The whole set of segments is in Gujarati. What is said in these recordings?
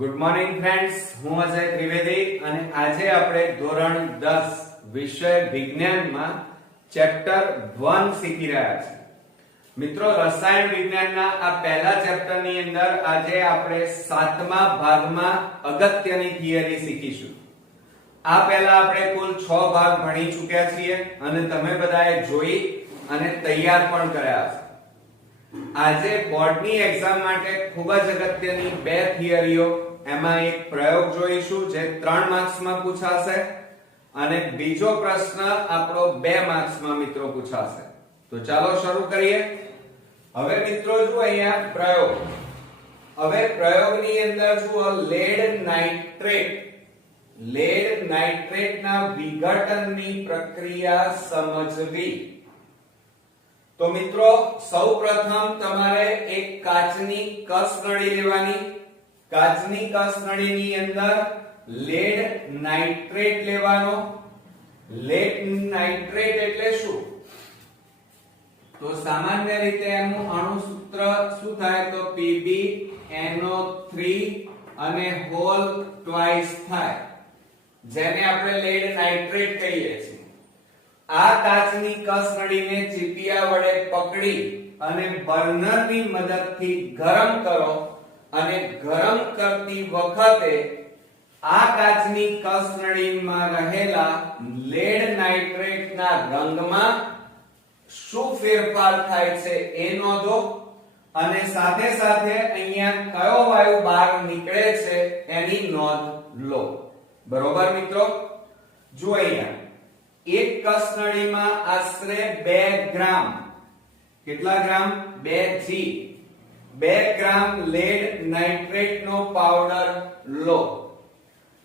ગુડ મોર્નિંગ ફ્રેન્ડ્સ, હું અજય ત્રિવેદી અને આજે આપણે ધોરણ 10 વિષય વિજ્ઞાનમાં ચેપ્ટર 1 શીખી રહ્યા છીએ. મિત્રો, રસાયણ વિજ્ઞાનના આ પહેલા ચેપ્ટરની અંદર આજે આપણે 7મા ભાગમાં અગત્યની થિયરી શીખીશું. આ પહેલા આપણે કુલ 6 ભાગ ભણી ચૂક્યા છીએ અને તમે બધાએ જોઈ અને તૈયાર પણ કર્યા છે. આજે બોર્ડની એક્ઝામ માટે ખૂબ જ અગત્યની બે થિયરીઓ, એમાં એક પ્રયોગ જોઈશું જે 3 માર્ક્સમાં પૂછાશે અને બીજો પ્રશ્ન આપણો 2 માર્ક્સમાં મિત્રો પૂછાશે. તો ચાલો શરૂ કરીએ. હવે મિત્રો જુઓ અહીંયા પ્રયોગ. હવે પ્રયોગની અંદર જુઓ લેડ નાઇટ્રેટના વિઘટનની પ્રક્રિયા સમજવી. તો મિત્રો સૌપ્રથમ તમારે એક કાચની કસનળી લેવાની. કાચની કસનળીની અંદર લેડ નાઇટ્રેટ લેવાનો. લેડ નાઇટ્રેટ એટલે શું? તો સામાન્ય રીતે એનું અણુ સૂત્ર શું થાય? તો PbNO3 અને હોલ ટ્વાઇસ થાય, જેને આપણે લેડ નાઇટ્રેટ કહીએ છીએ. આ કાચની કસનળીને ચીપિયા વડે પકડી અને બર્નરની મદદથી ગરમ કરો અને ગરમ કરતી વખતે આ કાચની કસનળીમાં રહેલા લેડ નાઇટ્રેટના રંગમાં શું ફેરફાર થાય છે એ નોંધો અને સાથે સાથે અહીંયા કયો વાયુ બહાર નીકળે છે એની નોંધ લો. બરોબર મિત્રો? જો અહીંયા એક કસનળીમાં આશરે 2 ગ્રામ, કેટલા ગ્રામ? 2G, 2 ગ્રામ લેડ નાઇટ્રેટનો પાવડર લો.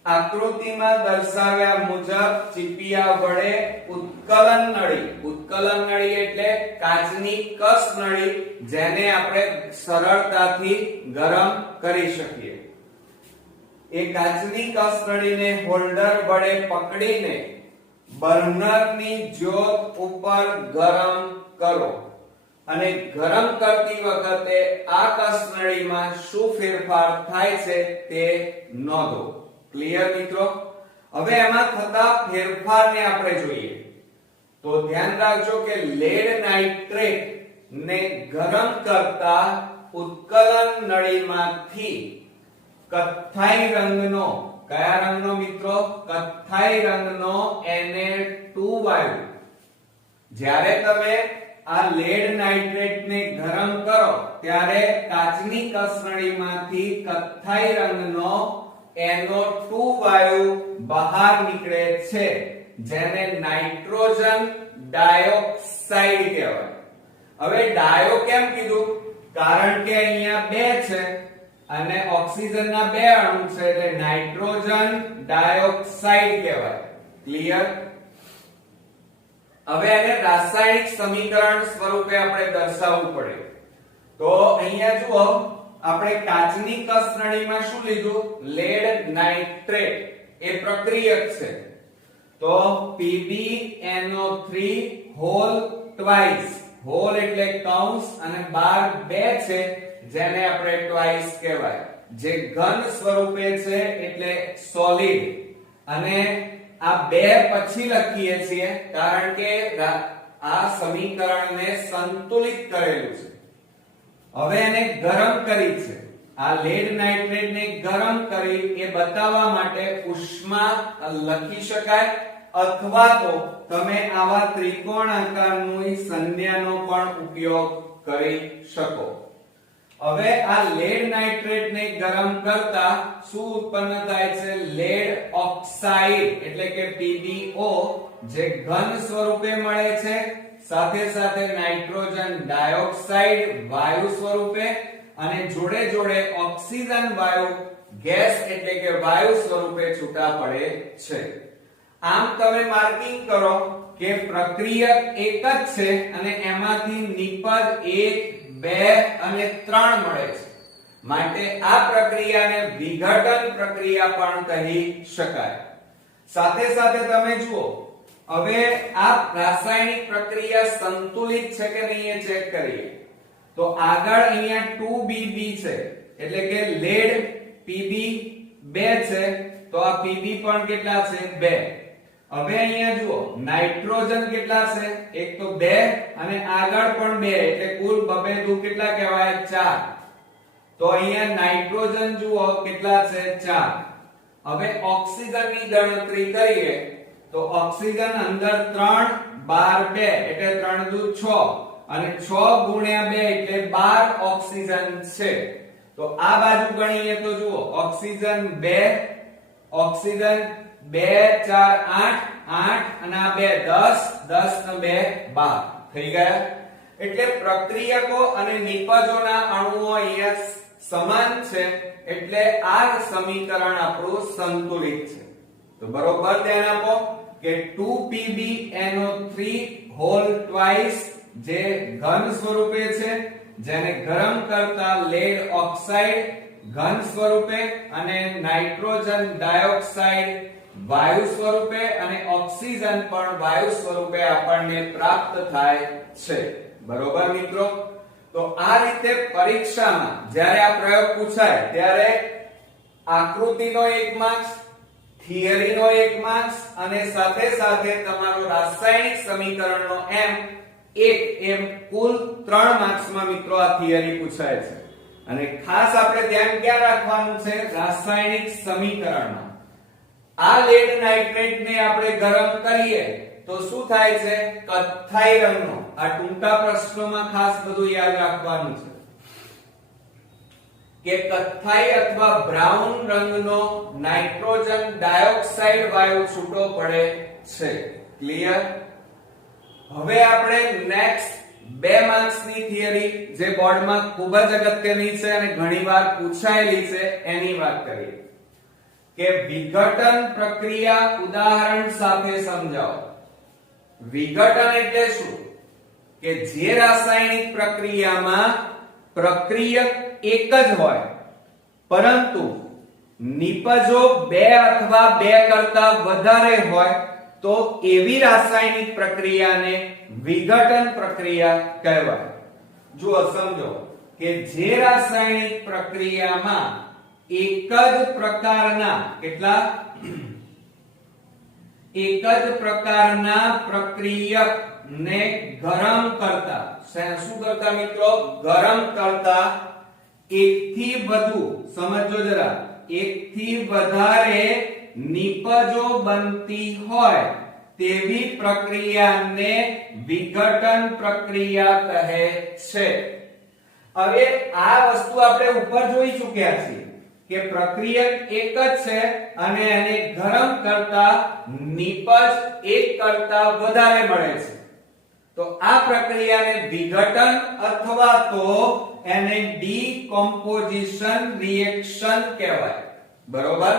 આકૃતિમાં દર્શાવ્યા મુજબ ચીપિયા વડે ઉત્કલન નળી એટલે કાચની કસનળી, જેને આપણે સરળતાથી ગરમ કરી શકીએ. એ કાચની કસનળીને હોલ્ડર વડે પકડીને બર્નરની જ્યોત ઉપર ગરમ કરો અને ગરમ કરતી વખતે આ કસનળીમાં શું ફેરફાર થાય છે તે નોંધો. ક્લિયર મિત્રો? હવે એમાં થતા ફેરફારને આપણે જોઈએ. તો ધ્યાન રાખજો કે લેડ નાઇટ્રેટ ને ગરમ કરતા ઉત્કલન નળીમાંથી કથ્થાઈ રંગનો, કયા રંગનો મિત્રો? કથ્થાઈ રંગનો Na2 વાયુ. જ્યારે તમે આ લેડ નાઇટ્રેટને ગરમ કરો ત્યારે કાચની કસનળીમાંથી કથ્થાઈ રંગનો NO2 વાયુ બહાર નીકળે છે, જેને નાઇટ્રોજન ડાયોક્સાઇડ કહેવાય. હવે ડાયો કેમ કીધું? કારણ કે અહીંયા 2 છે અને ઓક્સિજનના 2 અણુ છે એટલે નાઇટ્રોજન ડાયોક્સાઇડ કહેવાય. ક્લિયર? હવે એને રાસાયણિક સમીકરણ સ્વરૂપે આપણે દર્શાવવું પડે. તો અહીંયા જુઓ, આપણે કાચની કસનળીમાં શું લીધું? Lead nitrate. એ પ્રક્રિયક છે. તો PbNO3 હોલ ટ્વાઇસ, હોલ એટલે કૌંસ અને બાર 2 છે, જેને આપણે ટ્વાઇસ કહેવાય, જે ઘન સ્વરૂપે છે એટલે સોલિડ. અને આ 2 પછી લખીએ છીએ કારણ કે આ સમીકરણને સંતુલિત કરેલું છે. હવે એને ગરમ કરી છે. આ લેડ નાઇટ્રેટને ગરમ કરી એ બતાવવા માટે ઉષ્મા લખી શકાય, અથવા તો તમે આવા ત્રિકોણાકારની સંજ્ઞાનો પણ ઉપયોગ કરી શકો. હવે આ લેડ નાઇટ્રેટને ગરમ કરતા શું ઉત્પન્ન થાય છે? લેડ ઓક્સાઇડ એટલે કે PbO, જે ઘન સ્વરૂપે મળે છે, સાથે સાથે નાઇટ્રોજન ડાયોક્સાઇડ વાયુ સ્વરૂપે અને જોડે જોડે ઓક્સિજન વાયુ ગેસ એટલે કે વાયુ સ્વરૂપે છૂટા પડે છે. આમ તમે માર્કિંગ કરો કે પ્રક્રિયક એક જ છે અને એમાંથી નિપજ 1, 2 અને 3 મળે છે. માટે આ પ્રક્રિયાને વિઘટન પ્રક્રિયા પણ કહી શકાય. સાથે સાથે તમે જુઓ, હવે આ રાસાયણિક પ્રક્રિયા સંતુલિત છે કે નહીં એ ચેક કરીએ. તો આગળ અહીંયા 2Bb છે એટલે કે લેડ Pb 2 છે તો આ Pb પણ કેટલા છે 2. હવે અહીંયા જુઓ નાઇટ્રોજન કેટલા છે એક તો 2 અને આગળ પણ 2 એટલે કુલ 2 2 કેટલા કહેવાય 4. તો અહીંયા નાઇટ્રોજન જુઓ કેટલા છે 4. હવે ઓક્સિજનની ગણતરી કરીએ તો ઓક્સિજન અંદર 3 12 2 એટલે 3 દુ 6 અને 6 ગુણ્યા 2 એટલે 12 ઓક્સિજન છે. તો આ બાજુ ગણીએ તો જુઓ ઓક્સિજન 2 ઓક્સિજન 2 4 8 8 અને આ 2 10 10 ને 2 12 થઈ ગયા. એટલે પ્રક્રિયકો અને નિપજોના અણુઓ અહીંયા સમાન છે એટલે આ સમીકરણ આપણું સંતુલિત છે. તો બરોબર ધ્યાન આપો કે 2PbNO3 હોલ ટ્વાઇસ જે ઘન સ્વરૂપે છે જેને ગરમ કરતા લેડ ઓક્સાઇડ ઘન સ્વરૂપે અને નાઇટ્રોજન ડાયોક્સાઇડ વાયુ સ્વરૂપે અને ઓક્સિજન પણ વાયુ સ્વરૂપે આપણને પ્રાપ્ત થાય છે. બરોબર મિત્રો. તો આ રીતે પરીક્ષામાં જ્યારે આ પ્રયોગ પૂછાય ત્યારે આકૃતિનો 1 માર્ક્સ, થિયરીનો 1 માર્ક્સ અને સાથે સાથે તમારો રાસાયણિક સમીકરણનો એમ કુલ 3 માર્ક્સમાં મિત્રો આ થિયરી પૂછાય છે. અને ખાસ આપણે ધ્યાન ક્યાં રાખવાનું છે રાસાયણિક સમીકરણમાં. આ લેડ નાઇટ્રેટને આપણે ગરમ કરીએ તો શું થાય છે કથ્થાઈ રંગનો. આ ટૂંકા પ્રશ્નોમાં ખાસ બધું યાદ રાખવાનું છે કે કથ્થાઈ અથવા બ્રાઉન રંગનો નાઇટ્રોજન ડાયોક્સાઇડ વાયુ છૂટો પડે છે. ક્લિયર. હવે આપણે નેક્સ્ટ 2 માર્ક્સની થિયરી જે બોર્ડમાં ખૂબ જ અગત્યની છે અને ઘણીવાર પૂછાયેલી છે એની વાત કરીએ કે વિઘટન પ્રક્રિયા ઉદાહરણ સાથે સમજાવો. વિઘટન એટલે શું કે જે રાસાયણિક પ્રક્રિયામાં પ્રક્રિયક એક જ હોય પરંતુ નિપજો 2 અથવા 2 કરતા વધારે હોય તો એવી રાસાયણિક પ્રક્રિયાને વિઘટન પ્રક્રિયા કહેવાય. જુઓ સમજો કે જે રાસાયણિક પ્રક્રિયામાં એક જ પ્રકારના પ્રક્રિયકને ગરમ કરતા શું કરતા મિત્રો ગરમ કરતા એકથી વધુ સમજો જરા એકથી વધારે નિપજો બનતી હોય તેવી પ્રક્રિયાને વિઘટન પ્રક્રિયા કહે છે. હવે આ વસ્તુ આપણે ઉપર જોઈ ચૂક્યા છીએ કે પ્રક્રિયક એક જ છે અને એને ગરમ કરતા નિપજ એક કરતા વધારે મળે છે. તો આ પ્રક્રિયાને વિઘટન અથવા તો એને ડીકોમ્પોઝિશન રિએક્શન કહેવાય. બરોબર.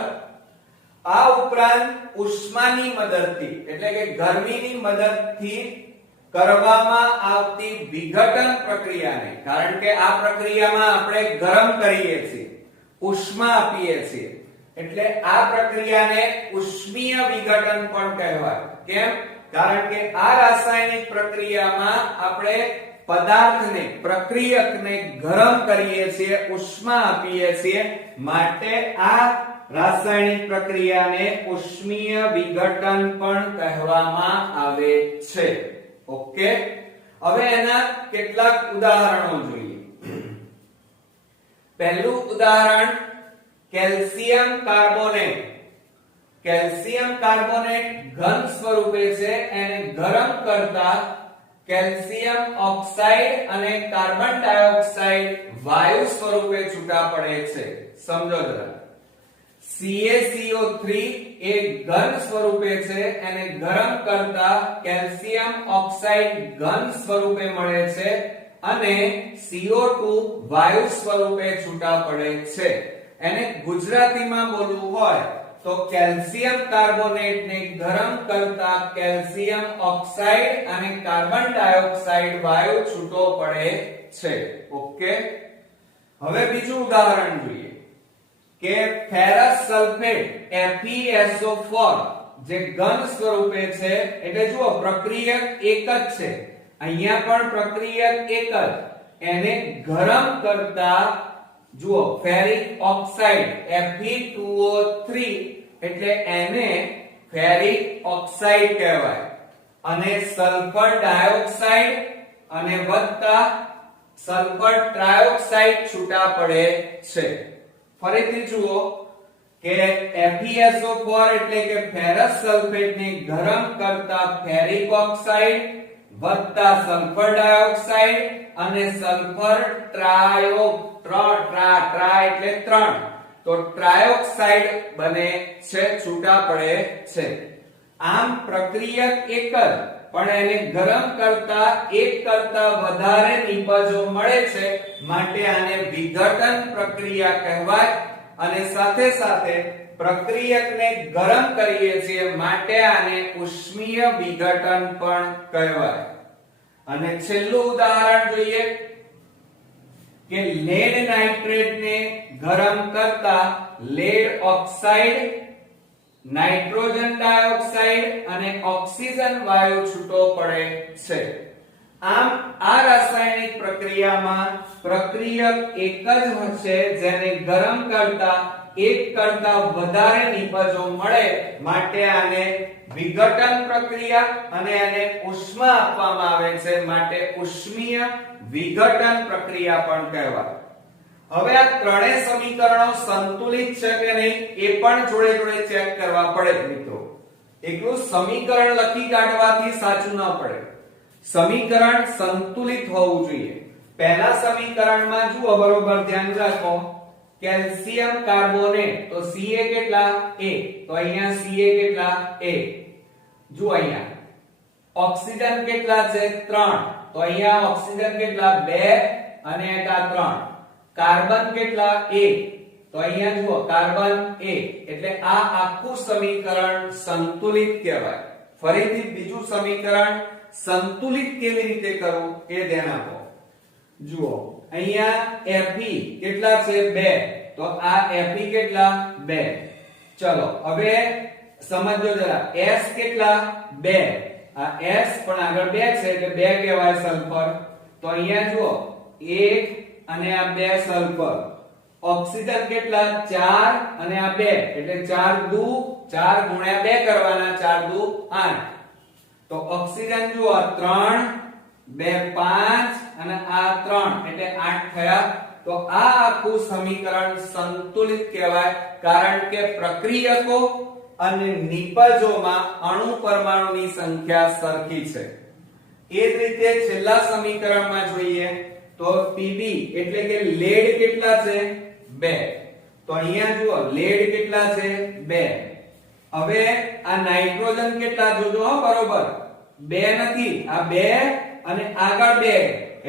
આ ઉપરાંત ઉષ્માની મદદથી એટલે કે ગરમીની મદદથી કરવામાં આવતી વિઘટન પ્રક્રિયાને કારણ કે આ પ્રક્રિયામાં આપણે ગરમ કરીએ છીએ ઉષ્મા આપીએ છીએ એટલે આ પ્રક્રિયાને ઉષ્મીય વિઘટન પણ કહેવાય. કેમ? કારણ કે આ રાસાયણિક પ્રક્રિયામાં આપણે પદાર્થને પ્રક્રિયકને ગરમ કરીએ છીએ ઉષ્મા આપીએ છીએ માટે આ રાસાયણિક પ્રક્રિયાને ઉષ્મીય વિઘટન પણ કહેવામાં આવે છે. ઓકે. હવે એના કેટલાક ઉદાહરણો જોઈએ. પહેલું ઉદાહરણ કેલ્શિયમ કાર્બોનેટ. કેલ્શિયમ કાર્બોનેટ ઘન સ્વરૂપે છે એને ગરમ કરતા કેલ્શિયમ ઓક્સાઇડ અને કાર્બન ડાયોક્સાઇડ વાયુ સ્વરૂપે છૂટા પડે છે. સમજો જરા. CaCO3 એ ઘન સ્વરૂપે છે એને ગરમ કરતા કેલ્શિયમ ઓક્સાઇડ ઘન સ્વરૂપે મળે છે અને CO2 વાયુ સ્વરૂપે છૂટા પડે છે. એને ગુજરાતીમાં બોલવું હોય તો કેલ્શિયમ કાર્બોનેટ ને ગરમ કરતા કેલ્શિયમ ઓક્સાઇડ અને કાર્બન ડાયોક્સાઇડ વાયુ છૂટો પડે છે. ઓકે. હવે બીજું ઉદાહરણ જોઈએ કે ફેરસ સલ્ફેટ FeSO4 જે ઘન સ્વરૂપે છે એટલે જુઓ પ્રક્રિયક એક જ છે અહીંયા પણ પ્રક્રિયક એક જ એને ગરમ કરતા જુઓ ફેરિક ઓક્સાઇડ Fe2O3 એટલે એને ફેરિક ઓક્સાઇડ કહેવાય અને સલ્ફર ડાયોક્સાઇડ અને વત્તા સલ્ફર ટ્રાયોક્સાઇડ છૂટા પડે છે. ફરીથી જુઓ કે FeSO4 એટલે કે ફેરસ સલ્ફેટ ને ગરમ કરતા ફેરિક ઓક્સાઇડ વત્તા સલ્ફર ડાયોક્સાઇડ અને સલ્ફર ટ્રા એટલે 3 તો ટ્રાયોક્સાઇડ બને છે, છૂટા પડે છે. આમ પ્રક્રિયક એક જ પણ એને ગરમ કરતા એક કરતા વધારે નિપજો મળે છે માટે આને વિઘટન પ્રક્રિયા કહેવાય અને સાથે સાથે પ્રક્રિયકને ગરમ કરીએ છીએ માટે આને ઉષ્મીય વિઘટન પણ કહેવાય. અને છેલ્લું ઉદાહરણ જોઈએ કે લેડ નાઇટ્રેટ ને ગરમ કરતા લેડ ઓક્સાઇડ, નાઇટ્રોજન ડાયોક્સાઇડ અને ઓક્સિજન વાયુ છૂટો પડે છે. આમ આ રાસાયણિક પ્રક્રિયામાં પ્રક્રિયક એક જ હશે જેને ગરમ કરતા એક કરતા વધારે નિપજો મળે માટે આને વિઘટન પ્રક્રિયા અને આને ઉષ્મા આપવામાં આવે છે માટે ઉષ્મીય વિઘટન પ્રક્રિયા પણ કહેવાય. હવે આ ત્રણેય સમીકરણો સંતુલિત છે કે નહીં એ પણ જોડે જોડે ચેક કરવા પડે મિત્રો. એકલું સમીકરણ લખી કાઢવાથી સાચું ન પડે. સમીકરણ સંતુલિત હોવું જોઈએ. પહેલા સમીકરણમાં જુઓ બરોબર ધ્યાન રાખો કેલ્શિયમ કાર્બોનેટ તો Ca કેટલા 1 તો અહીંયા Ca કેટલા 1. જુઓ અહીંયા ઓક્સિજન કેટલા છે 3 તો અહીંયા ઓક્સિજન કેટલા 2 અને એક આ 3. કાર્બન કેટલા 1 તો અહીંયા જુઓ કાર્બન 1 એટલે આ આખું સમીકરણ સંતુલિત કહેવાય. ફરીથી બીજું સમીકરણ સંતુલિત કેવી રીતે કરવું એ ધ્યાન આપો. જુઓ અહીંયા Fe કેટલા છે 2 તો આ Fe કેટલા 2. ચલો હવે સમજો જરા S કેટલા 2 આ S પણ આગળ 2 છે એટલે 2 કહેવાય સલ્ફર. તો અહીંયા જુઓ 1 અને આ 2 સલ્ફર. ઓક્સિજન કેટલા 4 અને આ 2 એટલે 4 દુ 4 ગુણ્યા 2 કરવાના 4 દુ 8. તો ઓક્સિજન જુઓ 3 2 5 અને આ 3 એટલે 8 થયા. તો આ આખું સમીકરણ સંતુલિત કહેવાય કારણ કે પ્રક્રિયકો અને નિપજોમાં અણુ પરમાણુની સંખ્યા સરખી છે. એ જ રીતે છેલ્લા સમીકરણમાં જોઈએ તો Pb એટલે કે લેડ કેટલા છે 2 તો અહીંયા જુઓ લેડ કેટલા છે 2. હવે આ નાઇટ્રોજન કેટલા જોજો હો બરોબર 2 નથી આ 2 અને આગળ 2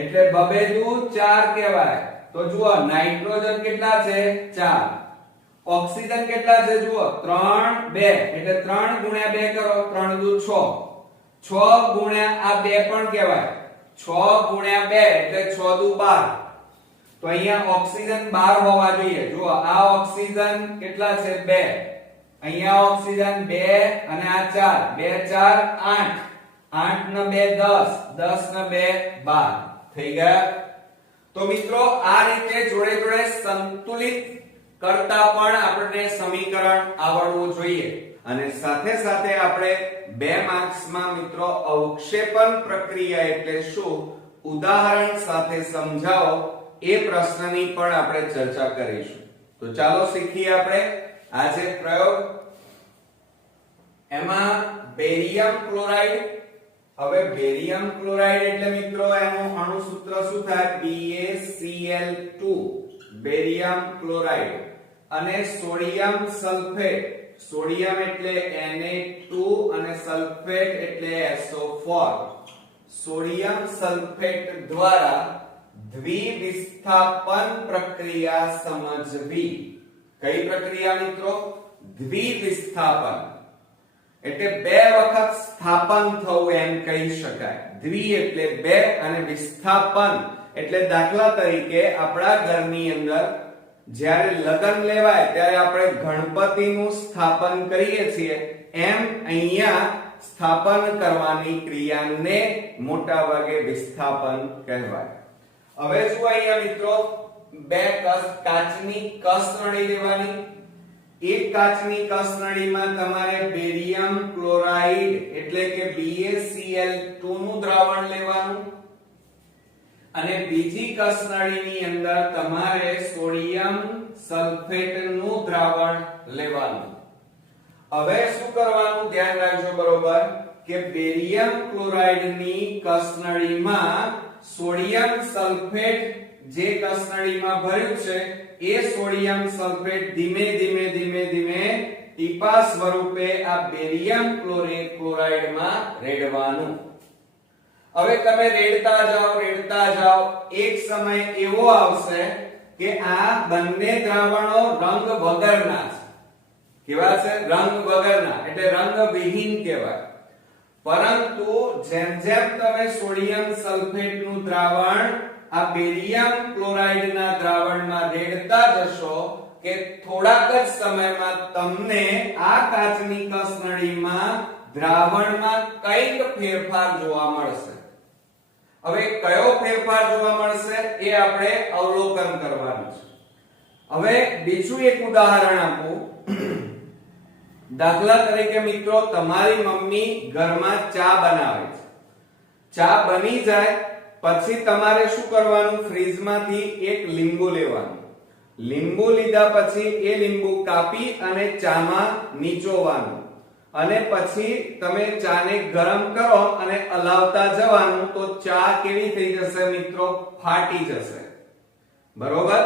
એટલે 2 દુ 4 કહેવાય. તો જુઓ નાઇટ્રોજન કેટલા છે 4. ઓક્સિજન કેટલા છે જુઓ 3 2 એટલે 3 ગુણ્યા 2 કરો 3 દુ 6 6 ગુણ્યા આ 2 પણ કહેવાય 6 ગુણ્યા 2 એટલે 6 દુ 12. તો અહીંયા ઓક્સિજન 12 હોવા જોઈએ. જુઓ આ ઓક્સિજન કેટલા છે 2 અહીંયા ઓક્સિજન 2 અને આ 4 2 4 8 8 ને 2 10 10 ને 2 12 થઈ ગયા. તો મિત્રો આ રીતે જોડે જોડે સંતુલિત કરતા પણ આપણને સમીકરણ આવડવું જોઈએ. અને સાથે સાથે આપણે 2 માર્ક્સમાં મિત્રો અવક્ષેપન પ્રક્રિયા એટલે શું ઉદાહરણ સાથે સમજાવો એ પ્રશ્નની પણ આપણે ચર્ચા કરીશું. તો ચાલો શીખીએ આપણે આજે પ્રયોગ. એમાં બેરિયમ ક્લોરાઇડ. હવે બેરિયમ ક્લોરાઇડ એટલે મિત્રો એનું અણુ સૂત્ર શું થાય BaCl2 બેરિયમ ક્લોરાઇડ. અને સોડિયમ સલ્ફેટ. સોડિયમ એટલે Na2 અને સલ્ફેટ એટલે SO4. સોડિયમ સલ્ફેટ દ્વારા દ્વિવિસ્થાપન પ્રક્રિયા સમજવી. કઈ પ્રક્રિયા મિત્રો દ્વિવિસ્થાપન એટલે 2 વખત સ્થાપન થવું એમ કહી શકાય. દ્વિ એટલે 2 અને વિસ્થાપન એટલે દાખલા તરીકે આપણા ઘરની અંદર જ્યારે લગ્ન લેવાય ત્યારે આપણે ગણપતિનું સ્થાપન કરીએ છીએ એમ અહીંયા સ્થાપન કરવાની ક્રિયાને મોટા ભાગે વિસ્થાપન કહેવાય. હવે શું અહીંયા મિત્રો બે કાચની કસનળી લેવાની. એક કાચની કસનળીમાં તમારે બેરિયમ ક્લોરાઇડ એટલે કે BaCl2 નું દ્રાવણ લેવાનું અને બીજી કસનળીની અંદર તમારે સોડિયમ સલ્ફેટ નું દ્રાવણ લેવાનું. હવે શું કરવાનું ધ્યાન રાખજો બરોબર કે બેરિયમ ક્લોરાઇડ ની કસનળીમાં સોડિયમ સલ્ફેટ જે કસનળીમાં ભર્યું છે એ સોડિયમ સલ્ફેટ ધીમે ધીમે ટીપા સ્વરૂપે આ બેરિયમ ક્લોરાઇડ માં રેડવાનું. હવે તમે રેડતા જાઓ એક સમય એવો આવશે કે આ બંને દ્રાવણો રંગ વગરના છે. કેવા છે? રંગ વગરના એટલે રંગવિહીન કહેવાય. પરંતુ જેમ જેમ તમે સોડિયમ સલ્ફેટ નું દ્રાવણ આ બેરિયમ ક્લોરાઇડ ના દ્રાવણમાં રેડતા જશો કે થોડાક જ સમયમાં તમને આ કાચની કસનળીમાં દ્રાવણમાં કંઈક ફેરફાર જોવા મળશે. હવે કયો ફેરફાર જોવા મળશે એ આપણે અવલોકન કરવાનું છે. હવે બીજું એક ઉદાહરણ આપું. દાખલા તરીકે મિત્રો તમારી મમ્મી ઘરમાં ચા બનાવે છે. ચા બની જાય પછી તમારે શું કરવાનું? ફ્રીજમાંથી એક લીંબુ લેવાનું. લીંબુ લીધા પછી એ લીંબુ કાપી અને ચામાં નીચોવાનું અને પછી તમે ચાને ગરમ કરો અને હલાવતા જવાનું તો ચા કેવી થઈ જશે મિત્રો? ફાટી જશે. બરોબર?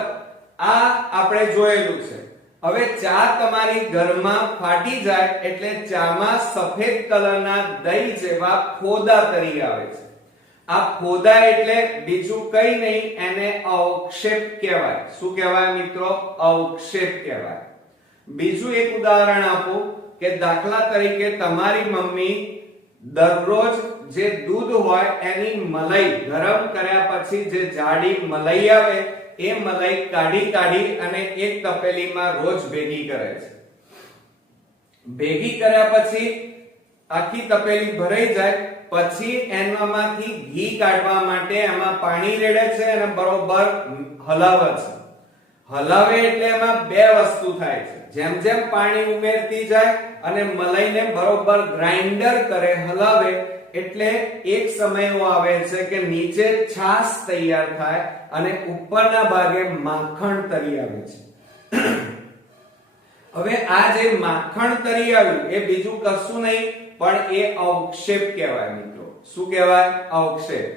આ આપણે જોયેલું છે. હવે ચા તમારી ઘરમાં ફાટી જાય એટલે ચામાં સફેદ કલરના દહીં જેવા ફોદા તરી આવે છે. આ ફોદા એટલે બીજું કઈ નહીં, એને અવક્ષેપ કહેવાય. શું કહેવાય મિત્રો? અવક્ષેપ કહેવાય. બીજું એક ઉદાહરણ આપું કે દાખલા તરીકે તમારી મમ્મી દરરોજ જે દૂધ હોય એની મલાઈ ગરમ કર્યા પછી જે જાડી મલાઈ આવે એ મલાઈ કાઢી અને એક તપેલીમાં રોજ ભેગી કરે છે. ભેગી કર્યા પછી આખી તપેલી ભરાઈ જાય પછી એનામાંથી ઘી કાઢવા માટે એમાં પાણી રેડે છે અને બરોબર હલાવે છે. હલાવે એટલે એમાં બે વસ્તુ થાય છે. જેમ જેમ પાણી ઉમેરતી જાય અને મલાઈને બરોબર ગ્રાઇન્ડર કરે, હલાવે એટલે એક સમય એવો આવે છે કે નીચે છાશ તૈયાર થાય અને ઉપરના ભાગે માખણ તરી આવે છે. હવે આ જે માખણ તરી આવ્યું એ બીજું કશું નહીં પણ એ અવક્ષેપ કહેવાય મિત્રો. શું કહેવાય? અવક્ષેપ.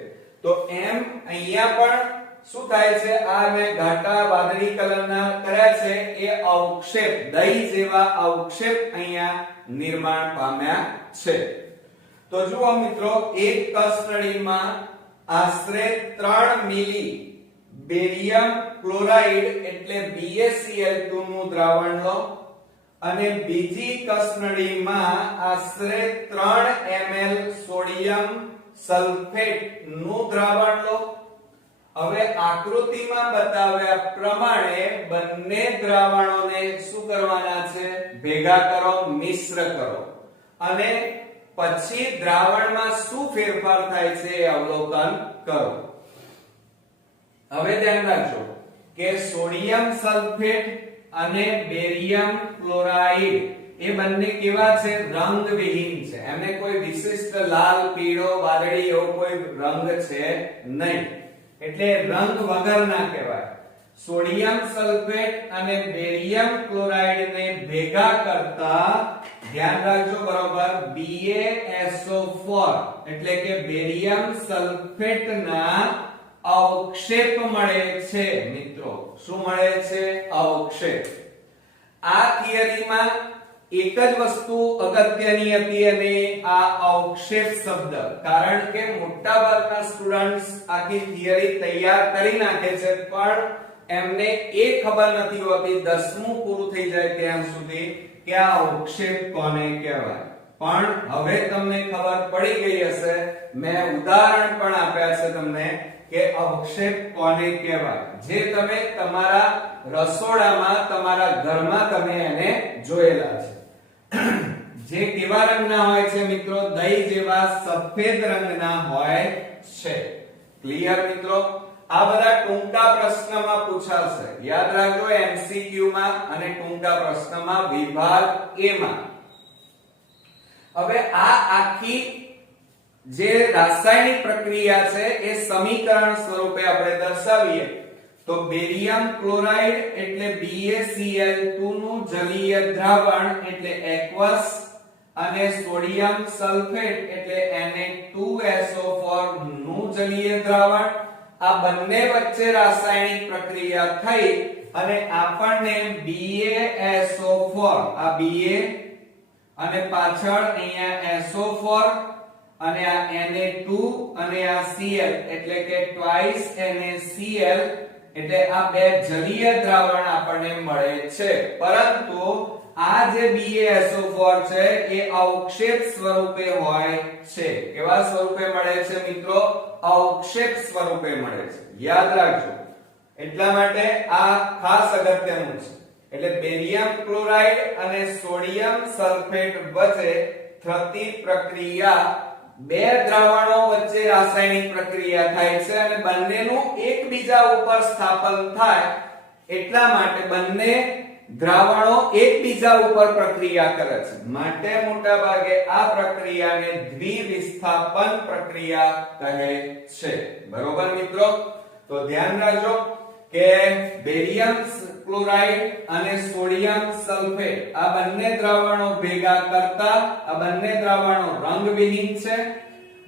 તો એમ અહીંયા પણ શું થાય છે? આ મેં ઘાટા વાદળી કલરના કર્યા છે એ અવક્ષેપ, દહીં જેવા અવક્ષેપ અહીંયા નિર્માણ પામ્યા છે. તો જુઓ મિત્રો, એક કસનળીમાં આશરે 3 મિલી બેરિયમ ક્લોરાઇડ એટલે BaCl2 નું દ્રાવણ લો અને બીજી કસનળીમાં આશરે 3 ml સોડિયમ સલ્ફેટ નું દ્રાવણ લો. હવે આકૃતિમાં બતાવ્યા પ્રમાણે બંને દ્રાવણોને શું કરવાના છે? ભેગા કરો, મિશ્ર કરો અને પછી દ્રાવણમાં શું ફેરફાર થાય છે એ અવલોકન કરો. હવે ધ્યાન રાખજો કે સોડિયમ સલ્ફેટ અને બેરિયમ ક્લોરાઇડ એ બંને કેવા છે? રંગવિહીન છે. એમને કોઈ વિશિષ્ટ લાલ, પીળો, વાદળી એવો કોઈ રંગ છે નહીં. એટલે રંગ વગરના કહેવાય. સોડિયમ સલ્ફેટ અને બેરિયમ ક્લોરાઇડ ને ભેગા કરતા ધ્યાન રાખજો બરોબર BaSO4 એટલે કે બેરિયમ સલ્ફેટ ના અવક્ષેપ મળે છે મિત્રો. શું મળે છે? અવક્ષેપ. આ થિયરીમાં એક જ વસ્તુ અગત્યની હતી અને આ અવક્ષેપ શબ્દ, કારણ કે મોટાભાગના સ્ટુડન્ટ્સ આખી થિયરી તૈયાર કરી નાખે છે પણ એમને એ ખબર નથી હોતી 10મું પૂરું થઈ જાય ત્યાં સુધી કે આ અવક્ષેપ કોને કહેવાય. પણ હવે તમને ખબર પડી ગઈ હશે, મેં ઉદાહરણ પણ આપ્યા છે તમને કે અવક્ષેપ કોને કહેવાય, જે તમે તમારા રસોડામાં, તમારા ઘરમાં તમે એને જોયેલા છે. જે કેવા રંગના હોય છે મિત્રો? દહીં જેવા સફેદ રંગના હોય છે. ક્લિયર મિત્રો? આ બધા ટૂંકા પ્રશ્નમાં પૂછાશે, યાદ રાખજો એમસીક્યુ માં અને ટૂંકા પ્રશ્નમાં વિભાગ A માં. હવે આ આખી જે રાસાયણિક પ્રક્રિયા છે એ સમીકરણ સ્વરૂપે આપણે દર્શાવીએ તો બેરિયમ ક્લોરાઇડ એટલે BaCl2 નું જલીય દ્રાવણ એટલે એક્વસ અને સોડિયમ સલ્ફેટ એટલે Na2SO4 નું જલીય દ્રાવણ. આ બંને વચ્ચે રાસાયણિક પ્રક્રિયા થઈ અને આપણને BaSO4 આ Ba અને પાછળ અહીંયા SO4 અને આ Na2 અને આ Cl એટલે કે twice NaCl એટલે આ બે જલીય દ્રાવણ આપણને મળે છે. પરંતુ આ જે BaSO4 છે એ અવક્ષેપ સ્વરૂપે હોય છે. કેવા સ્વરૂપે મળે છે મિત્રો? અવક્ષેપ સ્વરૂપે મળે છે, યાદ રાખજો. એટલા માટે આ ખાસ અગત્યનું છે. એટલે બેરિયમ ક્લોરાઇડ અને સોડિયમ સલ્ફેટ વચ્ચે થતી પ્રક્રિયા બે દ્રાવણો વચ્ચે રાસાયણિક પ્રક્રિયા થાય છે અને બંનેનું એકબીજા ઉપર સ્થાપન થાય એટલા માટે બંને દ્રાવણો એકબીજા ઉપર પ્રક્રિયા કરે છે. માટે મોટા ભાગે આ પ્રક્રિયાને દ્વિવિસ્થાપન પ્રક્રિયા કહે છે. બરોબર મિત્રો? તો ધ્યાન રાખજો કે બેરિયમ ક્લોરાઇડ અને સોડિયમ સલ્ફેટ આ બંને દ્રાવણો ભેગા કરતા આ બંને દ્રાવણો રંગવિહીન છે,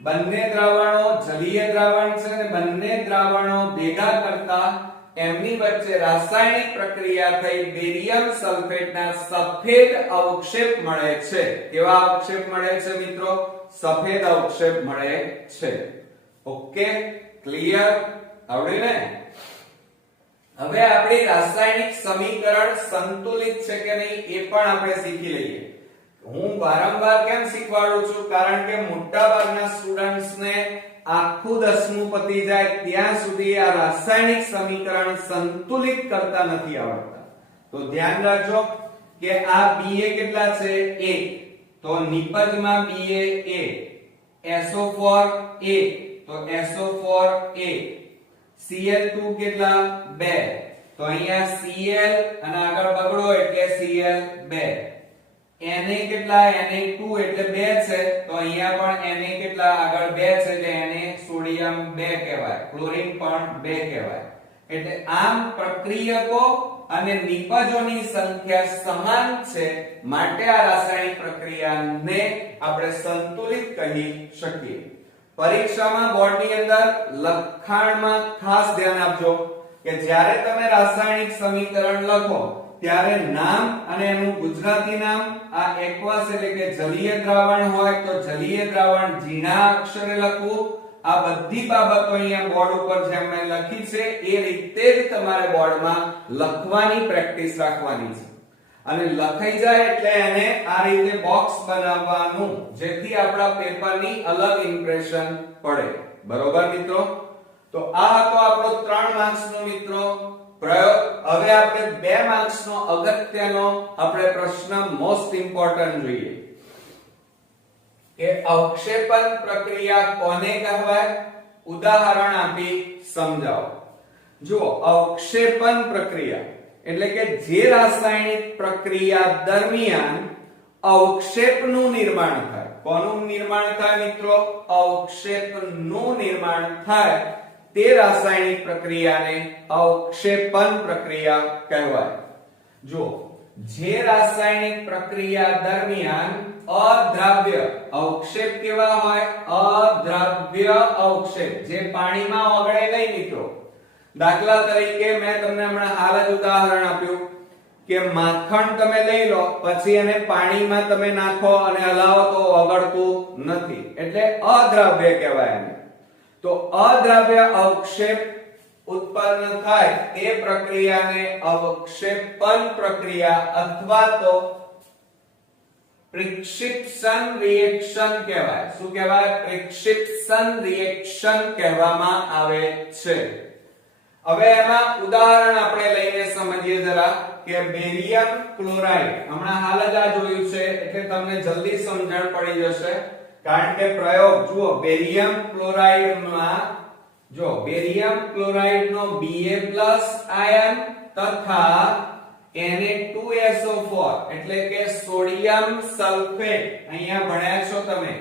બંને દ્રાવણો જલીય દ્રાવણ છે અને બંને દ્રાવણો ભેગા કરતા એમની વચ્ચે રાસાયણિક પ્રક્રિયા થઈ બેરિયમ સલ્ફેટના સફેદ અવક્ષેપ મળે છે. કેવા અવક્ષેપ મળે છે મિત્રો? સફેદ અવક્ષેપ મળે છે. Okay, clear? આવડે ને? હવે આપણી રાસાયણિક સમીકરણ સંતુલિત છે કે નહીં એ પણ આપણે શીખી લઈએ. હું વારંવાર કેમ શીખવાડું છું? કારણ કે મોટા ભાગના સ્ટુડન્ટ્સને આખું 10મું પતી જાય ત્યાં સુધી આ રાસાયણિક સમીકરણ સંતુલિત કરતા નથી આવડતા. તો ધ્યાન રાખજો કે આ Ba કેટલા છે? 1. તો નિપજમાં Ba 1, SO4 1 તો SO4 1, Cl2 કેટલા? 2 તો અહીંયા Cl અને આગળ બગડો એટલે Cl2. Na કેટલા? Na2 એટલે 2 છે તો અહીંયા પણ Na કેટલા? આગળ 2 છે એટલે Na સોડિયમ 2 કહેવાય, ક્લોરીન પણ 2 કહેવાય. એટલે આમ પ્રક્રિયકો અને નિપજોની સંખ્યા સમાન છે માટે આ રાસાયણિક પ્રક્રિયાને આપણે સંતુલિત કહી શકીએ. પરીક્ષામાં બોર્ડની અંદર લખાણમાં ખાસ ધ્યાન આપજો કે જ્યારે તમે રાસાયણિક સમીકરણ લખો ત્યારે નામ અને એનું ગુજરાતી નામ આ એક્વસ એટલે કે જલીય દ્રાવણ હોય તો જલીય દ્રાવણ ઝીણા અક્ષરે લખવું. આ બધી બાબતો અહીંયા બોર્ડ ઉપર જેમ મેં લખી છે એ રીતે જ તમારે બોર્ડમાં લખવાની પ્રેક્ટિસ રાખવાની છે. અને લખાઈ જાય એટલે એને આ રીતે બોક્સ બનાવવાનું જેથી આપણા પેપરની અલગ ઇમ્પ્રેશન પડે. બરોબર મિત્રો? તો આ હતો આપણો 3 માર્ક્સનો મિત્રો પ્રયોગ. હવે આપણે 2 માર્ક્સનો અગત્યનો આપણે પ્રશ્ન મોસ્ટ ઇમ્પોર્ટન્ટ જોઈએ કે અવક્ષેપન પ્રક્રિયા કોને કહેવાય? ઉદાહરણ આપી સમજાવો. જુઓ, અવક્ષેપન પ્રક્રિયા એટલે કે જે રાસાયણિક પ્રક્રિયા દરમિયાન અવક્ષેપનું નિર્માણ થાય. કોનું નિર્માણ થાય મિત્રો? અવક્ષેપનું નિર્માણ થાય તે રાસાયણિક પ્રક્રિયાને અવક્ષેપન પ્રક્રિયા કહેવાય. જો જે રાસાયણિક પ્રક્રિયા દરમિયાન અદ્રાવ્ય અવક્ષેપ કેવા હોય? અદ્રાવ્ય અવક્ષેપ જે પાણીમાં ઓગળે નહીં મિત્રો. દાખલા તરીકે મેં તમને હમણાં હાલ જ ઉદાહરણ આપ્યું કે માખણ તમે લઈ લો પછી એને પાણીમાં તમે નાખો અને હલાવો તો ઓગળતું નથી એટલે અદ્રાવ્ય કહેવાય એને. તો અદ્રાવ્ય અવક્ષેપ ઉત્પન્ન થાય તે પ્રક્રિયાને અવક્ષેપન પ્રક્રિયા અથવા તો પ્રિક્ષિપ્શન રિએક્શન કહેવાય. શું કહેવાય? પ્રિક્ષિપ્શન રિએક્શન કહેવામાં આવે છે. હવે એમાં ઉદાહરણ આપણે લઈને સમજીએ જરા કે બેરિયમ ક્લોરાઇડ હમણાં હાલ જ આ જોયું છે એટલે તમને જલ્દી સમજણ પડી જશે. કારણ કે પ્રયોગ જુઓ, બેરિયમ ક્લોરાઇડમાં જો બેરિયમ ક્લોરાઇડ નો Ba+ આયન તથા Na2SO4 એટલે કે સોડિયમ સલ્ફેટ, અહીંયા ભણ્યા છો તમે,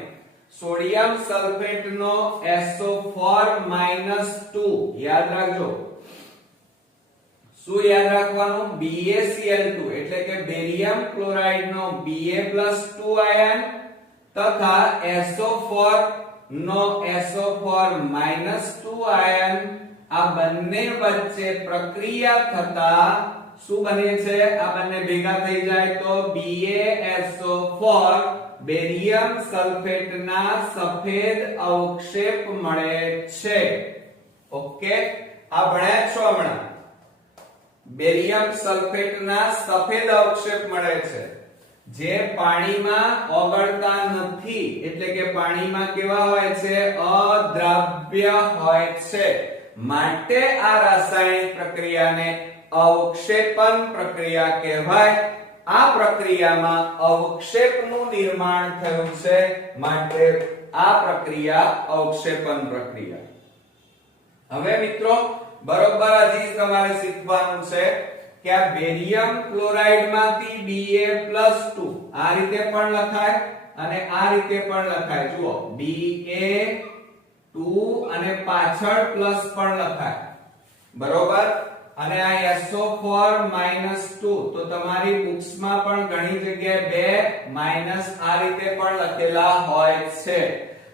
સોડિયમ સલ્ફેટ નો SO4 - યાદ રાખજો. શું યાદ રાખવાનું? BaCl2 એટલે કે બેરિયમ ક્લોરાઇડ નો Ba+2 આયન તથા SO4 નો SO4 - આયન, આ બંને વચ્ચે પ્રક્રિયા થતા શું બને છે? આ બંને ભેગા થઈ જાય તો BaSO4 બેરિયમ સલ્ફેટના સફેદ અવક્ષેપ મળે છે. ઓકે, આ ભણ્યા છો હમણાં. બેરિયમ સલ્ફેટના સફેદ અવક્ષેપ મળે છે જે પાણીમાં ઓગળતા નથી, એટલે કે પાણીમાં કેવા હોય છે? અદ્રાવ્ય હોય છે. માટે આ રાસાયણિક પ્રક્રિયાને અવક્ષેપન પ્રક્રિયા કહેવાય. આ પ્રક્રિયામાં અવક્ષેપનું નિર્માણ થયું છે, માટે આ પ્રક્રિયા અવક્ષેપન પ્રક્રિયા. હવે મિત્રો બરોબર હજી તમારે શીખવાનું છે કે આ બેરિયમ ક્લોરાઇડ માંથી Ba+2 આ રીતે પણ લખાય અને આ રીતે પણ લખાય. જુઓ, Ba2 અને પાછળ પ્લસ પણ લખાય, બરોબર. અને આ SO4 - 2 તો તમારી બુક્સમાં પણ ઘણી જગ્યાએ બે માઈનસ આ રીતે પણ લખેલા હોય છે.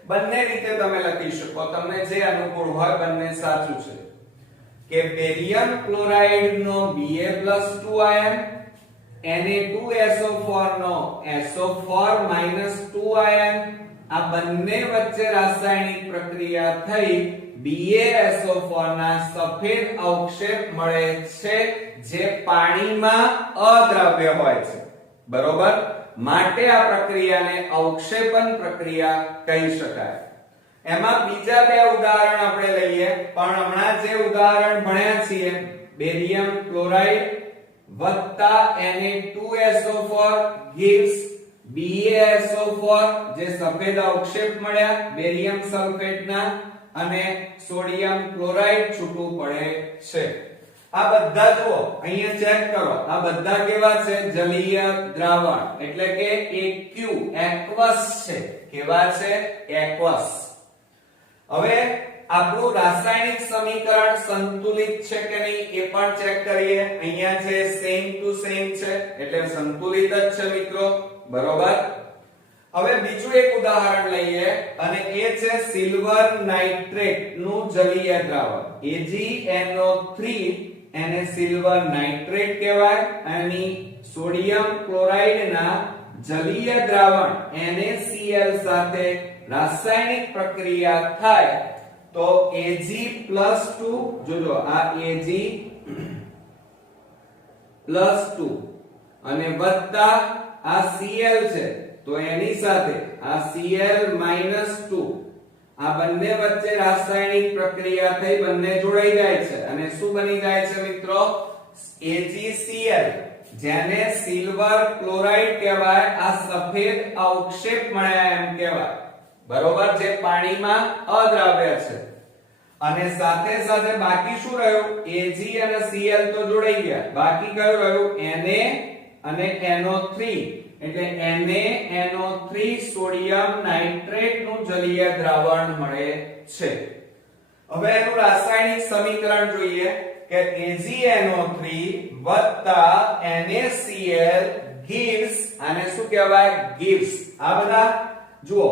બંને રીતે તમે લખી શકો, તમને જે અનુકૂળ હોય, બંને સાચું છે. કે બેરિયમ ક્લોરાઇડ નો Ba+2 આયન, Na2SO4 નો SO4 - આયન, આ બંને વચ્ચે રાસાયણિક પ્રક્રિયા થઈ BaSO4 ના સફેદ અવક્ષેપ મળે છે જે પાણીમાં અદ્રાવ્ય હોય છે, બરોબર. માટે આ પ્રક્રિયાને અવક્ષેપન પ્રક્રિયા કહી શકાય. એમાં બીજા બે ઉદાહરણ આપણે લઈએ, પણ હમણાં જે ઉદાહરણ ભણ્યા છીએ બેરિયમ ક્લોરાઇડ વત્તા Na2SO4 gives BaSO4 જે સફેદ અવક્ષેપ મળ્યા બેરિયમ સલ્ફેટના, અને સોડિયમ ક્લોરાઇડ છૂટું પડે છે. આ બધા જુઓ, અહીંયા ચેક કરો, આ બધા કેવા છે? જલીય દ્રાવણ, એટલે કે એક્વસ છે. કેવા છે? એક્વસ. હવે આપણું રાસાયણિક સમીકરણ સંતુલિત છે કે નહીં એ પણ ચેક કરીએ. અહીંયા છે સેમ ટુ સેમ છે, એટલે સંતુલિત જ છે મિત્રો, બરોબર. હવે બીજું એક ઉદાહરણ લઈએ અને એ છે સિલ્વર નાઇટ્રેટ નું જલીય દ્રાવણ AgNO3, એને સિલ્વર નાઇટ્રેટ કહેવાય. અને સોડિયમ ક્લોરાઇડ ના જલીય દ્રાવણ NaCl સાથે રાસાયણિક પ્રક્રિયા થાય તો Ag+2, જોજો આ Ag+2 અને વત્તા આ Cl છે તો એની સાથે આ Cl-2, આ બંને વચ્ચે રાસાયણિક પ્રક્રિયા થઈ બંને જોડાઈ જાય છે અને શું બની જાય છે મિત્રો? AgCl, જેને સિલ્વર ક્લોરાઇડ કહેવાય. આ સફેદ અવક્ષેપ મળ્યા એમ કહેવાય, બરોબર, જે પાણીમાં અદ્રાવ્ય છે. અને સાથે સાથે બાકી શું રહ્યું? Ag અને Cl તો જોડાઈ ગયા, બાકી કયું રહ્યું? Na અને NO3, એટલે NaNO3 સોડિયમ નાઇટ્રેટ નું જલીય દ્રાવણ મળે છે. હવે એનું રાસાયણિક સમીકરણ જોઈએ કે AgNO3 NaCl gives, આને શું કહેવાય? gives. આ બધા જુઓ,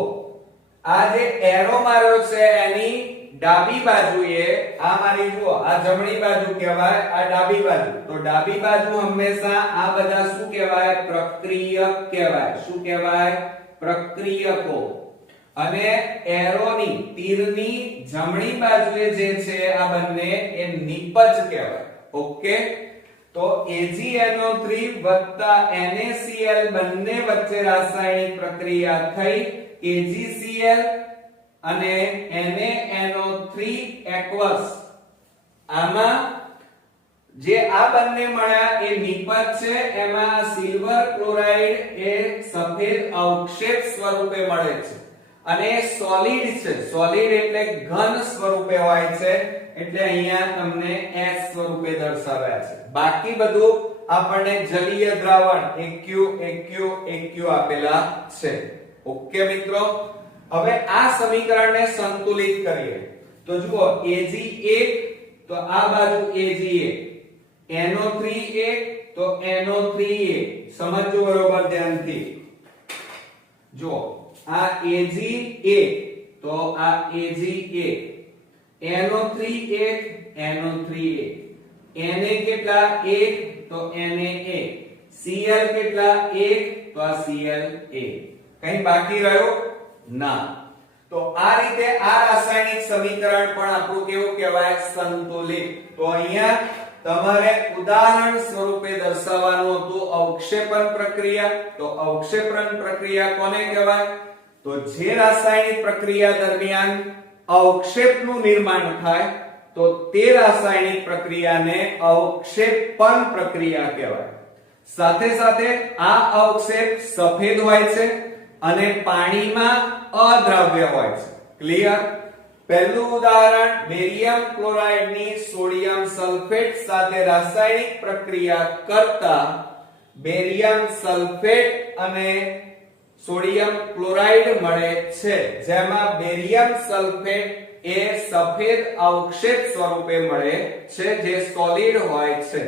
આ જે એરો માર્યો છે એની ડાબી બાજુએ, આ મારી જુઓ, આ જમણી બાજુ કહેવાય, આ ડાબી બાજુ. તો ડાબી બાજુ હંમેશા આ બધા શું કહેવાય? પ્રક્રિયક કહેવાય. શું કહેવાય? પ્રક્રિયકો. અને એરોની, તીરની જમણી બાજુએ જે છે આ બંને એ નિપજ કહેવાય. ઓકે, તો AgNO3 NaCl બંને વચ્ચે રાસાયણિક પ્રક્રિયા થઈ AgCl અને NaNO3 aqueous. આમાં જે આ બંને મળ્યા એ નિપજ છે, એમાં સિલ્વર ક્લોરાઇડ એ સફેદ અવક્ષેપ સ્વરૂપે મળે છે. અને સોલિડ છે, સોલિડ એટલે ઘન સ્વરૂપે હોય છે, એટલે અહીંયા તમને S સ્વરૂપે દર્શાવ્યા છે. બાકી બધું આપણને જલીય દ્રાવણ AQ આપેલા છે. ઓકે મિત્રો, હવે આ સમીકરણને સંતુલિત કરીએ તો જુઓ Ag1 તો આ બાજુ Ag1, NO3 તો NO3 સમજો બરોબર ધ્યાનથી. જો આ Ag1 તો આ Ag1, NO3 NO3, Na કેટલા 1 તો Na, Cl કેટલા 1 તો આ Cla, કઈ બાકી રહ્યો ના. તો આ રીતે આ રાસાયણિક સમીકરણ પણ આપણું કેવું કહેવાય સંતુલિત. તો અહીંયા તમારે ઉદાહરણ સ્વરૂપે દર્શાવવાનું હતું અવક્ષેપણ પ્રક્રિયા. તો અવક્ષેપણ પ્રક્રિયા કોને કહેવાય? તો જે રાસાયણિક પ્રક્રિયા દરમિયાન અવક્ષેપનું નિર્માણ થાય તો તે રાસાયણિક પ્રક્રિયાને અવક્ષેપણ પ્રક્રિયા કહેવાય. સાથે સાથે આ અવક્ષેપ સફેદ હોય છે અને પાણીમાં અદ્રાવ્ય હોય છે. ક્લિયર? પહેલું ઉદાહરણ બેરિયમ ક્લોરાઇડ ની સોડિયમ સલ્ફેટ સાથે રાસાયણિક પ્રક્રિયા કરતા બેરિયમ સલ્ફેટ અને સોડિયમ ક્લોરાઇડ મળે છે, જેમાં બેરિયમ સલ્ફેટ એ સફેદ અવક્ષેપ સ્વરૂપે મળે છે જે સોલિડ હોય છે.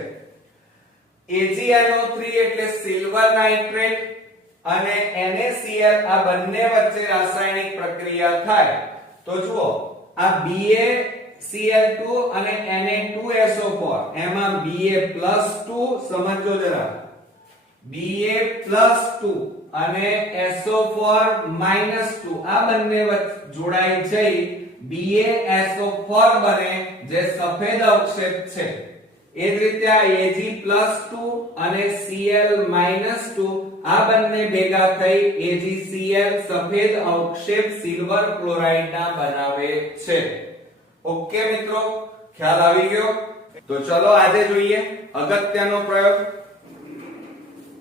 AgNO3 એટલે સિલ્વર નાઇટ્રેટ અને NaCl આ બંને વચ્ચે રાસાયણિક પ્રક્રિયા થાય તો જુઓ આ BaCl2 અને Na2SO4 એમાં Ba+2 સમજો જરા, Ba+2 અને SO4-2 આ બંને વચ્ચે જોડાઈ જઈ BaSO4 બને જે સફેદ અવક્ષેપ છે. એ જ રીતે આ Ag+2 અને Cl-2 આ બંને ભેગા થઈ AgCl સફેદ અવક્ષેપ સિલ્વર ક્લોરાઇડ ના બનાવે છે. ઓકે મિત્રો, ખ્યાલ આવી ગયો? તો ચલો આજે જોઈએ અગત્યનો પ્રયોગ.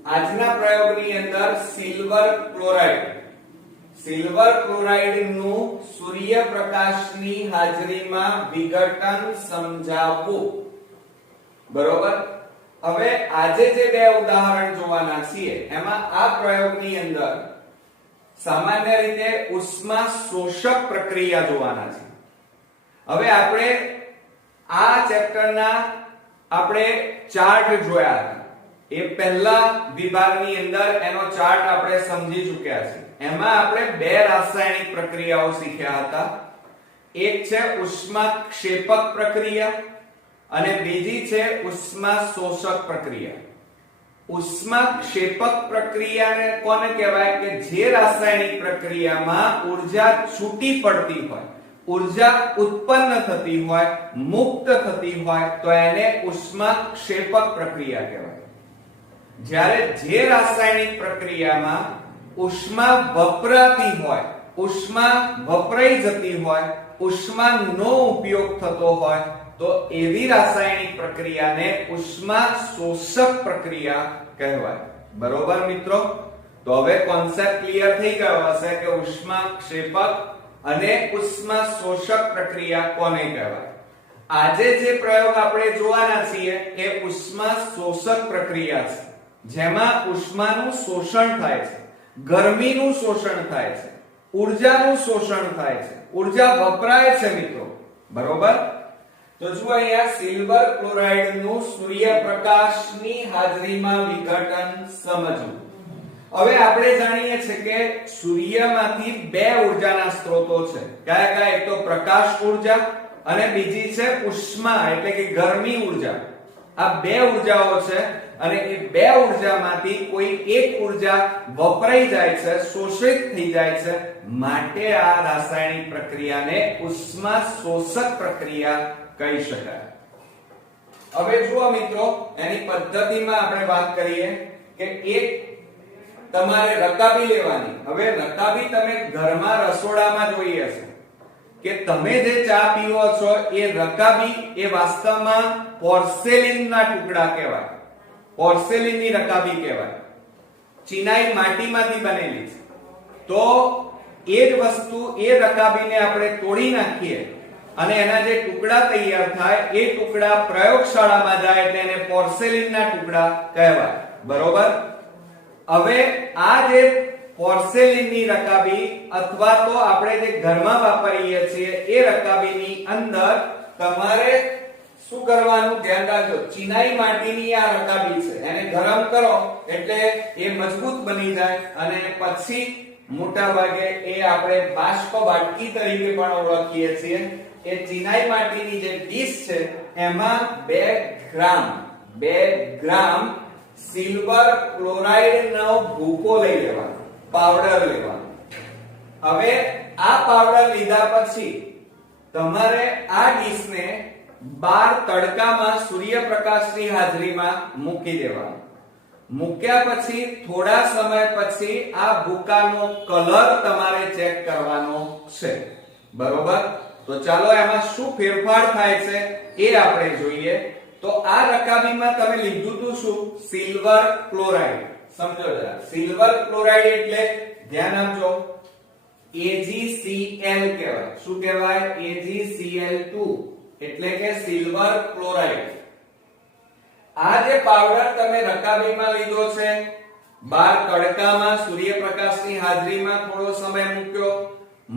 આજના પ્રયોગની અંદર સિલ્વર ક્લોરાઇડ નું સૂર્યપ્રકાશની હાજરીમાં વિઘટન સમજાવવું. બરોબર? હવે આજે જે બે ઉદાહરણ જોવાના છીએ એમાં આ પ્રયોગની અંદર સામાન્ય રીતે ઉષ્મા શોષક પ્રક્રિયા જોવાના છે. હવે આપણે આ ચેપ્ટરના આપણે ચાર્ટ જોયા હતા. એ પહેલા વિભાગની અંદર એનો ચાર્ટ આપણે સમજી ચૂક્યા છીએ. એમાં આપણે બે રાસાયણિક પ્રક્રિયાઓ શીખ્યા હતા. એક છે ઉષ્માક્ષેપક પ્રક્રિયા અને બીજી છે ઉષ્મા શોષક પ્રક્રિયા. ઉષ્માક્ષેપક પ્રક્રિયાને કોને કહેવાય? કે જે રાસાયણિક પ્રક્રિયામાં ઊર્જા છૂટી પડતી હોય, ઊર્જા ઉત્પન્ન થતી હોય, મુક્ત થતી હોય તો એને ઉષ્માક્ષેપક પ્રક્રિયા કહેવાય. જ્યારે જે રાસાયણિક પ્રક્રિયામાં ઉષ્મા વપરાતી હોય, ઉષ્મા વપરાઈ જતી હોય, ઉષ્માનો ઉપયોગ થતો હોય તો એવી રાસાયણિક પ્રક્રિયાને ઉષ્મા શોષક પ્રક્રિયા કહેવાય. બરોબર મિત્રો? તો હવે કોન્સેપ્ટ ક્લિયર થઈ ગયો હશે કે ઉષ્માક્ષેપક અને ઉષ્મા શોષક પ્રક્રિયા કોને કહેવાય. આજે જે પ્રયોગ આપણે જોવાના છીએ એ ઉષ્મા શોષક પ્રક્રિયા છે, જેમાં ઉષ્માનું શોષણ થાય છે, ગરમીનું શોષણ થાય છે, ઊર્જાનું શોષણ થાય છે, ઊર્જા વપરાય છે મિત્રો. બરોબર? તો જુઓ અહીંયા સિલ્વર ક્લોરાઇડ નું સૂર્યપ્રકાશની હાજરીમાં વિઘટન સમજવું. હવે આપણે જાણીએ છીએ કે સૂર્યમાંથી બે ઊર્જાના સ્ત્રોતો છે. કયા કયા? એક તો પ્રકાશ ઊર્જા અને બીજી છે ઉષ્મા એટલે કે ગરમી ઊર્જા. આ બે ઊર્જાઓ છે અને એ બે ઊર્જામાંથી કોઈ એક ઊર્જા વપરાઈ જાય છે, શોષિત થઈ જાય છે, માટે આ રાસાયણિક પ્રક્રિયાને ઉષ્મા શોષક પ્રક્રિયા કહી શકાય. હવે જુઓ મિત્રો, એની પદ્ધતિમાં આપણે વાત કરીએ કે એક તમારે રકાબી લેવાની. હવે રકાબી તમે ઘરમાં રસોડામાં જોઈ હશે કે તમે જે ચા પીવો છો એ રકાબી એ વાસ્તવમાં પોર્સેલિનના ટુકડા કહેવાય. પોર્સેલિનની રકાબી કહેવાય. ચિનાઈ માટીમાંથી બનેલી છે. તો એ જ વસ્તુ એ રકાબીને આપણે તોડી નાખીએ અને એના જે ટુકડા તૈયાર થાય એ ટુકડા પ્રયોગશાળામાં જાય એટલે એને પોર્સેલિનના ટુકડા કહેવાય. બરોબર. હવે આ જે પોર્સેલિનની રકાબી અથવા તો આપણે જે ઘરમાં વાપરીએ છીએ એ રકાબીની અંદર તમારે શું કરવાનું ધ્યાન રાખજો. ચિનાઈ માટીની આ રકાબી છે, એને ગરમ કરો એટલે એ મજબૂત બની જાય અને પછી મોટા ભાગે એ આપણે બાષ્પ બાટકી તરીકે પણ ઓળખીએ છીએ. એ ચિનાઈ માટીની જે ડીશ છે એમાં 2 ગ્રામ સિલ્વર ક્લોરાઇડ નો ભૂકો લઈ લેવાનો, પાવડર લેવાનો. હવે આ પાવડર લીધા પછી તમારે આ ડીશને 12 તડકામાં સૂર્યપ્રકાશની હાજરીમાં મૂકી દેવાનો. મૂક્યા પછી થોડા સમય પછી આ ભૂકાનો કલર તમારે ચેક કરવાનો છે. બરોબર. તો ચાલો એમાં શું ફેરફાર થાય છે એ આપણે જોઈએ. તો આ રકાબીમાં તમે લીધું હતું શું? Silver chloride. સમજો જરા. સિલ્વર ક્લોરાઇડ એટલે ધ્યાન આપજો AgCl કહેવાય. શું કહેવાય? AgCl2 એટલે કે સિલ્વર ક્લોરાઇડ. આ જે પાવડર તમે રકાબીમાં લીધો છે, 12 તડકામાં સૂર્યપ્રકાશની હાજરીમાં થોડો સમય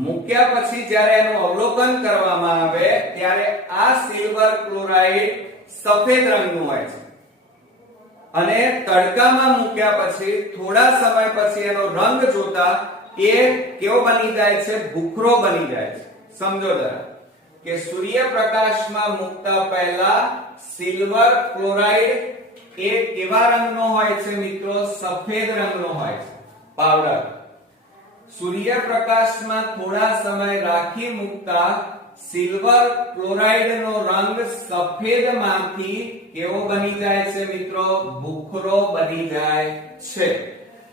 મૂક્યા પછી જ્યારે એનું અવલોકન કરવામાં આવે ત્યારે આ સિલ્વર ક્લોરાઇડ સફેદ રંગનું હોય છે અને તડકામાં મૂક્યા પછી થોડા સમય પછી એનો રંગ જોતા એ કેવો બની જાય છે? ભૂખરો બની જાય છે. સમજો જરા કે સૂર્યપ્રકાશમાં મૂકતા પહેલા સિલ્વર ક્લોરાઇડ એ કેવા રંગનો હોય છે મિત્રો? સફેદ રંગનો હોય છે પાવડર. સૂર્યપ્રકાશમાં થોડા સમય રાખી મૂકતા સિલ્વર ક્લોરાઇડ નો રંગ સફેદમાંથી કેવો બની જાય છે મિત્રો? ભૂખરો બની જાય છે.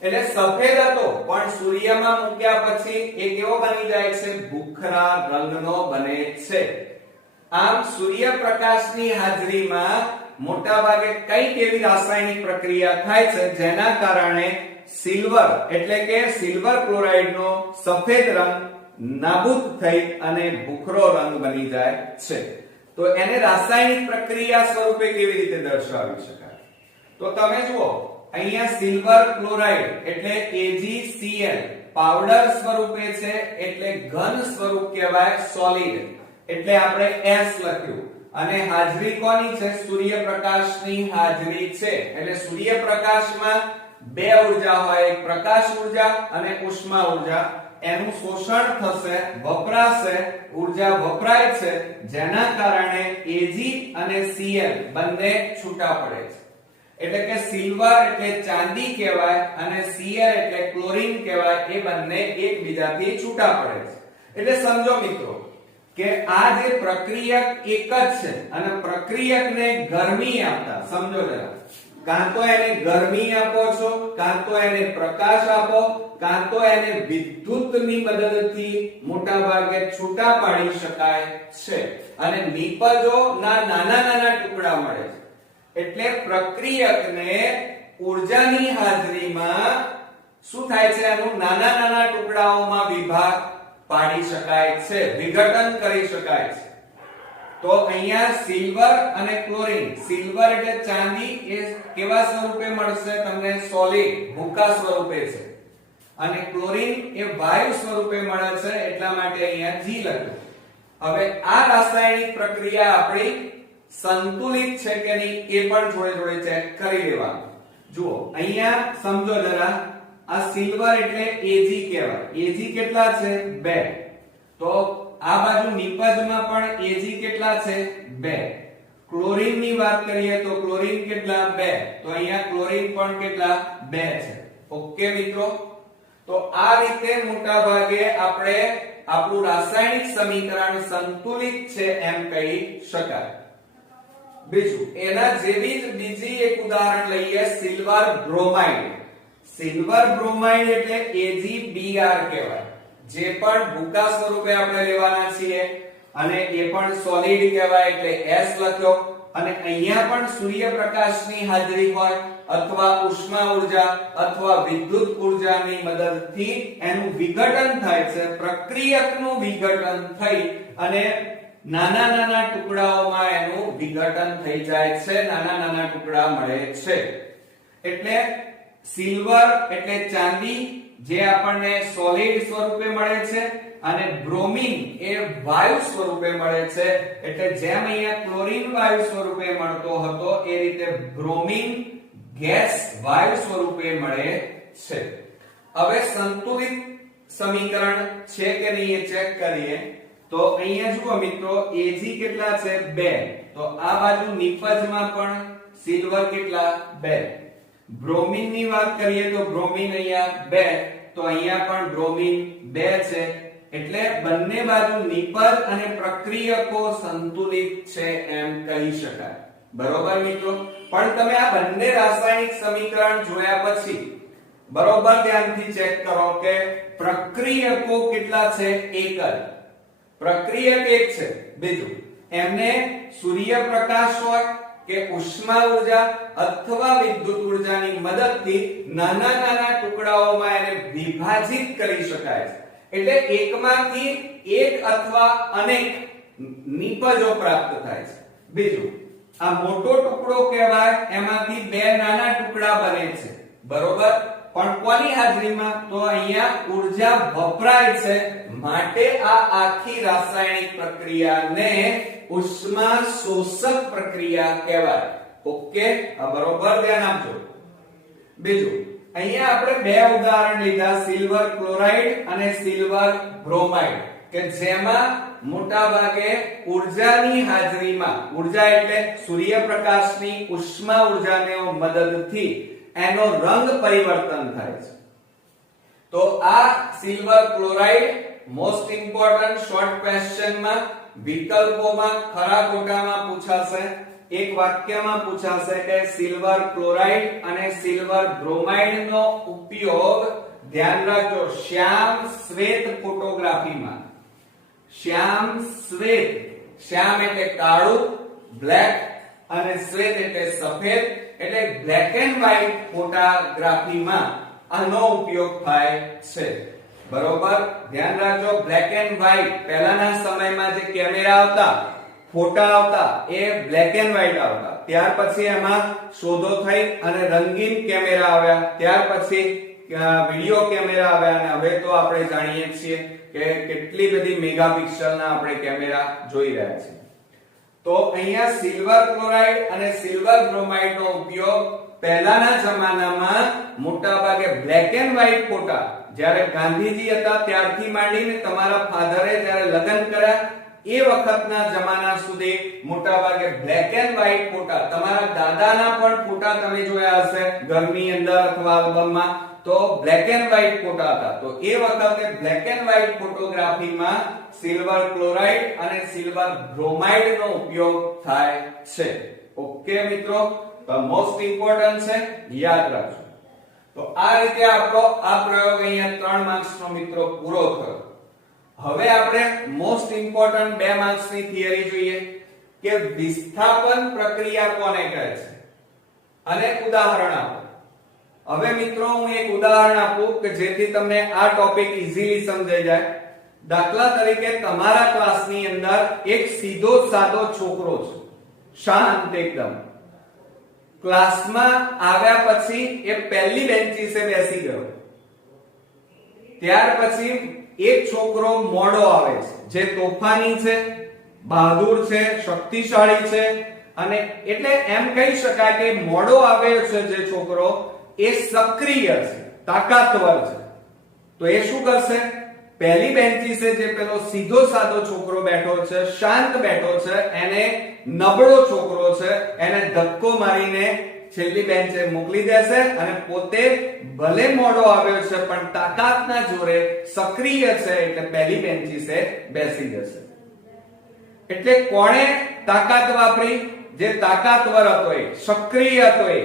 એટલે સફેદ હતો પણ સૂર્યમાં મૂક્યા પછી એ કેવો બની જાય છે? ભૂખરા રંગનો બને છે. આમ સૂર્યપ્રકાશની હાજરીમાં મોટા ભાગે કઈક એવી રાસાયણિક પ્રક્રિયા થાય છે જેના કારણે સિલ્વર એટલે કે સિલ્વર ક્લોરાઇડ નો સફેદ રંગ નાબૂદ થઈ અને ભૂખરો રંગ બની જાય છે. તો એને રાસાયણિક પ્રક્રિયા સ્વરૂપે કેવી રીતે દર્શાવી શકાય? તો તમે જુઓ અહીંયા સિલ્વર ક્લોરાઇડ એટલે AgCl પાવડર સ્વરૂપે છે એટલે ઘન સ્વરૂપ કહેવાય, સોલિડ. એટલે આપણે S લખ્યું અને હાજરી કોની છે? સૂર્યપ્રકાશની હાજરી છે. એટલે સૂર્યપ્રકાશમાં બે ઉર્જા હોય, એક પ્રકાશ ઉર્જા અને ઉષ્મા ઉર્જા. એનું શોષણ થશે, વપરાશે, ઉર્જા વપરાય છે જેના કારણે Ag અને Cl બંને છૂટા પડે છે. એટલે કે સિલ્વર એટલે ચાંદી કહેવાય અને Cl એટલે ક્લોરીન કહેવાય. એ બંને એકબીજાથી છૂટા પડે છે. એટલે સમજો મિત્રો કે આ જે પ્રક્રિયક એક જ છે અને પ્રક્રિયકને ગરમી આપતા, સમજો જરા, કાં તો એને ગરમી આપો છો, કાં તો એને પ્રકાશ આપો, કાં તો એને વિદ્યુતની મદદથી મોટા ભાગે છૂટા પાડી શકાય છે અને નિપજોના નાના નાના ટુકડા મળે છે. એટલે પ્રક્રિયકને ઊર્જાની હાજરીમાં શું થાય છે? એનું નાના નાના ટુકડાઓમાં વિભાગ પાડી શકાય છે, વિઘટન કરી શકાય છે. તો અહીંયા સિલ્વર અને ક્લોરીન, સિલ્વર એટલે ચાંદી, એ કેવા સ્વરૂપે મળશે તમને? સોલિડ, ભૂકા સ્વરૂપે છે. અને ક્લોરીન એ વાયુ સ્વરૂપે મળે છે, એટલા માટે અહીંયા G લખ્યું. હવે આ રાસાયણિક પ્રક્રિયા આપણી સંતુલિત છે કે નહીં એ પણ જોડે જોડે ચેક કરી લેવાનું. જુઓ અહીંયા સમજો જરા, આ સિલ્વર એટલે Ag કહેવાય. Ag કેટલા છે? 2. તો આ બાજુ નિપજમાં પણ Ag કેટલા છે? 2. ક્લોરીન ની વાત કરીએ તો ક્લોરીન કેટલા? 2. તો અહીંયા ક્લોરીન પણ કેટલા? 2 છે. ઓકે મિત્રો. તો આ રીતે મોટા ભાગે આપણે આપણું રાસાયણિક સમીકરણ સંતુલિત છે એમ કહી શકાય. બીજું એના જેવી જ બીજી એક ઉદાહરણ લઈએ, સિલ્વર બ્રોમાઇડ. સિલ્વર બ્રોમાઇડ એટલે AgBr કહેવાય. જે પણ ભૂકા સ્વરૂપે આપણે લેવાના છીએ અને એ પણ સોલિડ કહેવાય એટલે S લખ્યો. અને અહીંયા પણ સૂર્યપ્રકાશની હાજરી હોય અથવા ઉષ્મા ઉર્જા અથવા વિદ્યુત ઉર્જાની મદદથી એનું વિઘટન થાય છે, પ્રક્રિયકનું વિઘટન થઈ અને નાના નાના ટુકડાઓમાં એનું વિઘટન થઈ જાય છે, નાના નાના ટુકડા મળે છે. એટલે સિલ્વર એટલે ચાંદી જે આપણને સોલિડ સ્વરૂપે મળે છે અને બ્રોમિન એ વાયુ સ્વરૂપે મળે છે. એટલે જેમ અહીંયા ક્લોરીન વાયુ સ્વરૂપે મળતો હતો એ રીતે બ્રોમિન ગેસ વાયુ સ્વરૂપે મળે છે. હવે સંતુલિત સમીકરણ છે કે નહીં એ ચેક કરીએ. તો અહીંયા જુઓ મિત્રો Ag કેટલા છે 2. તો આ બાજુ નિપજમાં પણ સિલ્વર કેટલા 2. બ્રોમિન ની વાત કરીએ તો બ્રોમિન અહીંયા 2. તો અહીંયા પણ બ્રોમિન 2 છે. એટલે બંને બાજુ નિપજ અને પ્રક્રિયકો સંતુલિત છે એમ કહી શકાય. બરોબર મિત્રો. પણ તમે આ બંને રાસાયણિક સમીકરણ જોયા પછી બરોબર ધ્યાનથી ચેક કરો કે પ્રક્રિયકો કેટલા છે? 1 જ. પ્રક્રિયક એક છે. બીજું એમને સૂર્યપ્રકાશ હોય કે ઉષ્મા ઉર્જા અથવા વિદ્યુત ઉર્જાની મદદથી નાના નાના ટુકડાઓમાં એને વિભાજિત કરી શકાય છે. એટલે એકમાંથી એક અથવા અનેક નિપજો પ્રાપ્ત થાય છે. બીજું આ મોટો ટુકડો કહેવાય, એમાંથી 2 નાના ટુકડા બને છે. બરોબર. પણ કોની હાજરીમાં? તો અહીંયા ઊર્જા વપરાય છે, માટે આ આખી રાસાયણિક પ્રક્રિયાને ઉષ્મા શોષક પ્રક્રિયા કહેવાય. ઓકે, આ બરોબર ધ્યાન આપજો. બીજું અહીંયા આપણે 2 ઉદાહરણ લીધા, સિલ્વર ક્લોરાઇડ અને સિલ્વર બ્રોમાઇડ, કે જેમાં મોટા ભાગે ઊર્જાની હાજરીમાં, ઊર્જા એટલે સૂર્યપ્રકાશની ઉષ્મા ઉર્જાને મદદથી એનો રંગ પરિવર્તન થાય છે. તો આ silver chloride most important short question માં વિકલ્પોમાં ખરા ખોટામાં પૂછાશે. એક વાક્યમાં પૂછાશે કે સિલ્વર ક્લોરાઇડ અને સિલ્વર બ્રોમાઇડ નો ઉપયોગ, ધ્યાન રાખજો, શ્યામ શ્વેત ફોટોગ્રાફીમાં. શ્યામ શ્વેત, શ્યામ એટલે કાળું, બ્લેક, અને શ્વેત એટલે સફેદ, એટલે બ્લેક એન્ડ વ્હાઇટ ફોટોગ્રાફીમાં આનો ઉપયોગ થાય છે. બરોબર ધ્યાન રાખજો. બ્લેક એન્ડ વ્હાઇટ પહેલાના સમયમાં જે કેમેરા આવતા, ફોટા આવતા, એ બ્લેક એન્ડ વ્હાઇટ આવતા. ત્યાર પછી એમાં શોધો થઈ અને રંગીન કેમેરા આવ્યા. ત્યાર પછી વિડિયો કેમેરા આવ્યા અને હવે તો આપણે જાણીએ છીએ કે કેટલી બધી મેગાપિક્સલના આપણે કેમેરા જોઈ રહ્યા છીએ. તો અહીંયા સિલ્વર ક્લોરાઇડ અને સિલ્વર બ્રોમાઇડ નો ઉપયોગ પહેલાના જમાનામાં મોટા ભાગે બ્લેક એન્ડ વ્હાઇટ ફોટા, જ્યારે ગાંધીજી હતા ત્યારથી માંડીને તમારા ફાધરે જ્યારે લગ્ન કર્યા એ વખતના જમાના સુધી મોટા ભાગે બ્લેક એન્ડ વ્હાઇટ ફોટા, તમારા દાદાના પણ ફોટા તમે જોયા હશે ઘરની અંદર અથવા આલ્બમમાં, તો બ્લેક એન્ડ વ્હાઇટ ફોટા હતા. તો એ વખતે બ્લેક એન્ડ વ્હાઇટ ફોટોગ્રાફીમાં સિલ્વર ક્લોરાઇડ અને સિલ્વર બ્રોમાઇડ નો ઉપયોગ થાય છે. ઓકે મિત્રો, તો મોસ્ટ ઇમ્પોર્ટન્ટ છે, યાદ રાખજો. તો આ રીતે આપણો આ પ્રયોગ અહીંયા 3 માર્ક્સ નો મિત્રો પૂરો થયો. હવે આપણે મોસ્ટ ઇમ્પોર્ટન્ટ 2 માર્ક્સ ની થિયરી જોઈએ કે વિસ્થાપન પ્રક્રિયા કોને કહે છે, અને ઉદાહરણ આપો. હવે મિત્રો હું એક ઉદાહરણ આપું કે જેથી તમને આ ટોપિક ઈઝીલી સમજાઈ જાય. દાખલા તરીકે તમારા ક્લાસની અંદર એક સીધો સાદો છોકરો છે, શાંત એકદમ. ક્લાસમાં આવ્યા પછી એ પહેલી બેન્ચીસે બેસી ગયો. ત્યાર પછી એક છોકરો મોડો આવે છે, જે તોફાની છે, બહાદુર છે, શક્તિશાળી છે, અને એટલે એમ કહી શકાય કે મોડો આવ્યો છે જે છોકરો એ સક્રિય છે, તાકાતવર છે. તો એ શું કરશે? પહેલી બેન્ચીસે જે પેલો સીધો સાદો છોકરો બેઠો છે, શાંત બેઠો છે, એને નબળો છોકરો છે, એને ધક્કો મારીને છેલ્લી બેન્ચે મોકલી દેશે અને પોતે ભલે મોડો આવ્યો છે પણ તાકાતના જોરે સક્રિય છે એટલે પહેલી બેન્ચીસે બેસી જશે. એટલે કોણે તાકાત વાપરી? જે તાકાતવર હતો, એ સક્રિય હતો. એ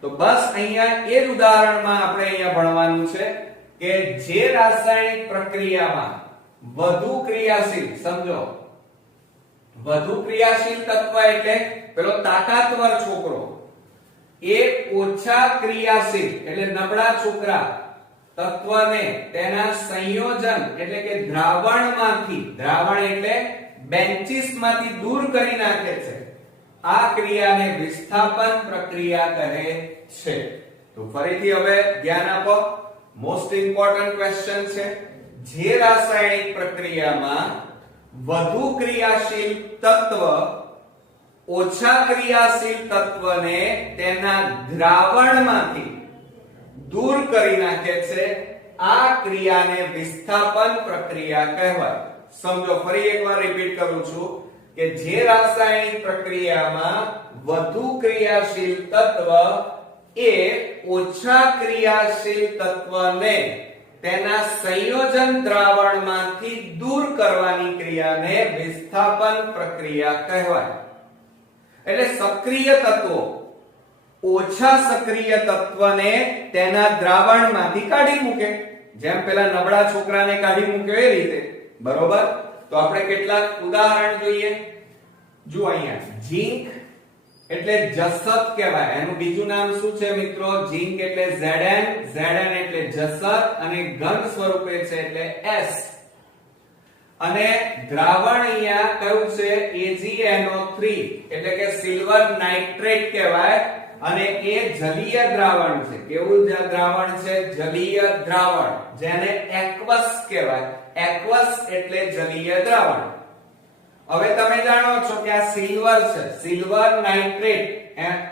તો બસ અહીંયા એ જ ઉદાહરણમાં આપણે અહીંયા ભણવાનું છે કે જે રાસાયણિક પ્રક્રિયામાં વધુ ક્રિયાશીલ, સમજો, વધુ ક્રિયાશીલ તત્વ એટલે પેલો તાકાતવર છોકરો, એ ઓછા ક્રિયાશીલ એટલે નબળા છોકરા તત્વને તેના સંયોજન એટલે કે દ્રાવણમાંથી, દ્રાવણ એટલે બેન્ચીસ માંથી દૂર કરી નાખે છે. આ ક્રિયાને વિસ્થાપન પ્રક્રિયા કહે છે. તો ફરીથી હવે ધ્યાન આપો, મોસ્ટ ઇમ્પોર્ટન્ટ ક્વેશ્ચન છે. જે રાસાયણિક પ્રક્રિયામાં વધુ ક્રિયાશીલ તત્વ ઓછા ક્રિયાશીલ તત્વને તેના દ્રાવણમાંથી દૂર કરી નાખે છે, આ ક્રિયાને વિસ્થાપન પ્રક્રિયા કહેવાય. સમજો, ફરી એકવાર રિપીટ કરું છું કે જે રાસાયણિક પ્રક્રિયામાં વધુ ક્રિયાશીલ તત્વ એ ઓછા ક્રિયાશીલ તત્વને તેના સંયોજન દ્રાવણમાંથી દૂર કરવાની ક્રિયાને વિસ્થાપન પ્રક્રિયા કહેવાય. એટલે સક્રિય તત્વો ઓછા સક્રિય તત્વને તેના દ્રાવણમાંથી કાઢી મૂકે, જેમ પેલા નબળા છોકરાને કાઢી મૂક્યો એ રીતે. બરોબર? તો આપણે કેટલાક ઉદાહરણ જોઈએ. જો અહીંયા ઝીંક એટલે જસત કહેવાય. એનું બીજું નામ શું છે મિત્રો? ઝીંક એટલે Zn, Zn એટલે જસત અને ઘન સ્વરૂપે છે એટલે S. અને દ્રાવણ અહીંયા કયું છે? AgNO3 એટલે કે સિલ્વર નાઇટ્રેટ કહેવાય. અને એ જલીય દ્રાવણ છે. કેવું દ્રાવણ છે? જલીય દ્રાવણ, જેને એક્વસ કહેવાય. એક્વસ એટલે જલીય દ્રાવણ. હવે તમે જાણો છો કે આ સિલ્વર છે, સિલ્વર નાઇટ્રેટ.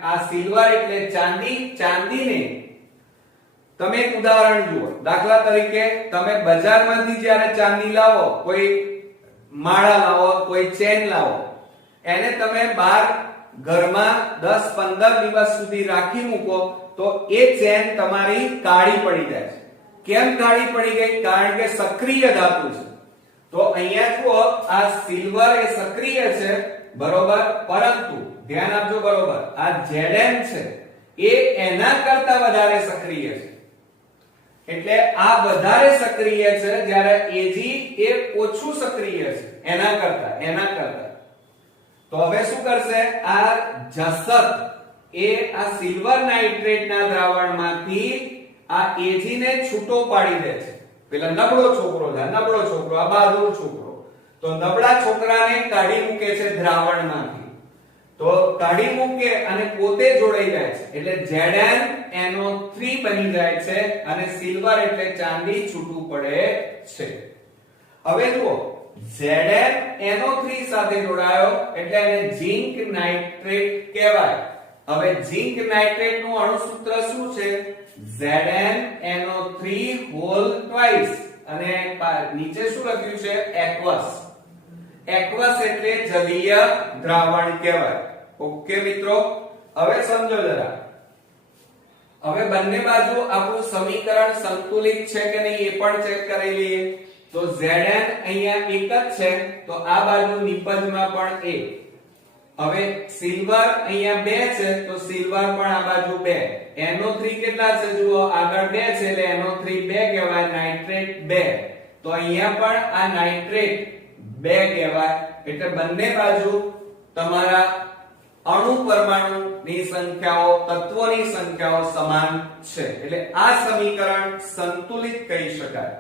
આ સિલ્વર એટલે ચાંદી, ચાંદીને તમે એક ઉદાહરણ જુઓ. દાખલા તરીકે તમે બજારમાંથી જ્યારે ચાંદી લાવો, કોઈ માળા લાવો, કોઈ ચેન લાવો, એને તમે બહાર ઘરમાં 10-15 દિવસ સુધી રાખી મૂકો તો એ ચેન તમારી કાળી પડી જાય છે. કેમ કાળી પડી ગઈ? કારણ કે સક્રિય ધાતુ છે. તો અહીંયા જુઓ, આ સિલ્વર એ સક્રિય છે, બરોબર, પરંતુ ધ્યાન આપજો, બરોબર, આ Zn છે એ એના કરતા વધારે સક્રિય છે. એટલે આ વધારે સક્રિય છે, જ્યારે Ag એ ઓછું સક્રિય છે એના કરતા. તો હવે શું કરશે? આ જસત એ આ સિલ્વર નાઇટ્રેટના દ્રાવણમાંથી આ Ag ને છૂટો પાડી દે છે. પેલા નબળો છોકરો છે, નબળો છોકરો, આ બહાદુર છોકરો, તો નબળા છોકરાને કાઢી મૂકે છે દ્રાવણમાંથી. તો કાઢી મૂકે અને પોતે જોડાઈ જાય છે, એટલે ZnNO3 બની જાય છે અને સિલ્વર એટલે ચાંદી છૂટું પડે છે. હવે જુઓ, ZnNO3 સાથે જોડાયો એટલે એને ઝિંક નાઇટ્રેટ કહેવાય. હવે ઝિંક નાઇટ્રેટ નું અણુસૂત્ર શું છે? ZnNO3 whole twice. અને નીચે શું લખ્યું છે? એક્વસ. એક્વસ એટલે જલીય દ્રાવણ કહેવાય. ઓકે મિત્રો, હવે સમજો જરા. હવે બંને બાજુ આપણું સમીકરણ સંતુલિત છે કે નહીં એ પણ ચેક કરી લઈએ. તો Zn અહીંયા એક જ છે, તો આ બાજુ નિપજમાં પણ એક. હવે સિલ્વર અહીંયા 2 છે, તો સિલ્વર પણ આ બાજુ 2. NO3 કેટલા છે? જુઓ, આગળ 2 છે એટલે NO3 2 કહેવાય, નાઇટ્રેટ 2. તો અહીંયા પણ આ નાઇટ્રેટ 2 કહેવાય. એટલે બંને બાજુ તમારા અણુ પરમાણુની સંખ્યાઓ, તત્વોની સંખ્યાઓ સમાન છે. એટલે આ સમીકરણ સંતુલિત કહી શકાય.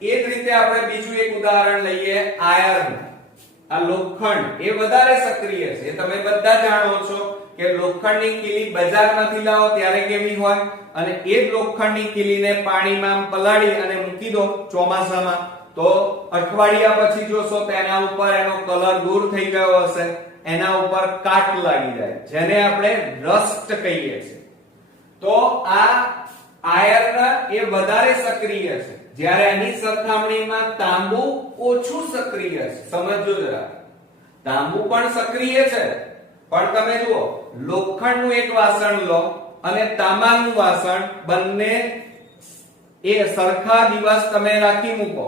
એ જ રીતે આપણે બીજું એક ઉદાહરણ લઈએ, આયર્ન. આ લોખંડ એ વધારે સક્રિય છે. એ તમે બધા જાણો છો કે લોખંડની કીલી બજારમાંથી લાવો ત્યારે કેવી હોય, અને એ જ લોખંડની કીલીને પાણીમાં પલાળી અને મૂકી દો ચોમાસામાં, તો અઠવાડિયા પછી જોશો તો એના ઉપર એનો કલર દૂર થઈ ગયો હશે, એના ઉપર કાટ લાગી જાય, જેને આપણે રસ્ટ કહીએ છીએ. તો આ આયર્ન એ વધારે સક્રિય છે, જ્યારે એની સરખામણીમાં તાંબુ ઓછું સક્રિય છે. સમજો જરા, તાંબુ પણ સક્રિય છે, પણ તમે જુઓ, લોખંડનું એક વાસણ લો અને તાંબાનું વાસણ, બંને એ સરખા દિવસ તમે રાખી મૂકો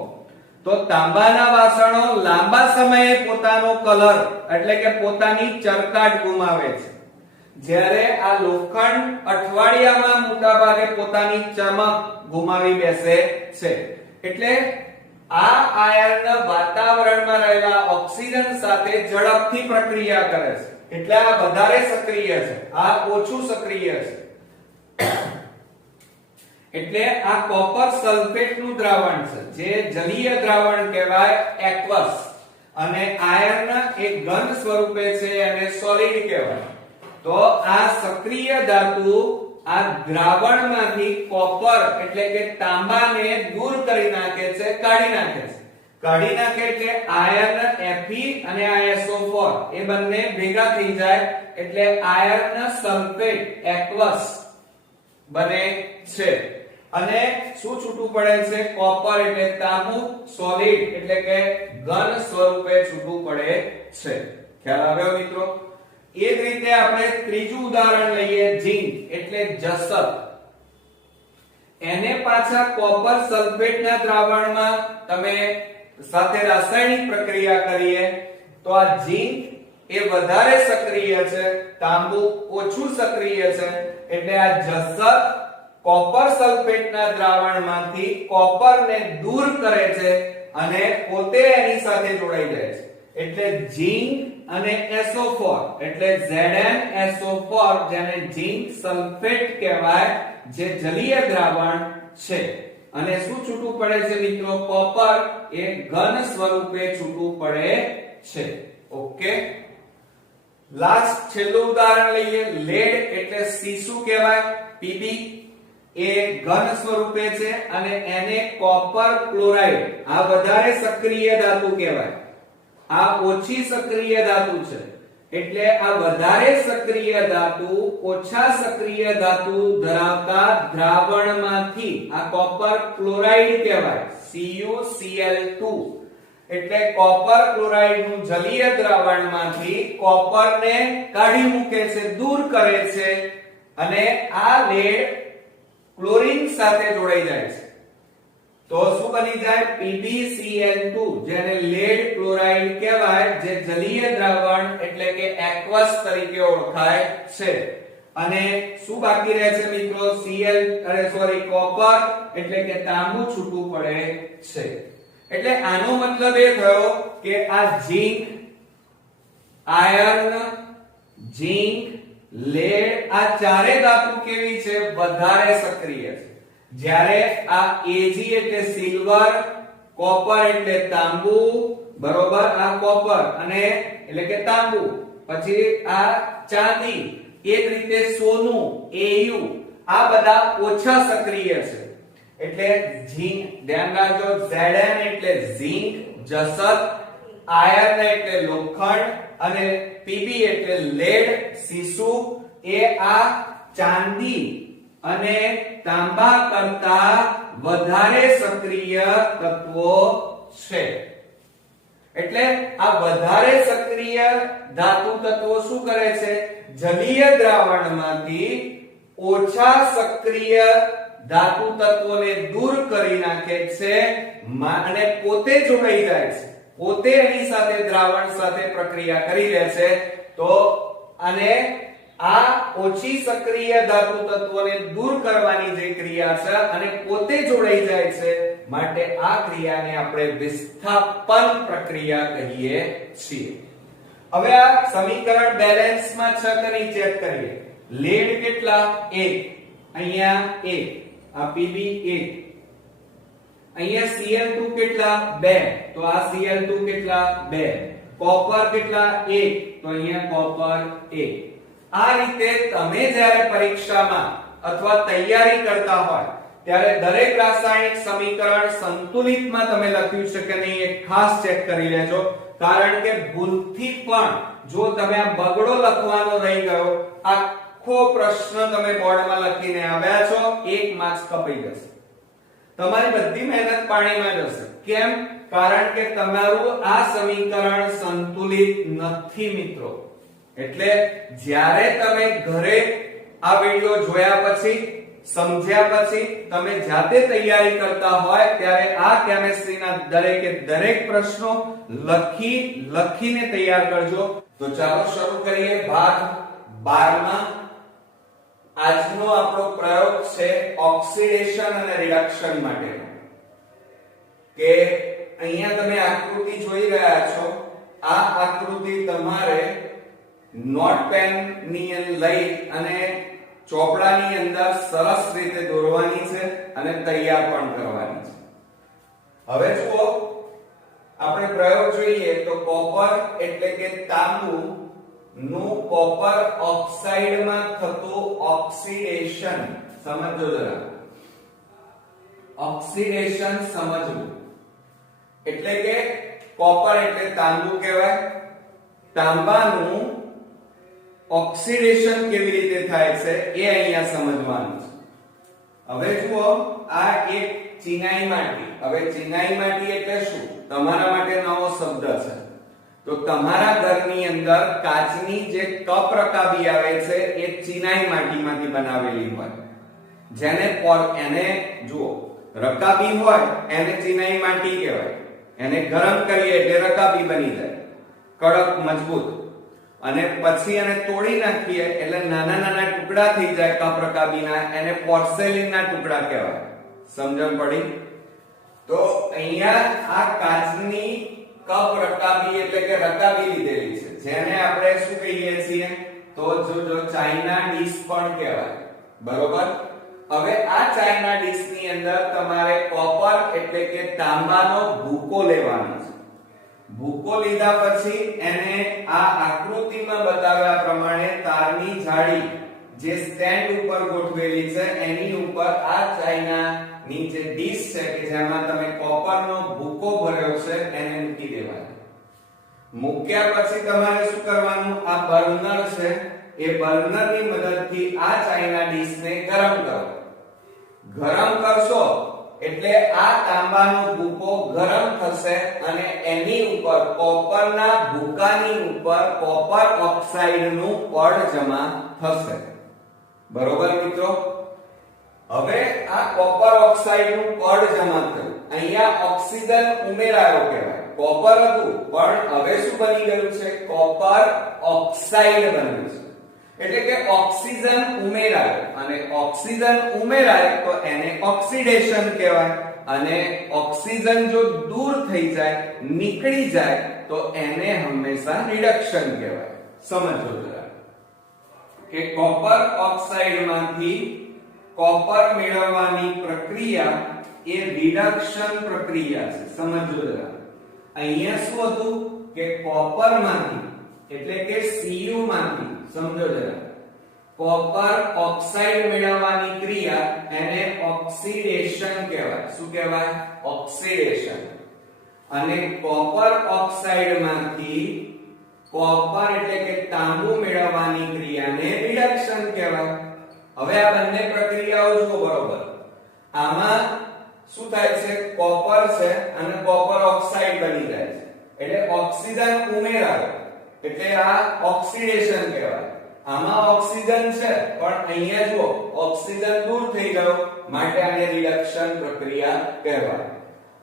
તો તાંબાના વાસણો લાંબા સમયે પોતાનો કલર એટલે કે પોતાની ચરકાટ ગુમાવે છે, જ્યારે આ લોખંડ અઠવાડિયામાં મોટા ભાગે પોતાની ચમક ગુમાવી બેસે છે. એટલે આ આયર્ન વાતાવરણમાં રહેલા ઓક્સિજન સાથે ઝડપથી પ્રક્રિયા કરે છે, એટલે આ વધારે સક્રિય છે, આ ઓછું સક્રિય છે. એટલે આ કોપર સલ્ફેટ નું દ્રાવણ છે, જે જલીય દ્રાવણ કહેવાય, એક્વસ. અને આયર્ન એક ઘન સ્વરૂપે છે અને સોલિડ કહેવાય. તો આ સક્રિય ધાતુ આ દ્રાવણમાંથી કોપર એટલે કે તાંબાને દૂર કરી નાખે છે, કાઢી નાખે છે. કાઢી નાખે એટલે આયર્ન Fe અને આ SO4 એ બંને ભેગા થઈ જાય એટલે આયર્ન સલ્ફેટ એક્વસ બને છે. અને શું છૂટું પડે છે? કોપર એટલે તાંબુ, સોલિડ એટલે કે ઘન સ્વરૂપે છૂટું પડે છે. ખ્યાલ આવ્યો મિત્રો? એ જ રીતે આપણે ત્રીજું ઉદાહરણ લઈએ, ઝિંક એટલે જસત. એને પાછા કોપર સલ્ફેટના દ્રાવણમાં તમે સાથે રાસાયણિક પ્રક્રિયા કરીએ તો આ ઝિંક એ વધારે સક્રિય છે, તાંબુ ઓછું સક્રિય છે. એટલે આ જસત કોપર સલ્ફેટના દ્રાવણમાંથી કોપરને દૂર કરે છે અને પોતે એની સાથે જોડાઈ જાય છે. એટલે ઝિંક અને SO4 એટલે ZnSO4 જેને ઝિંક સલ્ફેટ કહેવાય, જે જલીય દ્રાવણ છે. અને શું છૂટું પડે છે મિત્રો? કોપર એ ઘન સ્વરૂપે છૂટું પડે છે. ઓકે, લાસ્ટ છેલ્લું ઉદાહરણ લઈએ, લેડ એટલે સીસુ કહેવાય, Pb એ ઘન સ્વરૂપે છે અને એને કોપર ક્લોરાઇડ આ વધારે સક્રિય ધાતુ કહેવાય, આ ઓછી સક્રિય ધાતુ છે. એટલે આ વધારે સક્રિય ધાતુ ઓછા સક્રિય ધાતુ ધરાવતા દ્રાવણમાંથી આ કોપર ક્લોરાઇડ કહેવાય, CuCl2. એટલે કોપર ક્લોરાઇડ નું જલીય દ્રાવણમાંથી કોપરને કાઢી મૂકે છે, દૂર કરે છે અને આ લેડ ક્લોરીન સાથે જોડાઈ જાય છે. તો શું બની જાય? PbCl2 જેને લેડ ક્લોરાઇડ કહેવાય, જે જલીય દ્રાવણ એટલે કે એક્વસ તરીકે ઓળખાય છે. અને શું બાકી રહે છે મિત્રો? કોપર એટલે કે તાંબુ છૂટું પડે છે. એટલે આનો મતલબ એ થયો કે આ ઝિંક, આયર્ન, ઝિંક, લેડ આ ચારે ધાતુ કેવી છે? વધારે સક્રિય છે. જ્યારે આ Ag એટલે સિલ્વર, કોપર એટલે તાંબુ, બરોબર, આ કોપર અને એટલે કે તાંબુ, પછી આ ચાંદી, એ જ રીતે સોનું, Au, આ બધા ઓછા સક્રિય છે. એટલે ઝિંક, ધ્યાન રાખજો, Zn એટલે ઝિંક, જસત, આયર્ન એટલે લોખંડ અને Pb એટલે લેડ, સીસુ એ આ ચાંદી અને તાંબા કરતા વધારે સક્રિય તત્વો છે. એટલે આ વધારે સક્રિય ધાતુ તત્વો શું કરે છે? જલીય દ્રાવણમાંથી ઓછા સક્રિય ધાતુ તત્વોને દૂર કરી નાખે છે અને પોતે જોડાઈ જાય છે, પોતે એની સાથે દ્રાવણ સાથે પ્રક્રિયા કરી લે છે. તો અને આ ઓછી સક્રિય ધાતુ તત્વોને દૂર કરવાની જે ક્રિયા છે અને પોતે જોડાઈ જાય છે, માટે આ ક્રિયાને આપણે વિસ્થાપન પ્રક્રિયા કહીએ છીએ. હવે આ સમીકરણ બેલેન્સમાં છે કે નહીં ચેક કરીએ. લેડ કેટલા? 1, અહીંયા 1, આ Pb 1, અહીંયા Cl2 કેટલા? 2, તો આ Cl2 કેટલા? 2, કોપર કેટલા? 1, તો અહીંયા કોપર 1. આ રીતે તમે જ્યારે પરીક્ષામાં અથવા તૈયારી કરતા હોય ત્યારે દરેક રાસાયણિક સમીકરણ સંતુલિતમાં તમે લખ્યું છે કે નહીં એ ખાસ ચેક કરી લેજો. કારણ કે ભૂલથી પણ જો તમે આ બગડો લખવાનો રહી ગયો, આખો પ્રશ્ન તમે બોર્ડમાં લખીને આવ્યા છો, 1 માર્ક્સ કપાઈ જશે. તમારી બધી મહેનત પાણીમાં જશે. કેમ? કારણ કે તમારું આ સમીકરણ સંતુલિત નથી મિત્રો. એટલે જ્યારે તમે ઘરે આ વિડિયો જોયા પછી, સમજ્યા પછી તમે જાતે તૈયારી કરતા હોય ત્યારે આ કેમિસ્ટ્રીના દરેકે દરેક પ્રશ્નો લખીને તૈયાર કરજો. તો ચાલો શરૂ કરીએ ભાગ 12 માં. આજનો આપણો પ્રયોગ છે ઓક્સિડેશન અને રિડક્શન માટેનો. કે અહીંયા તમે આકૃતિ જોઈ રહ્યા છો, આ આકૃતિ તમારે નોટપેન ની લઈ અને ચોપડાની અંદર સરસ રીતે દોરવાની છે અને તૈયાર પણ કરવાની છે. હવે જુઓ, આપણે પ્રયોગ જોઈએ તો કોપર એટલે કે તાંબુ નું કોપર ઓક્સાઇડમાં થતું ઓક્સિડેશન સમજો જરા. ઓક્સિડેશન સમજવું એટલે કે કોપર એટલે તાંબુ કહેવાય. તાંબાનું ઓક્સિડેશન કેવી રીતે થાય છે એ અહીંયા સમજવાનું છે. હવે જુઓ, આ એક ચિનાઈ માટી. હવે ચિનાઈ માટી એટલે શું? તમારા માટે નવો શબ્દ છે. તો તમારા ઘરની અંદર કાચની જે કપ રકાબી આવે છે એ ચિનાઈ માટીમાંથી બનાવેલી હોય. એને જુઓ, રકાબી હોય એને ચિનાઈ માટી કહેવાય. એને ગરમ કરીએ એટલે રકાબી બની જાય, કડક મજબૂત. અને પછી એને તોડી નાખીએ એટલે નાના નાના ટુકડા થઈ જાય કપ રકાબીના, એને પોર્સેલિનના ટુકડા કહેવાય. સમજણ પડી? તો અહીંયા આ કાચની કપ રકાબી એટલે કે રકાબી લીધેલી છે, જેને આપણે શું કહીએ છીએ? તો જો ચાઇના ડીશ પણ કહેવાય. બરોબર? હવે આ ચાઇના ડીશ ની અંદર તમારે કોપર એટલે કે તાંબાનો ભૂકો લેવાનો છે. ભૂકો લીધા પછી એને આ આકૃતિમાં બતાવ્યા પ્રમાણે તારની જાળી જે સ્ટેન્ડ ઉપર ગોઠવેલી છે એની ઉપર આ ચાઇના ની જે ડીશ છે કે જેમાં તમે કોપરનો ભૂકો ભર્યો છે એને મૂકી દેવાનો. મૂક્યા પછી તમારે શું કરવાનું? આ બર્નર છે, એ બર્નરની મદદથી આ ચાઇના ડીશને ગરમ કરો. ગરમ કરશો એટલે આ તાંબાનો ભૂકો ગરમ થશે અને એની ઉપર કોપરના ભૂકાની ઉપર કોપર ઓક્સાઇડનું પડ જમા થશે. બરોબર મિત્રો? હવે આ કોપર ઓક્સાઇડનું પડ જમા થયું, અહીંયા ઓક્સિજન ઉમેરાયો કહેવાય. કોપર હતું પણ હવે શું બની ગયું છે? કોપર ઓક્સાઇડ બન્યું છે. એટલે કે ઓક્સિજન ઉમેરાયો, અને ઓક્સિજન ઉમેરાય તો એને ઓક્સિડેશન કહેવાય. અને ઓક્સિજન જો દૂર થઈ જાય, નીકળી જાય તો એને હંમેશા રિડક્શન કહેવાય. સમજો જરા કે કોપર ઓક્સાઇડમાંથી કોપર મેળવવાની પ્રક્રિયા એ રિડક્શન પ્રક્રિયા છે. સમજો જરા, અહીંયા શું હતું કે કોપરમાંથી એટલે કે Cu માંથી, સમજો જરા, કોપર ઓક્સાઇડ મેળવવાની ક્રિયા એને ઓક્સિડેશન કહેવાય. શું કહેવાય? ઓક્સિડેશન. અને કોપર ઓક્સાઇડમાંથી કોપર એટલે કે તાંબુ મેળવવાની ક્રિયાને રિડક્શન કહેવાય. હવે આ બંને પ્રક્રિયાઓ જુઓ. બરોબર, આમાં શું થાય છે? કોપર છે અને કોપર ઓક્સાઇડ બની જાય છે, એટલે ઓક્સિજન ઉમેરાય એટલે આ ઓક્સિડેશન કહેવાય. આમાં ઓક્સિજન છે પણ અહીંયા જુઓ ઓક્સિજન દૂર થઈ ગયો, માટે આને રિડક્શન પ્રક્રિયા કહેવાય.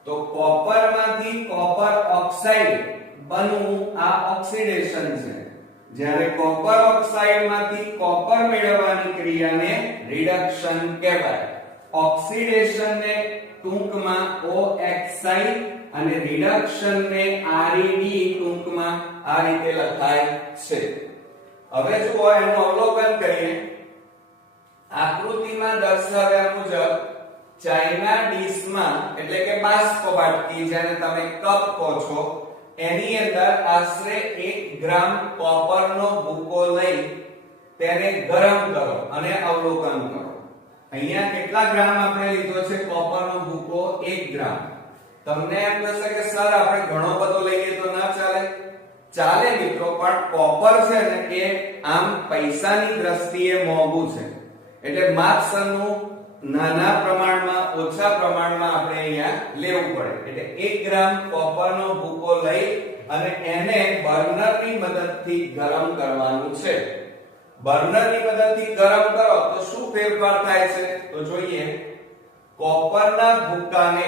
તો કોપરમાંથી કોપર ઓક્સાઇડ બનવું આ ઓક્સિડેશન છે, જ્યારે કોપર ઓક્સાઇડમાંથી કોપર મેળવવાની ક્રિયાને રિડક્શન કહેવાય. ઓક્સિડેશન ને ટૂંકમાં OXI અને રિડક્શન ને RED ટૂંકમાં આ રીતે લખાય છે. હવે જુઓ, એનું અવલોકન કરીએ. આકૃતિમાં દર્શાવ્યા મુજબ ચાઇના ડીશમાં એટલે કે બાષ્પ વાટકી, જેને તમે કપ કહો છો, એની અંદર આશરે 1 ગ્રામ કોપરનો ભૂકો લઈ તેને ગરમ કરો અને અવલોકન કરો. અહીંયા કેટલા ગ્રામ આપણે લીધો છે કોપરનો ભૂકો? 1 ગ્રામ. તમને એમ થશે કે સર આપણે ઘણો બધો લઈએ તો ના ચાલે. ચાલે મિત્રો, પણ કોપર છે ને એ આમ પૈસાની દ્રષ્ટિએ મોંઘું છે, એટલે માપસરનું નાના પ્રમાણમાં, ઓછા પ્રમાણમાં આપણે અહીંયા લેવું પડે. એટલે 1 ગ્રામ કોપરનો ભૂકો લઈ અને એને બર્નરની મદદથી ગરમ કરવાનું છે. બર્નરની મદદથી ગરમ કરો તો શું ફેરફાર થાય છે? તો જોઈએ, કોપરના ભૂકાને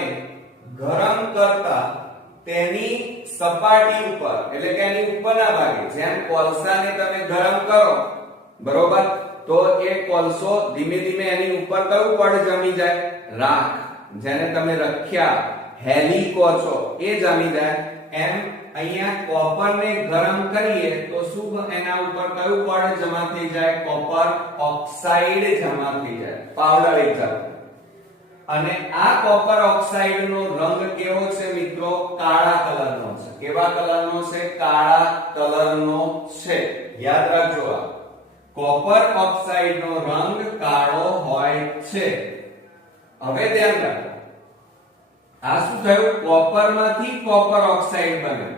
ગરમ કરતા તેની સપાટી ઉપર એટલે કે એની ઉપરના ભાગે, જેમ કોલસાને તમે ગરમ કરો, બરોબર, તો એ કોલસો ધીમે ધીમે એની ઉપર કયું પડ જમી જાય? રાખ, જેને તમે રખ્યા હેલિકો છો એ જામી જાય એમ અહીંયા કોપર ને ગરમ કરીએ તો શું એના ઉપર કયું પડ જમા થઈ જાય કોપર ઓક્સાઇડ જમા થઈ જાય પાવડર એકદમ અને આ કોપર ઓક્સાઇડ નો રંગ કેવો છે મિત્રો કાળા કલરનો છે કેવા કલરનો છે કાળા કલરનો છે યાદ રાખજો આ કોપર ઓક્સાઇડ નો રંગ કાળો હોય છે હવે ધ્યાન રાખો આ શું થયું કોપર માંથી કોપર ઓક્સાઇડ બને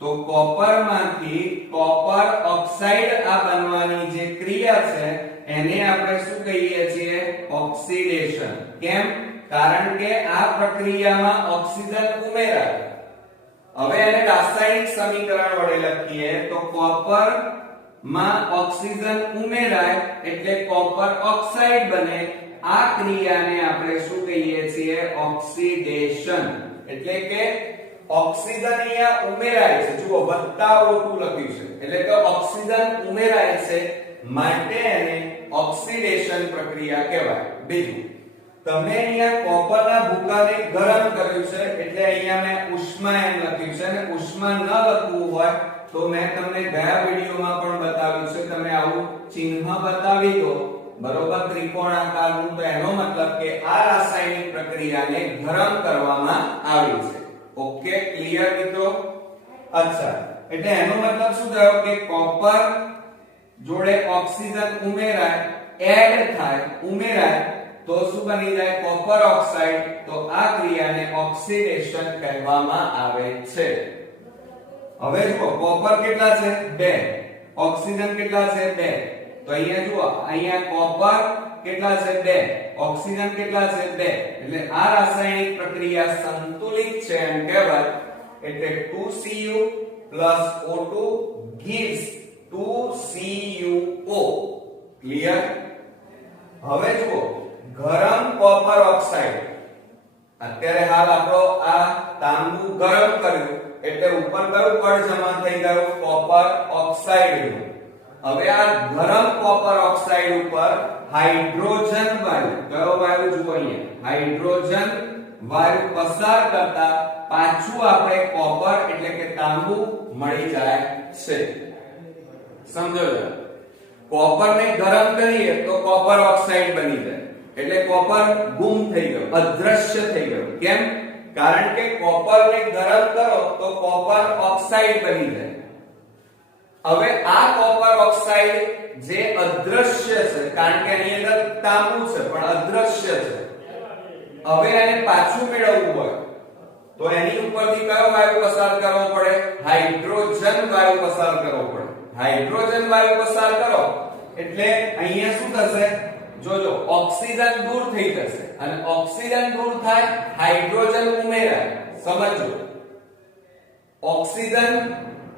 તો કોપર માંથી કોપર ઓક્સાઇડ આ બનવાની જે ક્રિયા છે એને આપણે શું કહીએ છીએ ઓક્સિડેશન કેમ કારણ કે આ પ્રક્રિયામાં ઓક્સિજન ઉમેરાય હવે એને રાસાયણિક સમીકરણ વડે લખીએ તો કોપર માં ઓક્સિજન ઉમેરાય એટલે કોપર ઓક્સાઇડ બને આ ક્રિયાને આપણે શું કહીએ છીએ ઓક્સિડેશન એટલે કે ઓક્સિજન અહીંયા ઉમેરાય છે જુઓ વત્તા O2 લખ્યું છે એટલે કે ઓક્સિજન ઉમેરાય છે માટે એને ઓક્સિડેશન પ્રક્રિયા કહેવાય બીજું તમે અહીંયા કોપરના ભૂકાને ગરમ કર્યું છે એટલે અહીંયા મેં ઉષ્મા એમ લખ્યું છે અને ઉષ્મા ન લખવું હોય તો મેં તમને ગયા વિડિયોમાં પણ બતાવ્યું છે તમે આવું ચિહ્ન બતાવી દો બરોબર ત્રિકોણાકારનું તો એનો મતલબ કે આ રાસાયણિક પ્રક્રિયાને ગરમ કરવામાં આવી છે ઓકે ક્લિયર મિત્રો અચ્છા એટલે એનો મતલબ શું થયો કે કોપર જોડે ઓક્સિજન ઉમેરાય એડ થાય ઉમેરાય તો શું બની જાય કોપર ઓક્સાઇડ તો આ ક્રિયાને ઓક્સિડેશન કહેવામાં આવે છે હવે જુઓ કોપર કેટલા છે 2 ઓક્સિજન કેટલા છે 2 તો અહીંયા જુઓ અહીંયા કોપર કેટલા છે 2 ઓક્સિજન કેટલા છે 2 એટલે આ રાસાયણિક પ્રક્રિયા સંતુલિત છે એમ કહેવાય એટલે 2Cu O2 gives 2CuO clear હવે જુઓ ગરમ કોપર ઓક્સાઇડ અત્યારે હાલ આપણો આ તાંબુ ગરમ કર્યું એટલે ઉપર કયું પડ જમા થઈ ગયું કોપર ઓક્સાઇડ નું હવે આ ગરમ કોપર ઓક્સાઇડ ઉપર હાઇડ્રોજન વાયુ કયો વાયુ જુઓ અહીંયા હાઇડ્રોજન વાયુ પસાર કરતા પાછું આપણે કોપર એટલે કે તાંબુ મળી જાય છે સમજો કોપર ને ગરમ કરીએ તો કોપર ઓક્સાઇડ બની જાય એટલે કોપર ગુમ થઈ ગયું અદ્રશ્ય થઈ ગયું કેમ કારણ કે કોપર ને ગરમ કરો તો કોપર ઓક્સાઇડ બની જાય હવે આ કોપર ઓક્સાઇડ જે અદ્રશ્ય છે કારણ કે આની અંદર તાંબુ છે પણ અદ્રશ્ય છે હવે એને પાછું મેળવવું હોય તો એની ઉપરથી કયો વાયુ પસાર કરવો પડે હાઇડ્રોજન વાયુ પસાર કરવો પડે હાઇડ્રોજન વાયુ પસાર કરો એટલે અહીંયા શું થશે જોજો ઓક્સિજન દૂર થઈ જશે અને ઓક્સિજન દૂર થાય હાઇડ્રોજન ઉમેરાય સમજો ઓક્સિજન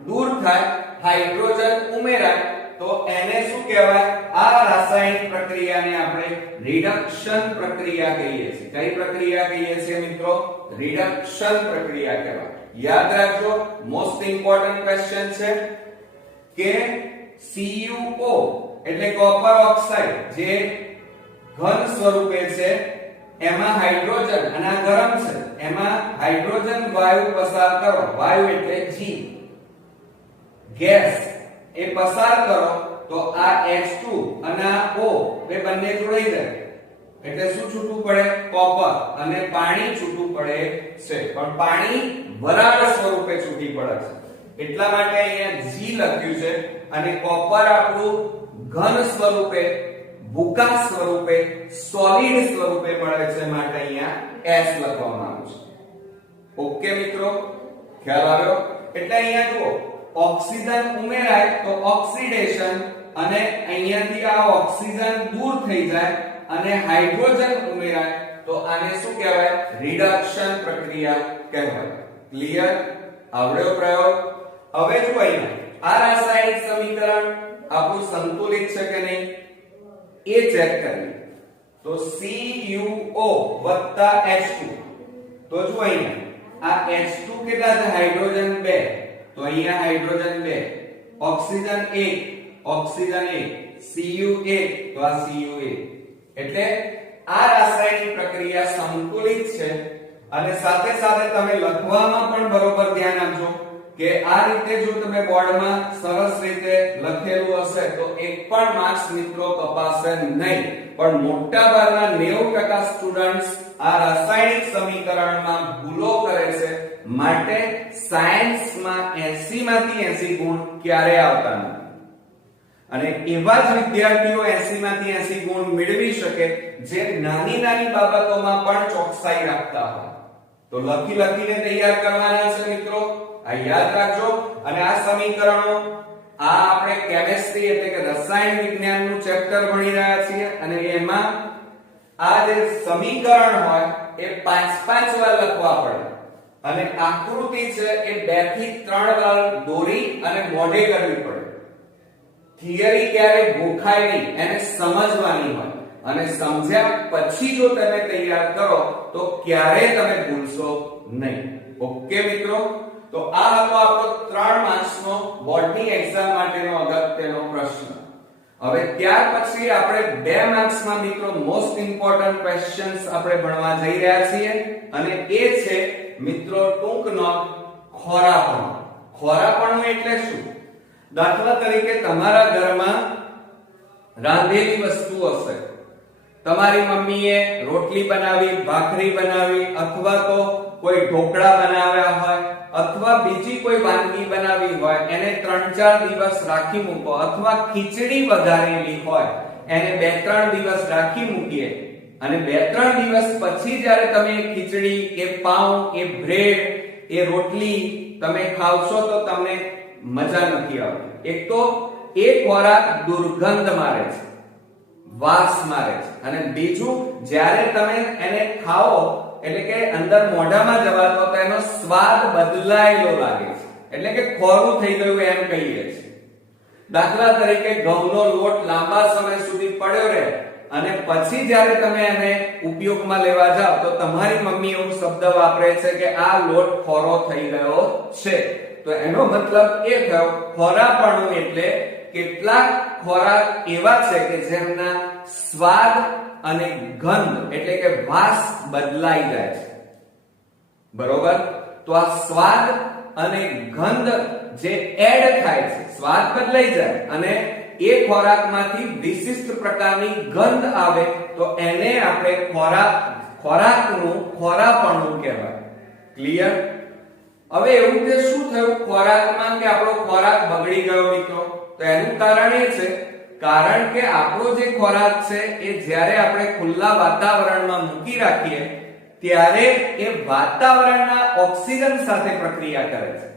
દૂર થાય હાઇડ્રોજન ઉમેરાય તો એને શું કહેવાય આ રાસાયણિક પ્રક્રિયાને આપણે રિડક્શન પ્રક્રિયા કહીએ છીએ કઈ પ્રક્રિયા કહીએ છીએ મિત્રો રિડક્શન પ્રક્રિયા કહેવાય યાદ રાખજો મોસ્ટ ઇમ્પોર્ટન્ટ ક્વેશ્ચન છે કે CuO એટલે કોપર ઓક્સાઇડ જે ઘન સ્વરૂપે છે એમાં હાઇડ્રોજન અને આ ગરમ છે એમાં હાઇડ્રોજન વાયુ પસાર કરો વાયુ એટલે G ગેસ એ પસાર કરો તો આ H2 અને આ O બે બંને જોડાઈ જાય એટલે શું છૂટું પડે કોપર અને પાણી છૂટું પડે છે પણ પાણી વરાળ સ્વરૂપે છૂટી પડે છે એટલા માટે અહીંયા G લખ્યું છે અને કોપર આપણું ઘન સ્વરૂપે ભૂકા સ્વરૂપે સોલિડ સ્વરૂપે મળે છે માટે અહીંયા S લખવામાં આવ્યું છે ઓકે મિત્રો ખ્યાલ આવ્યો એટલે અહીંયા જુઓ ઓક્સિજન ઉમેરાય તો ઓક્સિડેશન અને અહીંયાથી આ ઓક્સિજન દૂર થઈ જાય અને હાઇડ્રોજન ઉમેરાય તો આને શું કહેવાય રિડક્શન પ્રક્રિયા કહેવાય ક્લિયર આવડ્યો પ્રયોગ હવે જો અહીંયા આ રાસાયણિક સમીકરણ આપણું સંતુલિત છે કે નહીં એ ચેક કરીએ તો CuO H2 તો જો અહીંયા આ H2 કેટલા છે હાઇડ્રોજન 2 તો અહીંયા હાઇડ્રોજન 2 ઓક્સિજન 1 ઓક્સિજન 1 Cu1 તો આ Cu1 એટલે આ રાસાયણિક પ્રક્રિયા સંતુલિત છે અને સાથે સાથે તમે લખવામાં પણ બરોબર ધ્યાન આપજો કે આ રીતે જો તમે બોર્ડમાં સરસ રીતે લખેલું હશે તો એક પણ માર્ક્સ મિત્રો કપાશે નહીં, પણ મોટા ભાગના 90% સ્ટુડન્ટ્સ આ રાસાયણિક સમીકરણમાં ભૂલો કરે છે, માટે સાયન્સમાં 80 માંથી 80 ગુણ ક્યારે આવતા નથી. અને એવા જ વિદ્યાર્થીઓ 80 માંથી 80 ગુણ મેળવી શકે જે નાની નાની બાબતોમાં પણ ચોકસાઈ રાખતા હોય. તો લખીને તૈયાર કરવાના છે મિત્રો, આ યાદ રાખજો. અને આ સમીકરણો આ આપણે કેમિસ્ટ્રી એટલે કે રસાયણ વિજ્ઞાનનું ચેપ્ટર ભણી રહ્યા છીએ, અને એમાં આ જે સમીકરણ હોય એ 5-5 વાર લખવા પડે, અને આકૃતિ છે એ 2 થી 3 વાર દોરી અને મોઢે કરવી પડે. થિયરી ક્યારે ગોખાય નહીં, એને સમજવાની હોય, અને સમજ્યા પછી જો તમે તૈયાર કરો તો ક્યારે તમે ભૂલશો નહીં. ઓકે મિત્રો, તો આ હતો આપણો 3 માર્ક્સનો બોર્ડની એક્ઝામ માટેનો અગત્યનો પ્રશ્ન. હવે ત્યાર પછી આપણે 2 માર્ક્સમાં મિત્રો મોસ્ટ ઇમ્પોર્ટન્ટ ક્વેશ્ચન્સ આપણે ભણવા જઈ રહ્યા છીએ, અને એ છે મિત્રો ટૂંકનો ખોરાપણું. ખોરાપણું એટલે શું? દાખલા તરીકે તમારા ઘરમાં રાંધેલી વસ્તુ હશે, તમારી મમ્મીએ રોટલી બનાવી, ભાખરી બનાવી, અથવા તો કોઈ ઢોકળા બનાવ્યા હોય, અથવા બીજી કોઈ વાનગી બનાવી હોય, એને 3-4 દિવસ રાખી મૂકો, અથવા ખીચડી વઘારેલી હોય એને 2-3 દિવસ રાખી મૂકીએ, અને 2-3 દિવસ પછી જ્યારે તમે ખીચડી કે પાઉં કે બ્રેડ એ રોટલી તમે ખાવશો તો તમને મજા નથી આવતી. એક તો એ ખોરાક દુર્ગંધ મારે છે, વાસ મારે છે, અને બીજું જ્યારે તમે એને ખાઓ એટલે કે અંદર મોઢામાં જવા દો તો એનો સ્વાદ બદલાયેલો લાગે છે, એટલે કે ખોરું થઈ ગયું એમ કહીએ છીએ. દાખલા તરીકે ઘઉંનો લોટ લાંબા સમય સુધી પડ્યો રહે અને પછી જ્યારે તમે એને ઉપયોગમાં લેવા જાવ તો તમારી મમ્મી એવો શબ્દ વાપરે છે કે આ લોટ ખોરો થઈ ગયો છે. તો એનો મતલબ એ થયો ખોરાપણું એટલે કેટલાક ખોરાક એવા છે કે જેમના સ્વાદ અને ગંધ એટલે કે વાસ બદલાઈ જાય છે. બરોબર? તો આ સ્વાદ અને ગંધ જે એડ થાય છે, સ્વાદ બદલાઈ જાય અને એ ખોરાકમાંથી વિશિષ્ટ પ્રકારની ગંધ આવે તો એને આપણે ખોરાકનું ખોરાપણું કહેવાય. ક્લિયર? હવે એવું કે શું થયું ખોરાકમાં કે આપણો ખોરાક બગડી ગયો મિત્રો? તો એનું કારણ એ છે કારણ કે આપણો જે ખોરાક છે એ જ્યારે આપણે ખુલ્લા વાતાવરણમાં મૂકી રાખીએ ત્યારે એ વાતાવરણના ઓક્સિજન સાથે પ્રક્રિયા કરે છે.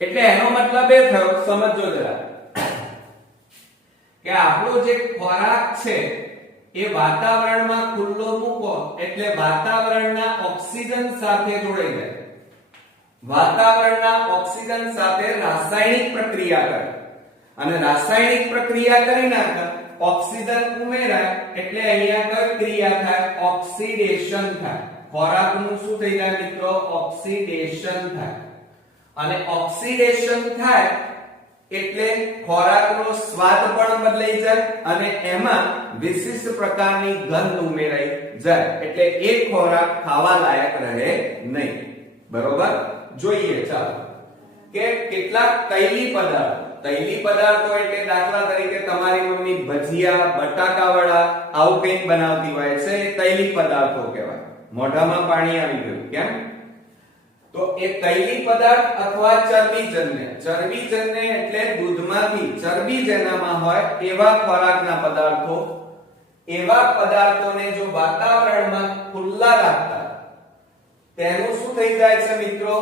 એટલે એનો મતલબ એ થયો, સમજો જરા, કે આપણો જે ખોરાક છે એ વાતાવરણમાં ખુલ્લો મૂકો એટલે વાતાવરણના ઓક્સિજન સાથે જોડાઈ જાય, વાતાવરણના ઓક્સિજન સાથે રાસાયણિક પ્રક્રિયા કરે, અને રાસાયણિક પ્રક્રિયા કરી નાખે, ઓક્સિજન ઉમેરાય એટલે અહીંયા કઈ ક્રિયા થાય? ઓક્સિડેશન થાય. ખોરાકનું શું થઈ જાય મિત્રો? ઓક્સિડેશન થાય. અને ઓક્સિડેશન થાય એટલે ખોરાકનો સ્વાદ પણ બદલાઈ જાય અને એમાં વિશિષ્ટ પ્રકારની ગંધ ઉમેરાઈ જાય, એટલે એ ખોરાક ખાવા લાયક રહે નહીં. બરોબર? જોઈએ ચાલો કે કેટલાક તૈલી પદાર્થો એટલે દાખલા તરીકે તમારી મમ્મી ભજીયા, બટાકાવડા આવું કંઈક બનાવતી હોય છે, એ તૈલી પદાર્થો કહેવાય. મોઢામાં પાણી આવી ગયું કેમ? તો એ તૈલી પદાર્થ અથવા ચરબીજન્ય એટલે દૂધમાંથી ચરબી જેનામાં હોય એવા ખોરાકના પદાર્થો, એવા પદાર્થોને જો વાતાવરણમાં ખુલ્લા રાખતા તેનું શું થઈ જાય છે મિત્રો?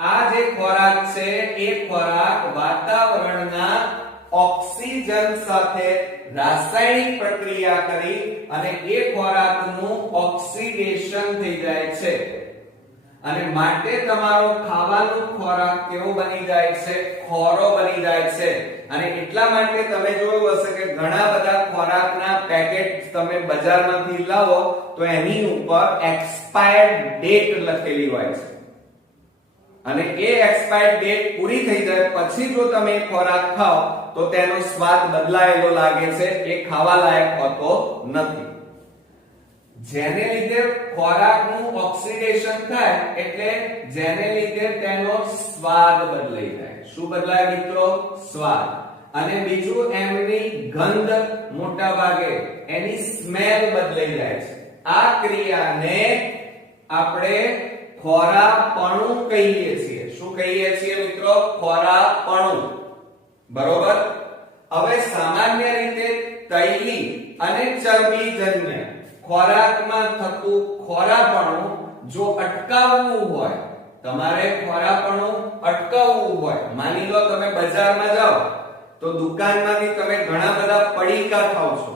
આ જે ખોરાક છે એ ખોરાક વાતાવરણના ઓક્સિજન સાથે રાસાયણિક પ્રક્રિયા કરી અને એ ખોરાકનું ઓક્સિડેશન થઈ જાય છે, અને માટે તમારો ખાવાનો ખોરાક કેવો બની જાય છે? ખોરો બની જાય છે. અને એટલા માટે તમે જોયું હશે કે ઘણા બધા ખોરાકના પેકેટ તમે બજારમાંથી લાવો તો એની ઉપર એક્સપાયર્ડ ડેટ લખેલી હોય છે, અને એ એક્સપાયર્ડ ડેટ પૂરી થઈ જાય પછી જો તમે ખોરાક ખાઓ તો તેનો સ્વાદ બદલાયેલો લાગે છે, એ ખાવા લાયક હોતો નથી. જેને લીધે ખોરાકનું ઓક્સિડેશન થાય એટલે જેને લીધે તેનો સ્વાદ બદલાઈ જાય. શું બદલાય મિત્રો? સ્વાદ. અને બીજું એમની ગંધ, મોટા ભાગે એની સ્મેલ બદલાઈ જાય છે. આ ક્રિયાને આપણે ખોરાપણું કહીએ છીએ. શું કહીએ છીએ મિત્રો? ખોરાપણું. બરોબર. હવે સામાન્ય રીતે તૈલી અને ચરબીજન્ય ખોરાકમાં થતું ખોરાપણું જો અટકાવવું હોય, તમારે ખોરાપણું અટકાવવું હોય, માની લો તમે બજારમાં જાઓ તો દુકાનમાંથી તમે ઘણા બધા પડીકા ખાવ છો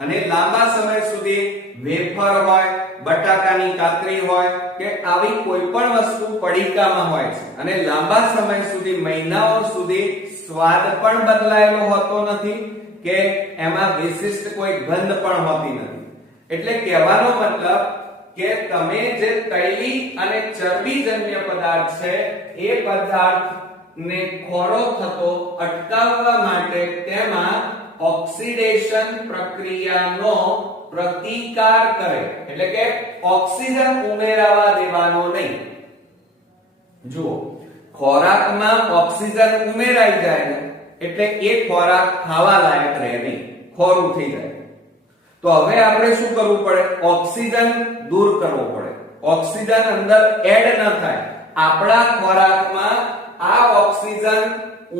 અને લાંબા સમય સુધી વેફર હોય, બટાકાની કાતરી હોય કે આવી કોઈ પણ વસ્તુ પડીકામાં હોય છે અને લાંબા સમય સુધી, મહિનાઓ સુધી સ્વાદ પણ બદલાયેલો હોતો નથી કે એમાં વિશિષ્ટ કોઈ ગંધ પણ હોતી નથી. એટલે કહેવાનો મતલબ કે તમે જે તૈલી અને ચરબીજન્ય પદાર્થ છે એ પદાર્થને ખોરો થતો અટકાવવા માટે તેમાં ઓક્સિડેશન પ્રક્રિયાનો પ્રતિકાર કરે, એટલે કે ઓક્સિજન ઉમેરાવા દેવાનો નહીં. જુઓ, ખોરાકમાં ઓક્સિજન ઉમેરાઈ જાય ને એટલે એ ખોરાક ખાવા લાયક રહે નહીં, ખોરું થઈ જાય. તો હવે આપણે શું કરવું પડે? ઓક્સિજન દૂર કરવો પડે. ઓક્સિજન અંદર એડ ન થાય. આપણા ખોરાકમાં આ ઓક્સિજન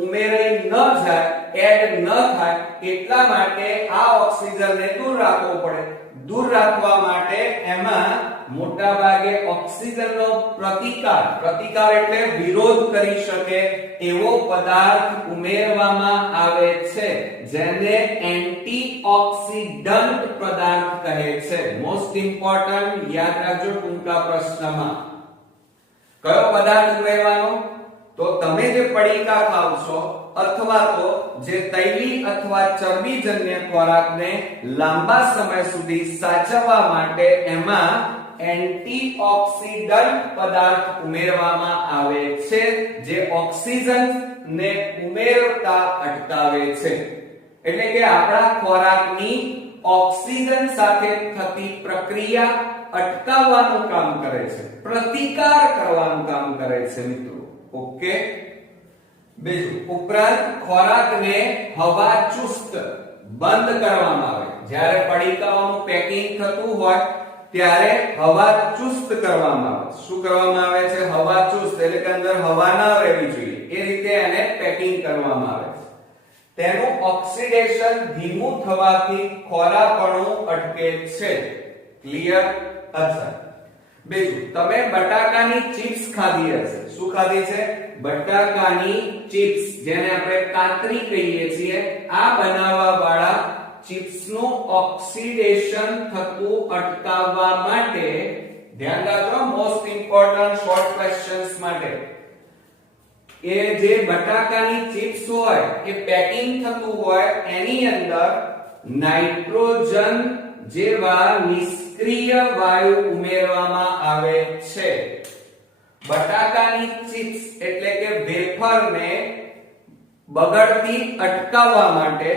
ઉમેરાઈ ન જાય, એડ ન થાય, એટલા માટે આ ઓક્સિજનને દૂર રાખવો પડે. દૂર રાખવા માટે એમાં મોટા ભાગે ઓક્સિજનનો પ્રતિકાર એટલે વિરોધ કરી શકે એવો પદાર્થ ઉમેરવામાં આવે છે, જેને એન્ટીઓક્સિડન્ટ પદાર્થ કહે છે. મોસ્ટ ઇમ્પોર્ટન્ટ, યાદ રાખજો ટૂંકા પ્રશ્નમાં. કયો પદાર્થ ઉમેરવાનો? તો તમે જે પડીકા ખાવ છો અથવા તો જે તૈલી અથવા ચરબીજન્ય ખોરાકને લાંબા સમય સુધી સાચવવા માટે એમાં એન્ટીઓક્સિડન્ટ પદાર્થ ઉમેરવામાં આવે છે, જે ઓક્સિજનને ઉમેરતા અટકાવે છે. એટલે કે આપણા ખોરાકની ઓક્સિજન સાથે થતી પ્રક્રિયા અટકાવવાનું કામ કરે છે, પ્રતિકાર કરવાનું કામ કરે છે મિત્રો. ઓકે. બીજું, ઉપરાંત ખોરાકને હવાચુસ્ત બંધ કરવામાં આવે. જ્યારે પડીકાઓનું પેકિંગ થતું હોય ત્યારે હવાચુસ્ત કરવામાં આવે. શું કરવામાં આવે છે? હવાચુસ્ત, એટલે કે અંદર હવા ન રહેવી જોઈએ એ રીતે એને પેકિંગ કરવામાં આવે છે. તેનું ઓક્સિડેશન ધીમું થવાથી ખોરાપણું અટકે છે. ક્લિયર? અચ્છા. બીજું, તમે બટાકાની ચિપ્સ ખાધી હશે. શું ખાધી છે? બટાકાની ચિપ્સ, જેને આપણે કાતરી કહીએ છીએ. આ બનાવવા વાળા ચિપ્સનું ઓક્સિડેશન થતું અટકાવવા માટે, ધ્યાન રાખજો, મોસ્ટ ઇમ્પોર્ટન્ટ શોર્ટ ક્વેશ્ચન્સ માટે, એ જે બટાકાની ચિપ્સ હોય એ પેકિંગ થતું હોય એની અંદર નાઇટ્રોજન જેવા નિષ્ક્રિય વાયુ ઉમેરવામાં આવે છે. બટાકાની ચિપ્સ એટલે કે વેફરને બગડતી અટકાવવા માટે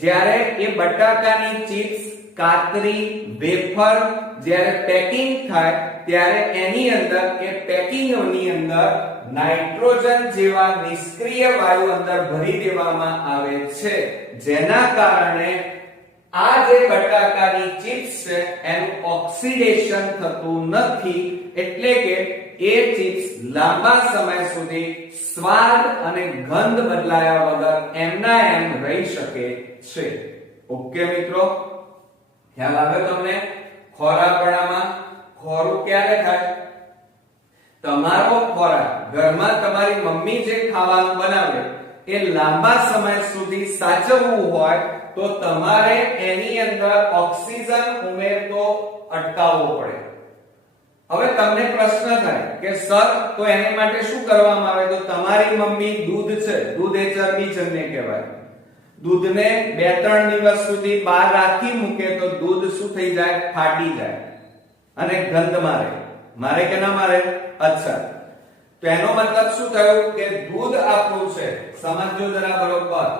જ્યારે એ બટાકાની ચિપ્સ, કાતરી, વેફર જ્યારે પેકિંગ થાય ત્યારે એની અંદર, એ પેકિંગની અંદર નાઇટ્રોજન જેવા નિષ્ક્રિય વાયુ અંદર ભરી દેવામાં આવે છે, જેના કારણે આ જે બટાકાની ચિપ્સ છે એનું ઓક્સિડેશન થતું નથી. એટલે કે એ ચિપ્સ લાંબા સમય સુધી સ્વાદ અને ગંધ બદલાયા વગર એમના એમ રહી શકે છે. ઓકે મિત્રો, ખ્યાલ આવ્યો તમને? ખોરાપણામાં ખોરું ક્યારે થાય? તમારો ખોરાક ઘરમાં તમારી મમ્મી જે ખાવાનું બનાવે એ લાંબા સમય સુધી સાચવવું હોય તો તમારે એની અંદર ઓક્સિજન ઉમેરતો અટકાવવો પડે. હવે તમને પ્રશ્ન થાય કે સર, તો એને માટે શું કરવામાં આવે? તો તમારી મમ્મી દૂધ છે, દૂધ એ ચરબીજન્ય કહેવાય. દૂધને 2-3 દિવસ સુધી બહાર રાખી મૂકે તો દૂધ શું થઈ જાય? ફાટી જાય અને ગંધ મારે. મારે કે ના મારે? અચ્છા. તો એનો મતલબ શું થયું કે દૂધ આપણું છે, સમજો જરા બરોબર.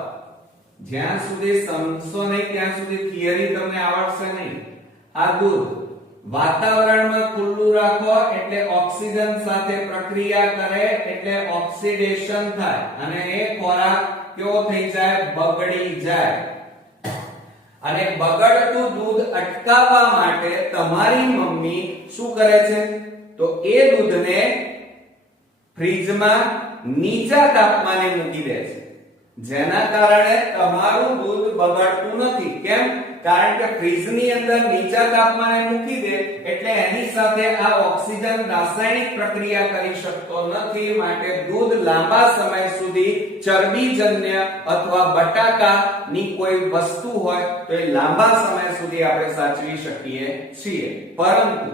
જ્યાં સુધી સમજશો નહીં ત્યાં સુધી થિયરી તમને આવડશે નહીં. આ દૂધ વાતાવરણમાં ખુલ્લું રાખો એટલે ઓક્સિજન સાથે પ્રક્રિયા કરે એટલે ઓક્સિડેશન થાય અને એ ખોરાક કેવો થઈ જાય, બગડી જાય. અને બગડતું દૂધ અટકાવવા માટે તમારી મમ્મી શું કરે છે, તો એ દૂધને ફ્રીજમાં નીચા તાપમાને મૂકી દે છે, જેના કારણે તમારું દૂધ બગડતું નથી. કેમ? કારણ કે ફ્રીજની અંદર નીચા તાપમાને મૂકી દે એટલે એની સાથે આ ઓક્સિજન રાસાયણિક પ્રક્રિયા કરી શકતો નથી, માટે દૂધ લાંબા સમય સુધી ચરબીજન્ય અથવા બટાકાની કોઈ વસ્તુ હોય તો એ લાંબા સમય સુધી આપણે સાચવી શકીએ છીએ. પરંતુ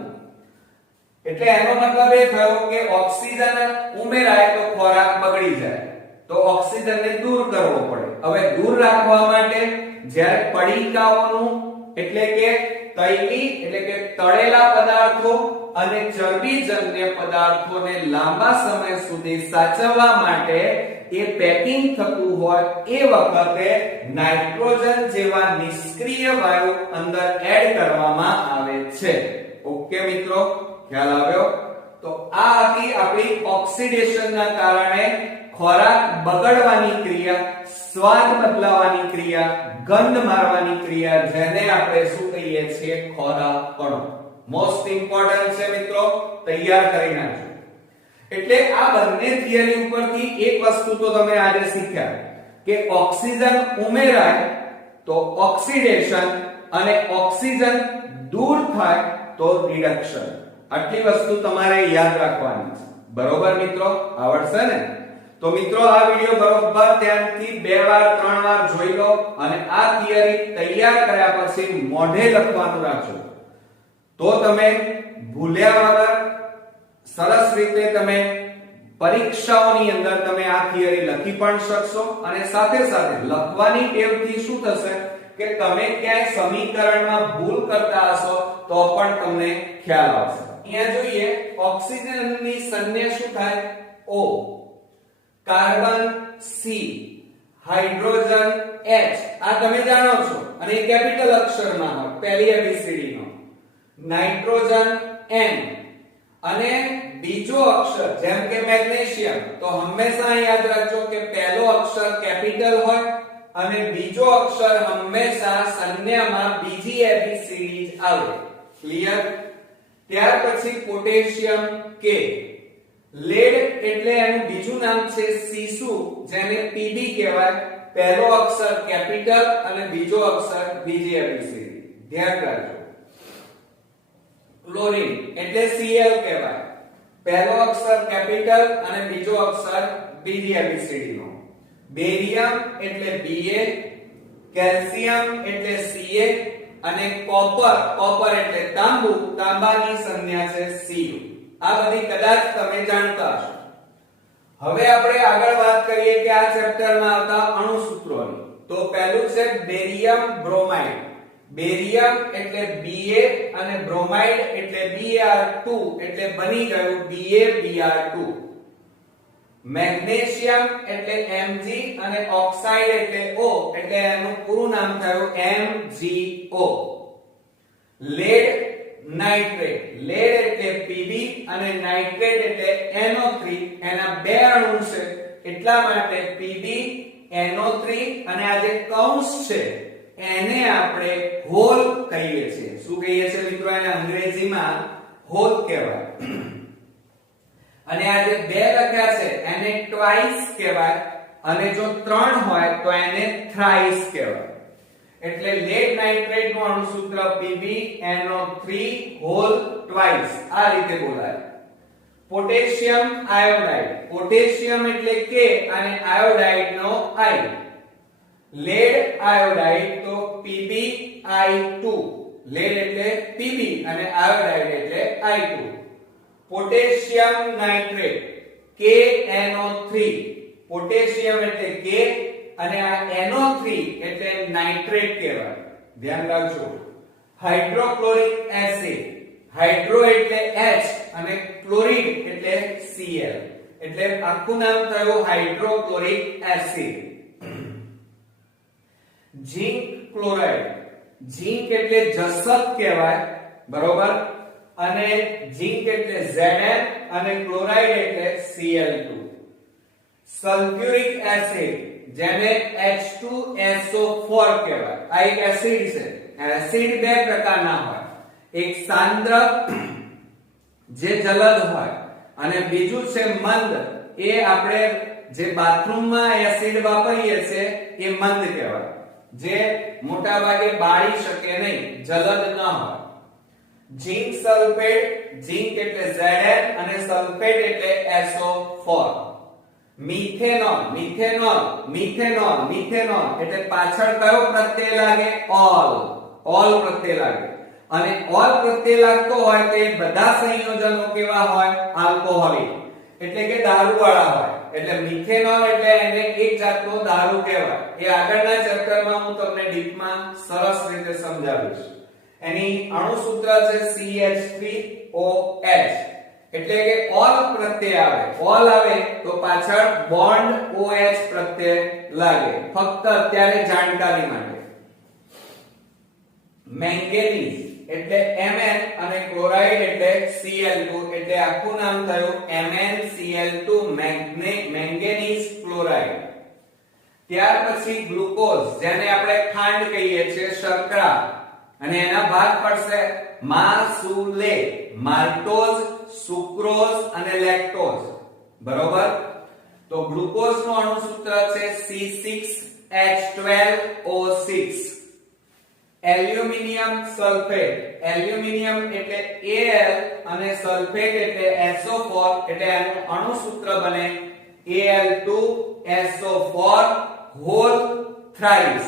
એટલે એનો મતલબ એ થયો કે ઓક્સિજન ઉમેરાય તો ખોરાક બગડી જાય, તો ઓક્સિજનને દૂર કરવો પડે. હવે દૂર રાખવા માટે જ્યારે પડીકાઓનું એટલે કે તૈલી એટલે કે તળેલા પદાર્થો અને ચરબીજન્ય પદાર્થોને લાંબા સમય સુધી સાચવવા માટે એ પેકિંગ થતું હોય એ વખતે નાઇટ્રોજન જેવા નિષ્ક્રિય વાયુ અંદર એડ કરવામાં આવે છે. ઓકે મિત્રો, ખ્યાલ આવ્યો? તો આ હતી આપણી ઓક્સિડેશનના કારણે ખોરાક બગડવાની ક્રિયા, સ્વાદ બદલાવાની ક્રિયા, ગંધ મારવાની ક્રિયા, જેને આપણે શું કહીએ છીએ, ખોરાકપણું. મોસ્ટ ઇમ્પોર્ટન્ટ છે મિત્રો, તૈયાર કરી નાખજો. એટલે આ બંને થિયરી ઉપરથી એક વસ્તુ તો તમે આજે શીખ્યા કે ઓક્સિજન ઉમેરાય તો ઓક્સિડેશન અને ઓક્સિજન દૂર થાય તો રિડક્શન. આટલી વસ્તુ તમારે યાદ રાખવાની છે. બરોબર મિત્રો, આવડશે ને? તો મિત્રો આ વિડિયો બરોબર ધ્યાનથી 2 વાર 3 વાર જોઈ લો અને આ થિયરી તૈયાર કર્યા પછી મોઢે લખવાનું રાખજો, તો તમે ભૂલ્યા વગર સરસ રીતે તમે પરીક્ષાઓની અંદર તમે આ થિયરી લખી પણ શકશો. અને સાથે સાથે લખવાની ટેવથી શું થશે કે તમે ક્યાંય સમીકરણમાં ભૂલ કરતા હશો તો પણ તમને ખ્યાલ આવશે. અહીંયા જોઈએ ઓક્સિજનની સંજ્ઞા શું થાય, O, carbon C, hydrogen H. આ તમે જાણો છો અને એ કેપિટલ અક્ષરમાં હોય, પહેલી ABCD નો. નાઇટ્રોજન N અને બીજો અક્ષર જેમ કે મેગ્નેશિયમ, તો હંમેશા યાદ રાખજો કે પહેલો અક્ષર કેપિટલ હોય અને બીજો અક્ષર હંમેશા સંજ્ઞામાં બીજી ABCD જ આવે. ક્લિયર? ત્યાર પછી પોટેશિયમ K. લેડ એટલે એનું બીજું નામ છે સીસુ, જેને Pb કહેવાય. પહેલો અક્ષર કેપિટલ અને બીજો અક્ષર બીજી ABCD. ધ્યાન રાખજો. ક્લોરીન એટલે Cl કહેવાય. પહેલો અક્ષર કેપિટલ અને બીજો અક્ષર બીજી ABCD નો. બેરિયમ એટલે Ba, કેલ્શિયમ એટલે Ca અને કોપર એટલે તાંબુ, તાંબાની સંજ્ઞા છે Cu. આ બધી કદાચ તમે જાણતા હશો. હવે આપણે આગળ વાત કરીએ કે આ ચેપ્ટરમાં આવતા અણુસૂત્રોની. તો પહેલું છે બેરિયમ બ્રોમાઇડ. બેરિયમ એટલે Ba અને બ્રોમાઇડ એટલે Br2 એટલે બની ગયું BaBr2. મેગ્નેશિયમ એટલે Mg અને ઓક્સાઇડ એટલે O એટલે એનું પૂરું નામ થયું MgO. લેડ નાઇટ્રેટ, લેડ એટલે Pb અને નાઇટ્રેટ એટલે NO3. એના બે અણુ છે એટલા માટે Pb NO3 અને આ જે કૌંસ છે એને આપણે હોલ કહીએ છીએ. શું કહીએ છીએ મિત્રો? એને અંગ્રેજીમાં હોલ કહેવાય. અને આ જે બે લખ્યા છે એને ટ્વાઇસ કહેવાય અને જો 3 હોય તો એને થ્રાઇસ કહેવાય. એટલે લેડ નાઇટ્રેટ નું અણુસૂત્ર PbNO3 હોલ ટ્વાઇસ આ રીતે બોલાય. પોટેશિયમ આયોડાઇડ, પોટેશિયમ એટલે K અને આયોડાઇડ નો I. લેડ આયોડાઇડ તો PbI2. લેડ એટલે Pb અને આયોડાઇડ એટલે I2. Potassium nitrate KNO3. Potassium એટલે K અને આ NO3 એટલે નાઇટ્રેટ કહેવાય. ધ્યાન રાખજો. હાઇડ્રોક્લોરિક એસિડ, હાઇડ્રો એટલે H અને ક્લોરિક એટલે Cl એટલે આખું નામ થયું hydrochloric acid. Zinc chloride, zinc એટલે જસત કહેવાય બરોબર, અને ઝીંક એટલે Zn અને ક્લોરાઇડ એટલે Cl2. સલ્ફ્યુરિક એસિડ જેને H2SO4 કહેવાય, આ એક એસિડ છે. એસિડ બે પ્રકારના હોય, એક સાંદ્ર જે જલદ હોય અને બીજું છે મંદ. એ આપણે જે બાથરૂમમાં એસિડ વાપરીએ છે એ મંદ કહેવાય, જે મોટા ભાગે બાળી શકે નહીં, જલદ ન હોય. ઝીંક સલ્ફેટ, ઝીંક એટલે Zn અને સલ્ફેટ એટલે SO4. Methanol, methanol, methanol, methanol એટલે પાછળ કયો પ્રત્યય લાગે? ઓલ, ઓલ પ્રત્યય લાગે. અને ઓલ પ્રત્યય લાગતો હોય તે બધા સંયોજનો કેવા હોય? આલ્કોહોલિક, એટલે કે દારૂવાળા હોય. એટલે મિથેનોલ એટલે એને એક જાતનો દારૂ કહેવાય. એ આગળના ચેપ્ટરમાં હું તમને ડીપમાં સરસ રીતે સમજાવીશ. એની અણુસૂત્ર છે CH3OH, એટલે કે ઓલ પ્રત્યય આવે. ઓલ આવે તો પાછળ બોન્ડ OH પ્રત્યય લાગે. ફક્ત અત્યારે જાણકારી માટે. મેંગેનીઝ એટલે Mn અને ક્લોરાઇડ એટલે Cl2, એટલે આખું નામ થયું MnCl2, મેંગેનીઝ ક્લોરાઇડ. ત્યાર પછી ગ્લુકોઝ, જેને આપણે ખાંડ કહીએ છીએ, શર્કરા, અને એના ભાગ પડશે માસુલે, માલ્ટોઝ, સુક્રોઝ અને લેક્ટોઝ. બરોબર, તો ગ્લુકોઝ નું અણુસૂત્ર છે C6H12O6. એલ્યુમિનિયમ સલ્ફેટ, એલ્યુમિનિયમ એટલે Al અને સલ્ફેટ એટલે SO4, એટલે એનું અણુસૂત્ર બને Al2SO4 હોલ થ્રાઇસ.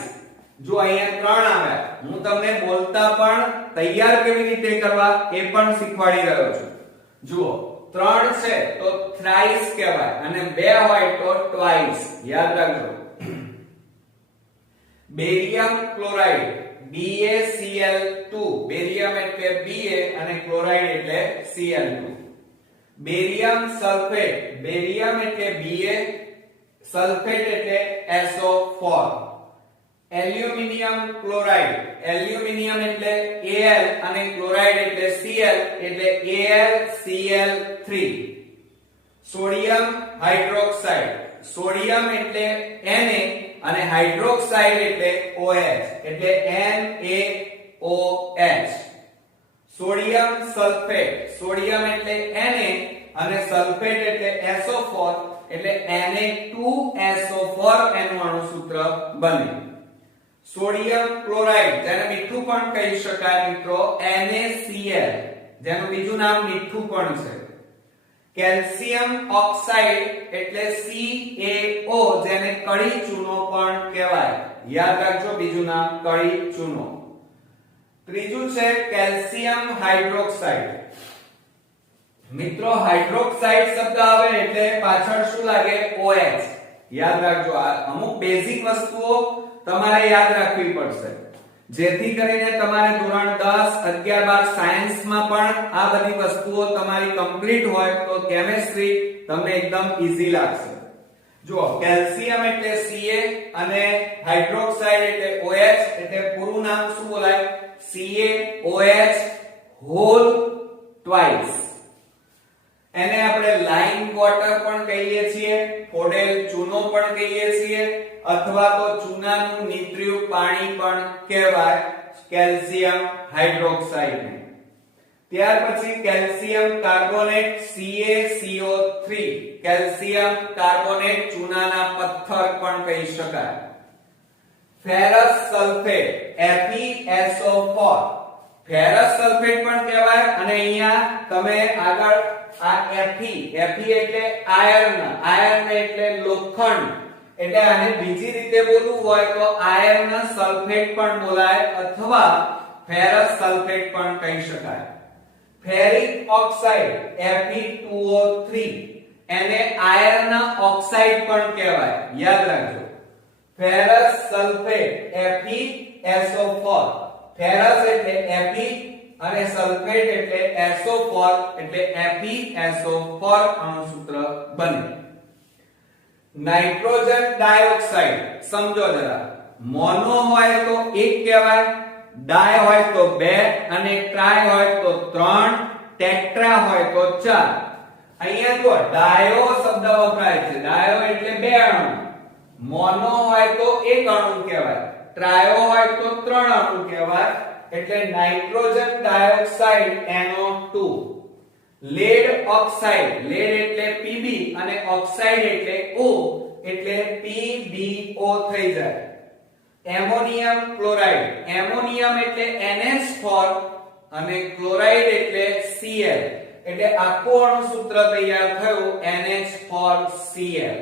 જો અહીંયા ત્રણ આવ્યા, હું તમને બોલતા પણ તૈયાર કેવી રીતે કરવા એ પણ શીખવાડી રહ્યો છું. જુઓ, ત્રણ છે તો થ્રાઇસ કહેવાય અને બે હોય તો ટ્વાઇસ. યાદ રાખજો. બેરિયમ ક્લોરાઇડ, BaCl2, બેરિયમ એટલે Ba અને ક્લોરાઇડ એટલે Cl2. બેરિયમ સલ્ફેટ, બેરિયમ એટલે Ba, સલ્ફેટ એટલે SO4. એલ્યુમિનિયમ ક્લોરાઇડ, એલ્યુમિનિયમ એટલે Al અને ક્લોરાઇડ એટલે Cl, એટલે AlCl3. સોડિયમ હાઇડ્રોક્સાઇડ, સોડિયમ એટલે Na અને હાઇડ્રોક્સાઇડ એટલે OH, એટલે NaOH. સોડિયમ સલ્ફેટ, સોડિયમ એટલે Na અને સલ્ફેટ એટલે SO4, એટલે Na2SO4 એનું અણુસૂત્ર બને. સોડિયમ ક્લોરાઇડ, જેને મીઠું પણ કહી શકાય મિત્રો, NaCl, જેનું બીજું નામ મીઠું પણ છે. કેલ્શિયમ ઓક્સાઇડ એટલે CaO, જેને કળી ચૂનો પણ કહેવાય. યાદ રાખજો, બીજું નામ કળી ચૂનો. ત્રીજું છે કેલ્શિયમ હાઇડ્રોક્સાઇડ. મિત્રો, હાઇડ્રોક્સાઇડ શબ્દ આવે એટલે પાછળ શું લાગે? OH. યાદ રાખજો, આ અમુક બેઝિક વસ્તુઓ તમારે યાદ રાખવી પડશે, જેથી કરીને તમારે ધોરણ 10, 11, 12 સાયન્સમાં પણ આ બધી વસ્તુઓ તમારી કમ્પ્લીટ હોય તો કેમેસ્ટ્રી તમને એકદમ ઈઝી લાગશે. જુઓ, કેલ્શિયમ એટલે Ca અને હાઇડ્રોક્સાઇડ એટલે OH, એટલે પૂરું નામ શું બોલાય? CaOH whole twice. એને આપણે લાઇમ વોટર પણ કહીએ છીએ, ફોડેલ ચૂનો પણ કહીએ છીએ, અથવા તો ચૂનાનું નીતર્યું પાણી પણ કહેવાય કેલ્શિયમ હાઇડ્રોક્સાઇડ ને. ત્યાર પછી calcium carbonate CaCO3, calcium carbonate ચૂનાના પથ્થર પણ કહી શકાય. Ferrous sulphate FeSO4, ferrous sulphate પણ કહેવાય. અને અહીંયા તમે આગળ આ Fe એટલે આયર્ન, આયર્ન એટલે લોખંડ, એટલે આને બીજી રીતે બોલવું હોય તો આયર્ન સલ્ફેટ પણ બોલાય અથવા ફેરસ સલ્ફેટ પણ કહી શકાય. ફેરિક ઓક્સાઇડ Fe2O3, એને આયર્ન ઓક્સાઇડ પણ કહેવાય. યાદ રાખજો, ફેરસ સલ્ફેટ FeSO4, ફેરસ એટલે Fe અને સલ્ફેટ એટલે SO4, એટલે FeSO4 અણુસૂત્ર બને. નાઇટ્રોજન ડાયોક્સાઇડ સમજો જરા, મોનો હોય તો એક કહેવાય, ડાય હોય તો બે અને ટ્રાય હોય તો 3, ટેટ્રા હોય તો 4. અહીંયા જો ડાયો શબ્દ વપરાય છે. ડાયો એટલે બે અણુ. મોનો હોય તો એક અણુ કહેવાય. ટ્રાયો હોય તો 3 અણુ કહેવાય. એટલે nitrogen dioxide NO2. Lead oxide, lead એટલે Pb અને ઓક્સાઇડ એટલે O એટલે PbO થઈ જાય. એમોનિયમ ક્લોરાઇડ, એમોનિયમ એટલે NH4 અને ક્લોરાઇડ એટલે Cl. એટલે આખું અણુસૂત્ર તૈયાર થયું NH4Cl.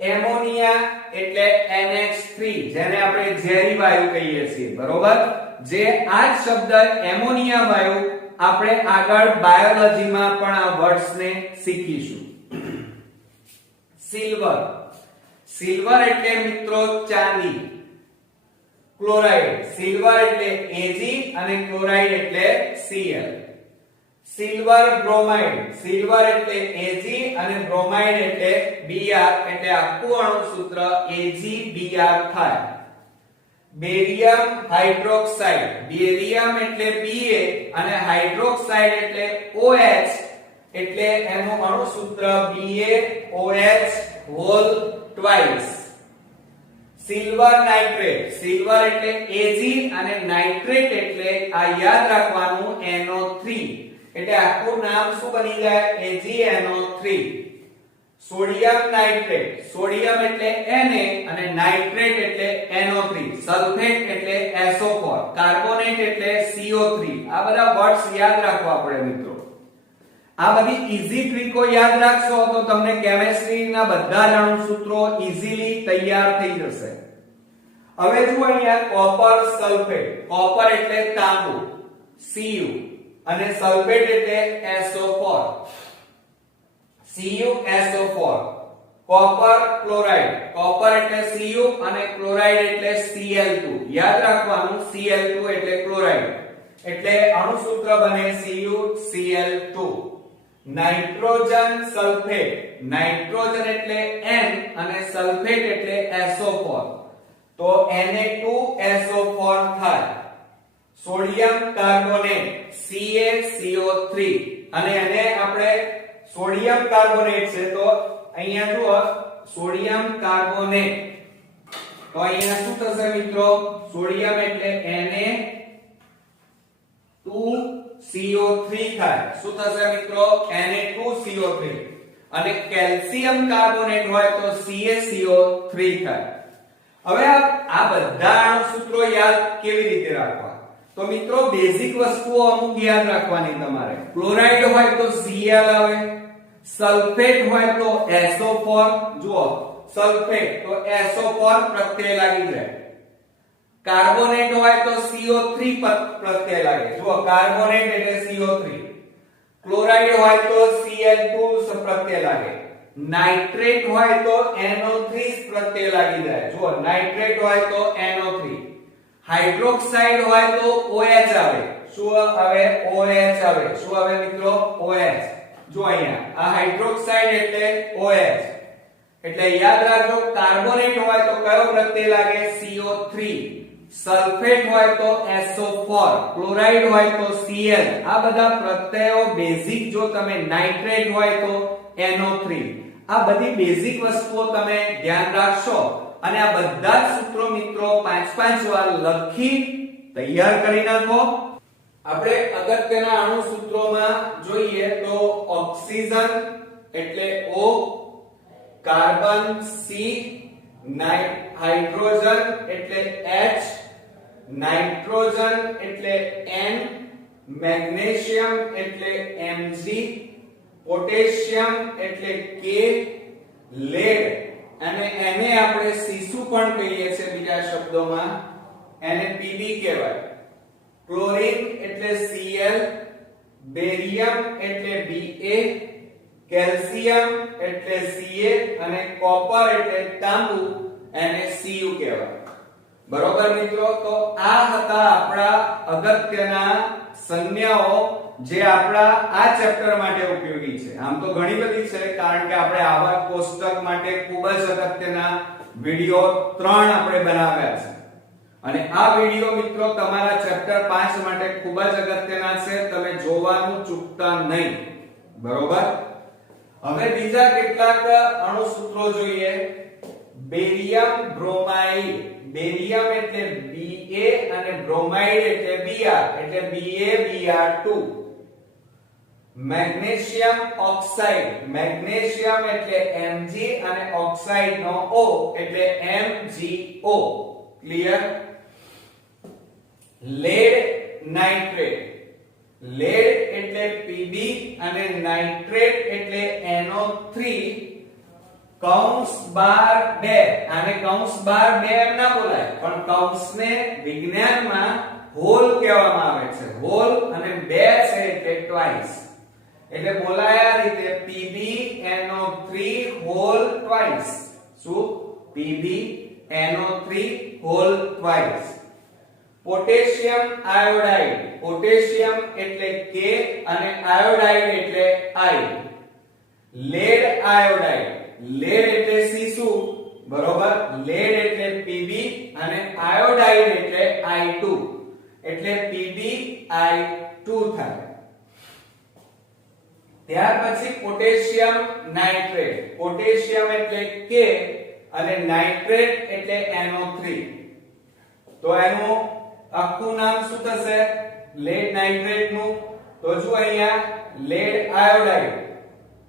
એમોનિયા એટલે NH3 જેને આપણે ઝેરી વાયુ કહીએ છીએ, બરોબર? જે આ શબ્દ એમોનિયા વાયુ આપણે આગળ બાયોલોજીમાં પણ આ વર્ડ્સને શીખીશું. સિલ્વર, સિલ્વર એટલે મિત્રો ચાંદી. ક્લોરાઇડ, સિલ્વર એટલે Ag અને ક્લોરાઇડ એટલે Cl. સિલ્વર બ્રોમાઇડ, સિલ્વર એટલે Ag અને બ્રોમાઇડ એટલે Br. એટલે આખું અણુસૂત્ર AgBr થાય. બેરિયમ હાઇડ્રોક્સાઇડ, બેરિયમ એટલે Ba અને હાઇડ્રોક્સાઇડ એટલે OH. એટલે એનું અણુસૂત્ર BaOH whole twice. Silver nitrate, silver એટલે Ag અને નાઇટ્રેટ એટલે આ યાદ રાખવાનું NO3. એટલે આખું નામ શું બની જાય? AgNO3. સોડિયમ નાઇટ્રેટ, સોડિયમ એટલે Na અને નાઇટ્રેટ એટલે NO3. સલ્ફેટ એટલે SO4. કાર્બોનેટ એટલે CO3. આ બધા વર્ડ્સ યાદ રાખવા પડે મિત્રો. આ બધી ઈઝી ટ્રીકો યાદ રાખશો તો તમને કેમિસ્ટ્રીના બધા જ અણુસૂત્રો ઈઝીલી તૈયાર થઈ જશે. હવે જુઓ અહીંયા કોપર સલ્ફેટ, કોપર એટલે તાંબુ Cu અને સલ્ફેટ એટલે SO4. CuSO4. Copper chloride, copper એટલે Cu અને ક્લોરાઇડ એટલે Cl2. યાદ રાખવાનું Cl2 એટલે ક્લોરાઇડ. એટલે અણુસૂત્ર બને CuCl2. નાઇટ્રોજન સલ્ફેટ, નાઇટ્રોજન એટલે N અને સલ્ફેટ એટલે SO4. તો Na2SO4 થાય. સોડિયમ કાર્બોનેટ CaCO3 અને એને આપણે સોડિયમ કાર્બોનેટ છે તો અહીંયા જુઓ સોડિયમ કાર્બોનેટ. તો અહીંયા શું થશે મિત્રો? સોડિયમ એટલે Na2CO3 થાય. શું થશે મિત્રો? Na2CO3. અને કેલ્શિયમ કાર્બોનેટ હોય તો CaCO3 થાય. હવે આ બધા અણુસૂત્રો યાદ કેવી રીતે રાખવા? તો મિત્રો બેઝિક વસ્તુઓ અમુક યાદ રાખવાની તમારે. ક્લોરાઇડ હોય તો Cl આવે, સલ્ફેટ હોય તો SO4. જુઓ સલ્ફેટ તો SO4 પ્રત્યય લાગી જાય. કાર્બોનેટ હોય તો CO3 પ્રત્યય લાગે. જુઓ કાર્બોનેટ એટલે CO3. ક્લોરાઇડ હોય તો Cl2 પ્રત્યય લાગે. નાઇટ્રેટ હોય તો NO3 પ્રત્યય લાગી જાય. જુઓ નાઇટ્રેટ હોય તો NO3. હાઇડ્રોક્સાઇડ હોય તો OH આવે. શું આવે? OH આવે. શું આવે મિત્રો? OH. જો અહીંયા આ હાઇડ્રોક્સાઇડ એટલે OH. એટલે યાદ રાખજો કાર્બોનેટ હોય તો કયો પ્રત્યય લાગે? CO3. સલ્ફેટ હોય તો SO4. ક્લોરાઇડ હોય તો Cl. આ બધા પ્રત્યયો બેઝિક. જો તમે નાઇટ્રેટ હોય તો NO3. આ બધી બેઝિક વસ્તુઓ તમે ધ્યાન રાખશો અને આ બધા જ સૂત્રો મિત્રો 5-5 વાર લખી તૈયાર કરી નાખો. આપણે અગત્યના અણુસૂત્રોમાં જોઈએ તો ઓક્સિજન એટલે O, કાર્બન C, હાઇડ્રોજન એટલે H, નાઇટ્રોજન એટલે N, મેગ્નેશિયમ એટલે Mg, પોટેશિયમ એટલે K, લેડ અને એને આપણે સીસુ પણ કહીએ છીએ બીજા શબ્દોમાં, એને Pb કહેવાય. ક્લોરીન એટલે Cl, બેરિયમ એટલે Ba, કેલ્શિયમ એટલે Ca અને કોપર એટલે તાંબુ એને Cu કહેવાય. બરોબર મિત્રો? તો આ હતા આપણા અગત્યના સંજ્ઞાઓ જે આપણા આ ચેપ્ટર માટે ઉપયોગી છે. આમ તો ઘણી બધી છે કારણ કે આપણે આવા કોષ્ટક માટે ખૂબ જ અગત્યના વિડિયો 3 આપણે બનાવ્યા છે અને આ વિડિયો મિત્રો તમારા ચેપ્ટર 5 માટે ખૂબ જ અગત્યના છે, તમે જોવાનું ચૂકતા નહીં, બરોબર? હવે બીજા કેટલાક અણુસૂત્રો જોઈએ. બેરિયમ બ્રોમાઇડ, બેરિયમ એટલે Ba અને બ્રોમાઇડ એટલે Br, એટલે BaBr2. મેગ્નેશિયમ ઓક્સાઇડ, મેગ્નેશિયમ એટલે Mg અને ઓક્સાઇડ નો O એટલે MgO. Clear? Lead nitrate, lead એટલે Pb અને નાઇટ્રેટ એટલે NO3 કૌંસ બાર 2. આને કૌંસ બાર 2 એમ ના બોલાય, પણ કૌંસને વિજ્ઞાનમાં હોલ કહેવામાં આવે છે. હોલ અને 2 છે એટલે ટ્વાઇસ, એટલે બોલાય આ રીતે PbNO3 હોલ ટ્વાઇસ. શું? PbNO3 whole twice. Potassium iodide, potassium એટલે K અને આયોડાઇડ એટલે I. લેડ આયોડાઇડ, લેડ એટલે C શું? બરોબર, લેડ એટલે Pb અને આયોડાઇડ એટલે I2, એટલે PbI2 થાય. ત્યાર પછી પોટેશિયમ નાઇટ્રેટ, પોટેશિયમ એટલે K અને નાઇટ્રેટ એટલે NO3. તો એનું આખું નામ શું થશે લેડ નાઇટ્રેટ નું? તો જો અહીંયા લેડ આયોડાઇડ,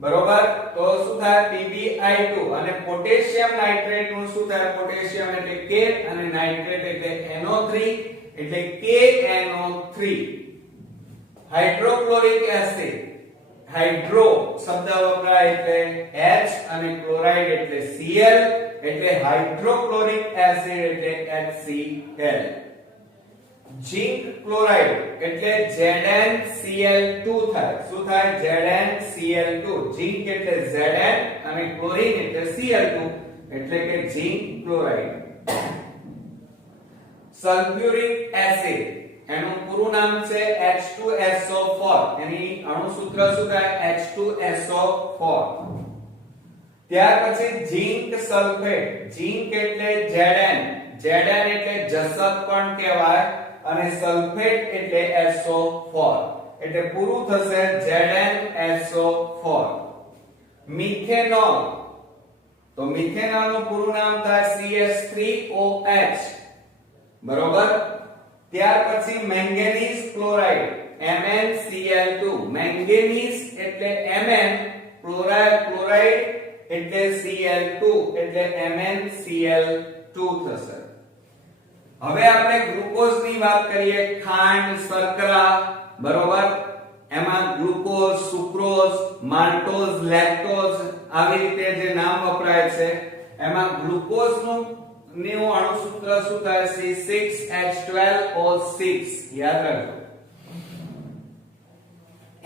બરોબર, તો શું થાય? PbI2. અને પોટેશિયમ નાઇટ્રેટ નું શું થાય? પોટેશિયમ એટલે K અને નાઇટ્રેટ એટલે NO3, એટલે KNO3. હાઇડ્રોક્લોરિક એસિડ, હાઇડ્રો શબ્દ વપરાય એટલે H અને ક્લોરાઇડ એટલે Cl, એટલે હાઇડ્રોક્લોરિક એસિડ એટલે HCl. ઝિંક ક્લોરાઇડ એટલે ZnCl2 થાય. શું થાય? ZnCl2. ઝિંક એટલે Zn અને ક્લોરીન એટલે Cl2, એટલે કે ઝિંક ક્લોરાઇડ. સલ્ફ્યુરિક એસિડ, એનું પૂરું નામ છે H2SO4, એની અણુસૂત્ર શું થાય? H2SO4. ત્યાર પછી ઝિંક સલ્ફેટ, ઝિંક એટલે Zn, Zn એટલે જસત પણ કહેવાય, અને સલ્ફેટ એટલે SO4, એટલે પૂરું થશે ZnSO4. મિથેનોલ, તો મિથેનોલ નું પૂરું નામ થાય CH3OH, બરોબર. ત્યાર પછી મેંગેનીઝ ક્લોરાઇડ, MnCl2, મેંગેનીઝ એટલે Mn, ક્લોરાઇડ એટલે Cl2, એટલે MnCl2 થશે. હવે આપણે ગ્લુકોઝ ની વાત કરીએ. ખાંડ, શર્કરા, બરોબર, એમાં ગ્લુકોઝ, સુક્રોઝ, માલ્ટોઝ, લેક્ટોઝ, આવી રીતે જે નામ વપરાય છે, એમાં ગ્લુકોઝ નું અણુસૂત્ર શું થાય? C6H12O6. યાદ રાખજો.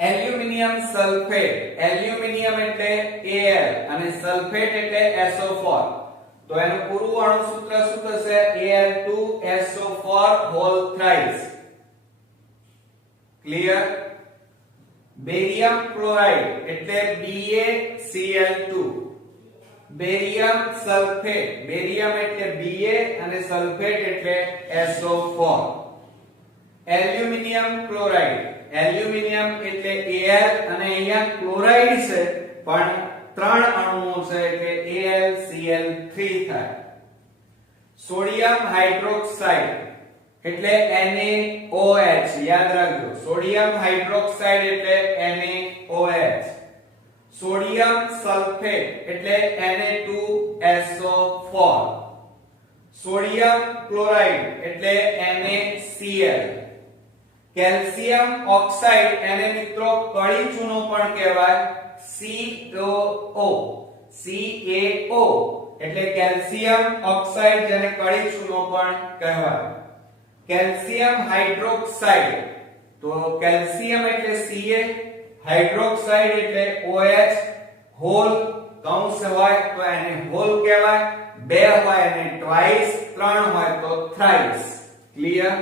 એલ્યુમિનિયમ સલ્ફેટ, એલ્યુમિનિયમ એટલે Al અને સલ્ફેટ એટલે SO4, તો એનું પૂરું અણુસૂત્ર શું થશે? Al2SO4 whole thrice. Clear? Barium chloride એટલે BaCl2. બેરિયમ સલ્ફેટ, બેરિયમ એટલે Ba અને સલ્ફેટ એટલે SO4. એલ્યુમિનિયમ ક્લોરાઇડ, એલ્યુમિનિયમ એટલે Al અને અહીંયા ક્લોરાઇડ છે પણ 3 અણુઓ છે એટલે AlCl3 થાય. સોડિયમ હાઇડ્રોક્સાઇડ એટલે NaOH, યાદ રાખજો. સોડિયમ હાઇડ્રોક્સાઇડ એટલે NaOH. સોડિયમ સલ્ફેટ એટલે Na2SO4. સોડિયમ ક્લોરાઇડ એટલે NaCl. કેલ્શિયમ ઓક્સાઇડ, એને મિત્રો કળી ચૂનો પણ કહેવાય, CaO, CaO, એટલે કેલ્શિયમ ઓક્સાઇડ, જેને કળી ચૂનો પણ કહેવાય. કેલ્શિયમ હાઇડ્રોક્સાઇડ, તો કેલ્શિયમ એટલે Ca, હાઇડ્રોક્સાઇડ એટલે OH, હોલ કૌંસ હોય તો એને હોલ કહેવાય, 2 હોય એને ટ્વાઇસ, 3 હોય તો થ્રાઇસ. ક્લિયર?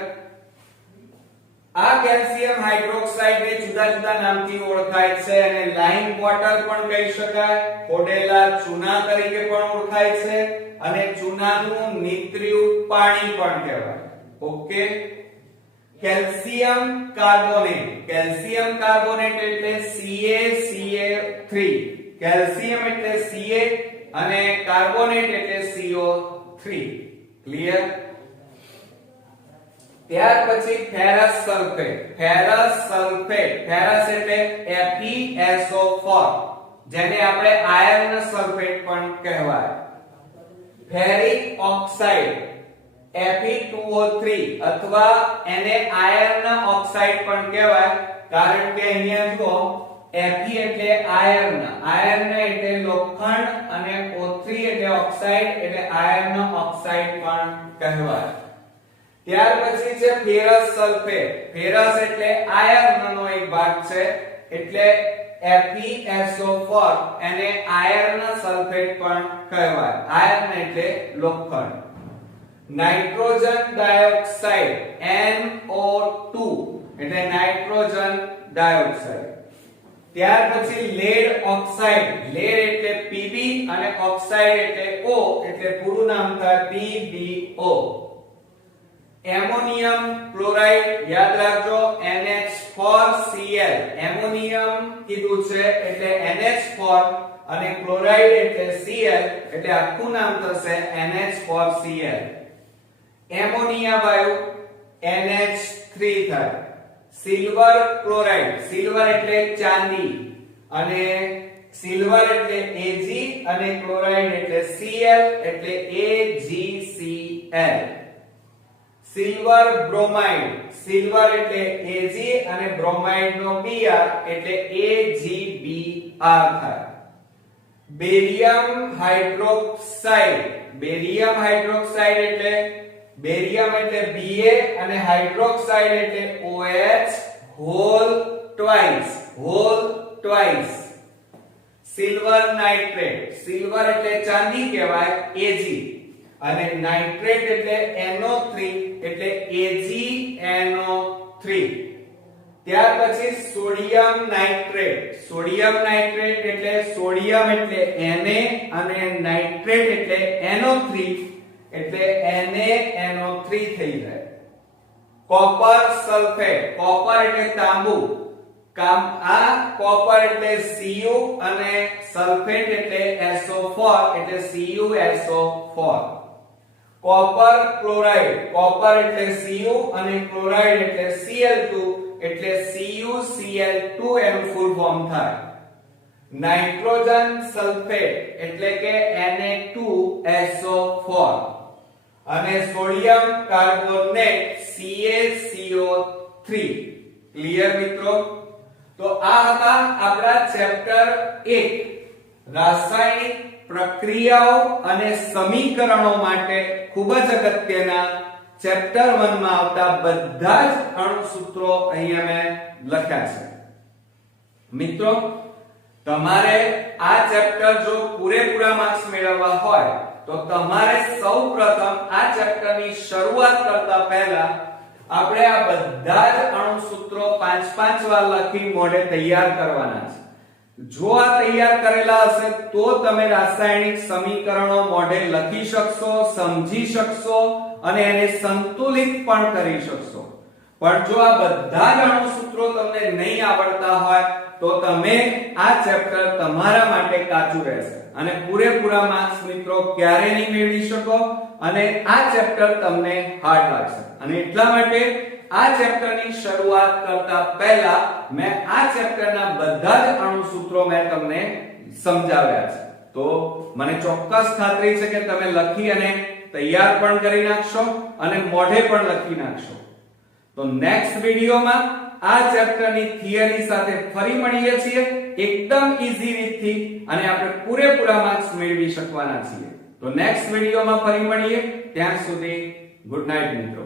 આ કેલ્શિયમ હાઇડ્રોક્સાઇડ ને જુદા જુદા નામથી ઓળખાય છે, અને લાઇમ વોટર પણ કહી શકાય, ખોડેલા ચૂના તરીકે પણ ઓળખાય છે, અને ચૂનાનું નીતર્યું પાણી પણ કહેવાય. ઓકે. કેલ્શિયમ કાર્બોનેટ એટલે CaCa3. કેલ્શિયમ એટલે Ca અને કાર્બોનેટ એટલે CO3. ક્લિયર? ત્યાર પછી ફેરસ સલ્ફેટ ફેરસ એટલે FeSO4 જેને આપણે આયર્ન સલ્ફેટ પણ કહેવાય. ફેરિક ઓક્સાઇડ Fe2O3 અથવા એને આયર્ન ઓક્સાઇડ પણ કહેવાય કારણ કે અહીંયા જુઓ Fe એટલે આયર્ન એટલે લોખંડ અને O3 એટલે ઓક્સાઇડ એટલે આયર્ન ઓક્સાઇડ પણ કહેવાય. ત્યાર પછી છે ફેરસ સલ્ફેટ. ફેરસ એટલે આયર્નનો એક ભાગ છે એટલે FeSO4 એને આયર્ન સલ્ફેટ પણ કહેવાય. આયર્ન એટલે લોખંડ. નાઇટ્રોજન ડાયોક્સાઇડ NO2 એટલે નાઇટ્રોજન ડાયોક્સાઇડ. ત્યાર પછી લેડ ઓક્સાઇડ. લેડ એટલે Pb અને ઓક્સાઇડ એટલે O એટલે પૂરું નામ થાય PbO. એમોનિયમ ક્લોરાઇડ યાદ રાખજો NH4Cl. એમોનિયમ કીધું છે એટલે NH4 અને ક્લોરાઇડ એટલે Cl એટલે આખું નામ થશે NH4Cl. એમોનિયા વાયુ NH3 થાય. Silver chloride. સિલ્વર એટલે ચાંદી અને સિલ્વર એટલે Ag અને ક્લોરાઇડ એટલે Cl એટલે AgCl. Silver bromide. સિલ્વર એટલે Ag અને બ્રોમાઇડ નો Br એટલે AgBr થાય. Barium hydroxide. બેરિયમ હાઇડ્રોક્સાઇડ એટલે બેરિયમ એટલે Ba અને હાઇડ્રોક્સાઇડ એટલે OH whole twice. Silver nitrate. Silver એટલે ચાંદી કહેવાય Ag અને નાઇટ્રેટ એટલે NO3 એટલે AgNO3. ત્યાર પછી સોડિયમ નાઇટ્રેટ. સોડિયમ નાઇટ્રેટ એટલે સોડિયમ એટલે Na અને નાઇટ્રેટ એટલે NO3 એટલે NaNO3 થઈ જાય. Copper sulphate. કોપર એટલે તાંબુ. આ કોપર એટલે Cu અને સલ્ફેટ એટલે SO4 એટલે CuSO4. Copper chloride. કોપર એટલે Cu અને ક્લોરાઇડ એટલે Cl2 એટલે CuCl2 એનું ફૂલ ફોર્મ થાય. નાઇટ્રોજન સલ્ફેટ એટલે કે Na2SO4 અને સોડિયમ કાર્બોનેટ CaCO3. ક્લિયર મિત્રો? તો આ હતા આપણા ચેપ્ટર 1 રાસાયણિક પ્રક્રિયાઓ અને સમીકરણો માટે ખૂબ જ અગત્યના ચેપ્ટર 1 માં આવતા બધા જ અણુસૂત્રો અહીંયા મેં લખ્યા છે. મિત્રો તમારે આ ચેપ્ટર જો પૂરેપૂરા માર્ક્સ મેળવવા હોય તો તમારે સૌપ્રથમ આ ચેપ્ટરની શરૂઆત કરતા પહેલા આપણે આ બધા જ અણુસૂત્રો 5-5 વાર લખી મોઢે તૈયાર કરવાના છે. જો આ તૈયાર કરેલા હશે તો તમે રાસાયણિક સમીકરણો મોઢે લખી શકશો, સમજી શકશો અને એને સંતુલિત પણ કરી શકશો. પણ જો આ બધા જ અણુસૂત્રો તમને નહીં આવડતા હોય તો તમે આ ચેપ્ટર તમારા માટે કાચું રહેશે અને પૂરેપૂરા માર્ક્સ મિત્રો ક્યારે નહીં મેળવી શકો અને આ ચેપ્ટર તમને હાર્ડ લાગશે. અને એટલા માટે આ ચેપ્ટરની શરૂઆત કરતા પહેલા મેં આ ચેપ્ટરના બધા જ અણુસૂત્રો મેં તમને સમજાવ્યા છે. તો મને ચોક્કસ ખાતરી છે કે તમે લખી અને તૈયાર પણ કરી નાખશો અને મોઢે પણ લખી નાખશો. તો નેક્સ્ટ વિડિયોમાં આ ચેપ્ટરની થિયરી સાથે ફરી મળીએ છીએ એકદમ ઈઝી રીતથી અને આપણે પૂરેપૂરા માર્ક્સ મેળવી શકવાના છીએ. તો નેક્સ્ટ વિડિયોમાં ફરી મળીએ. ત્યાં સુધી ગુડ નાઈટ મિત્રો.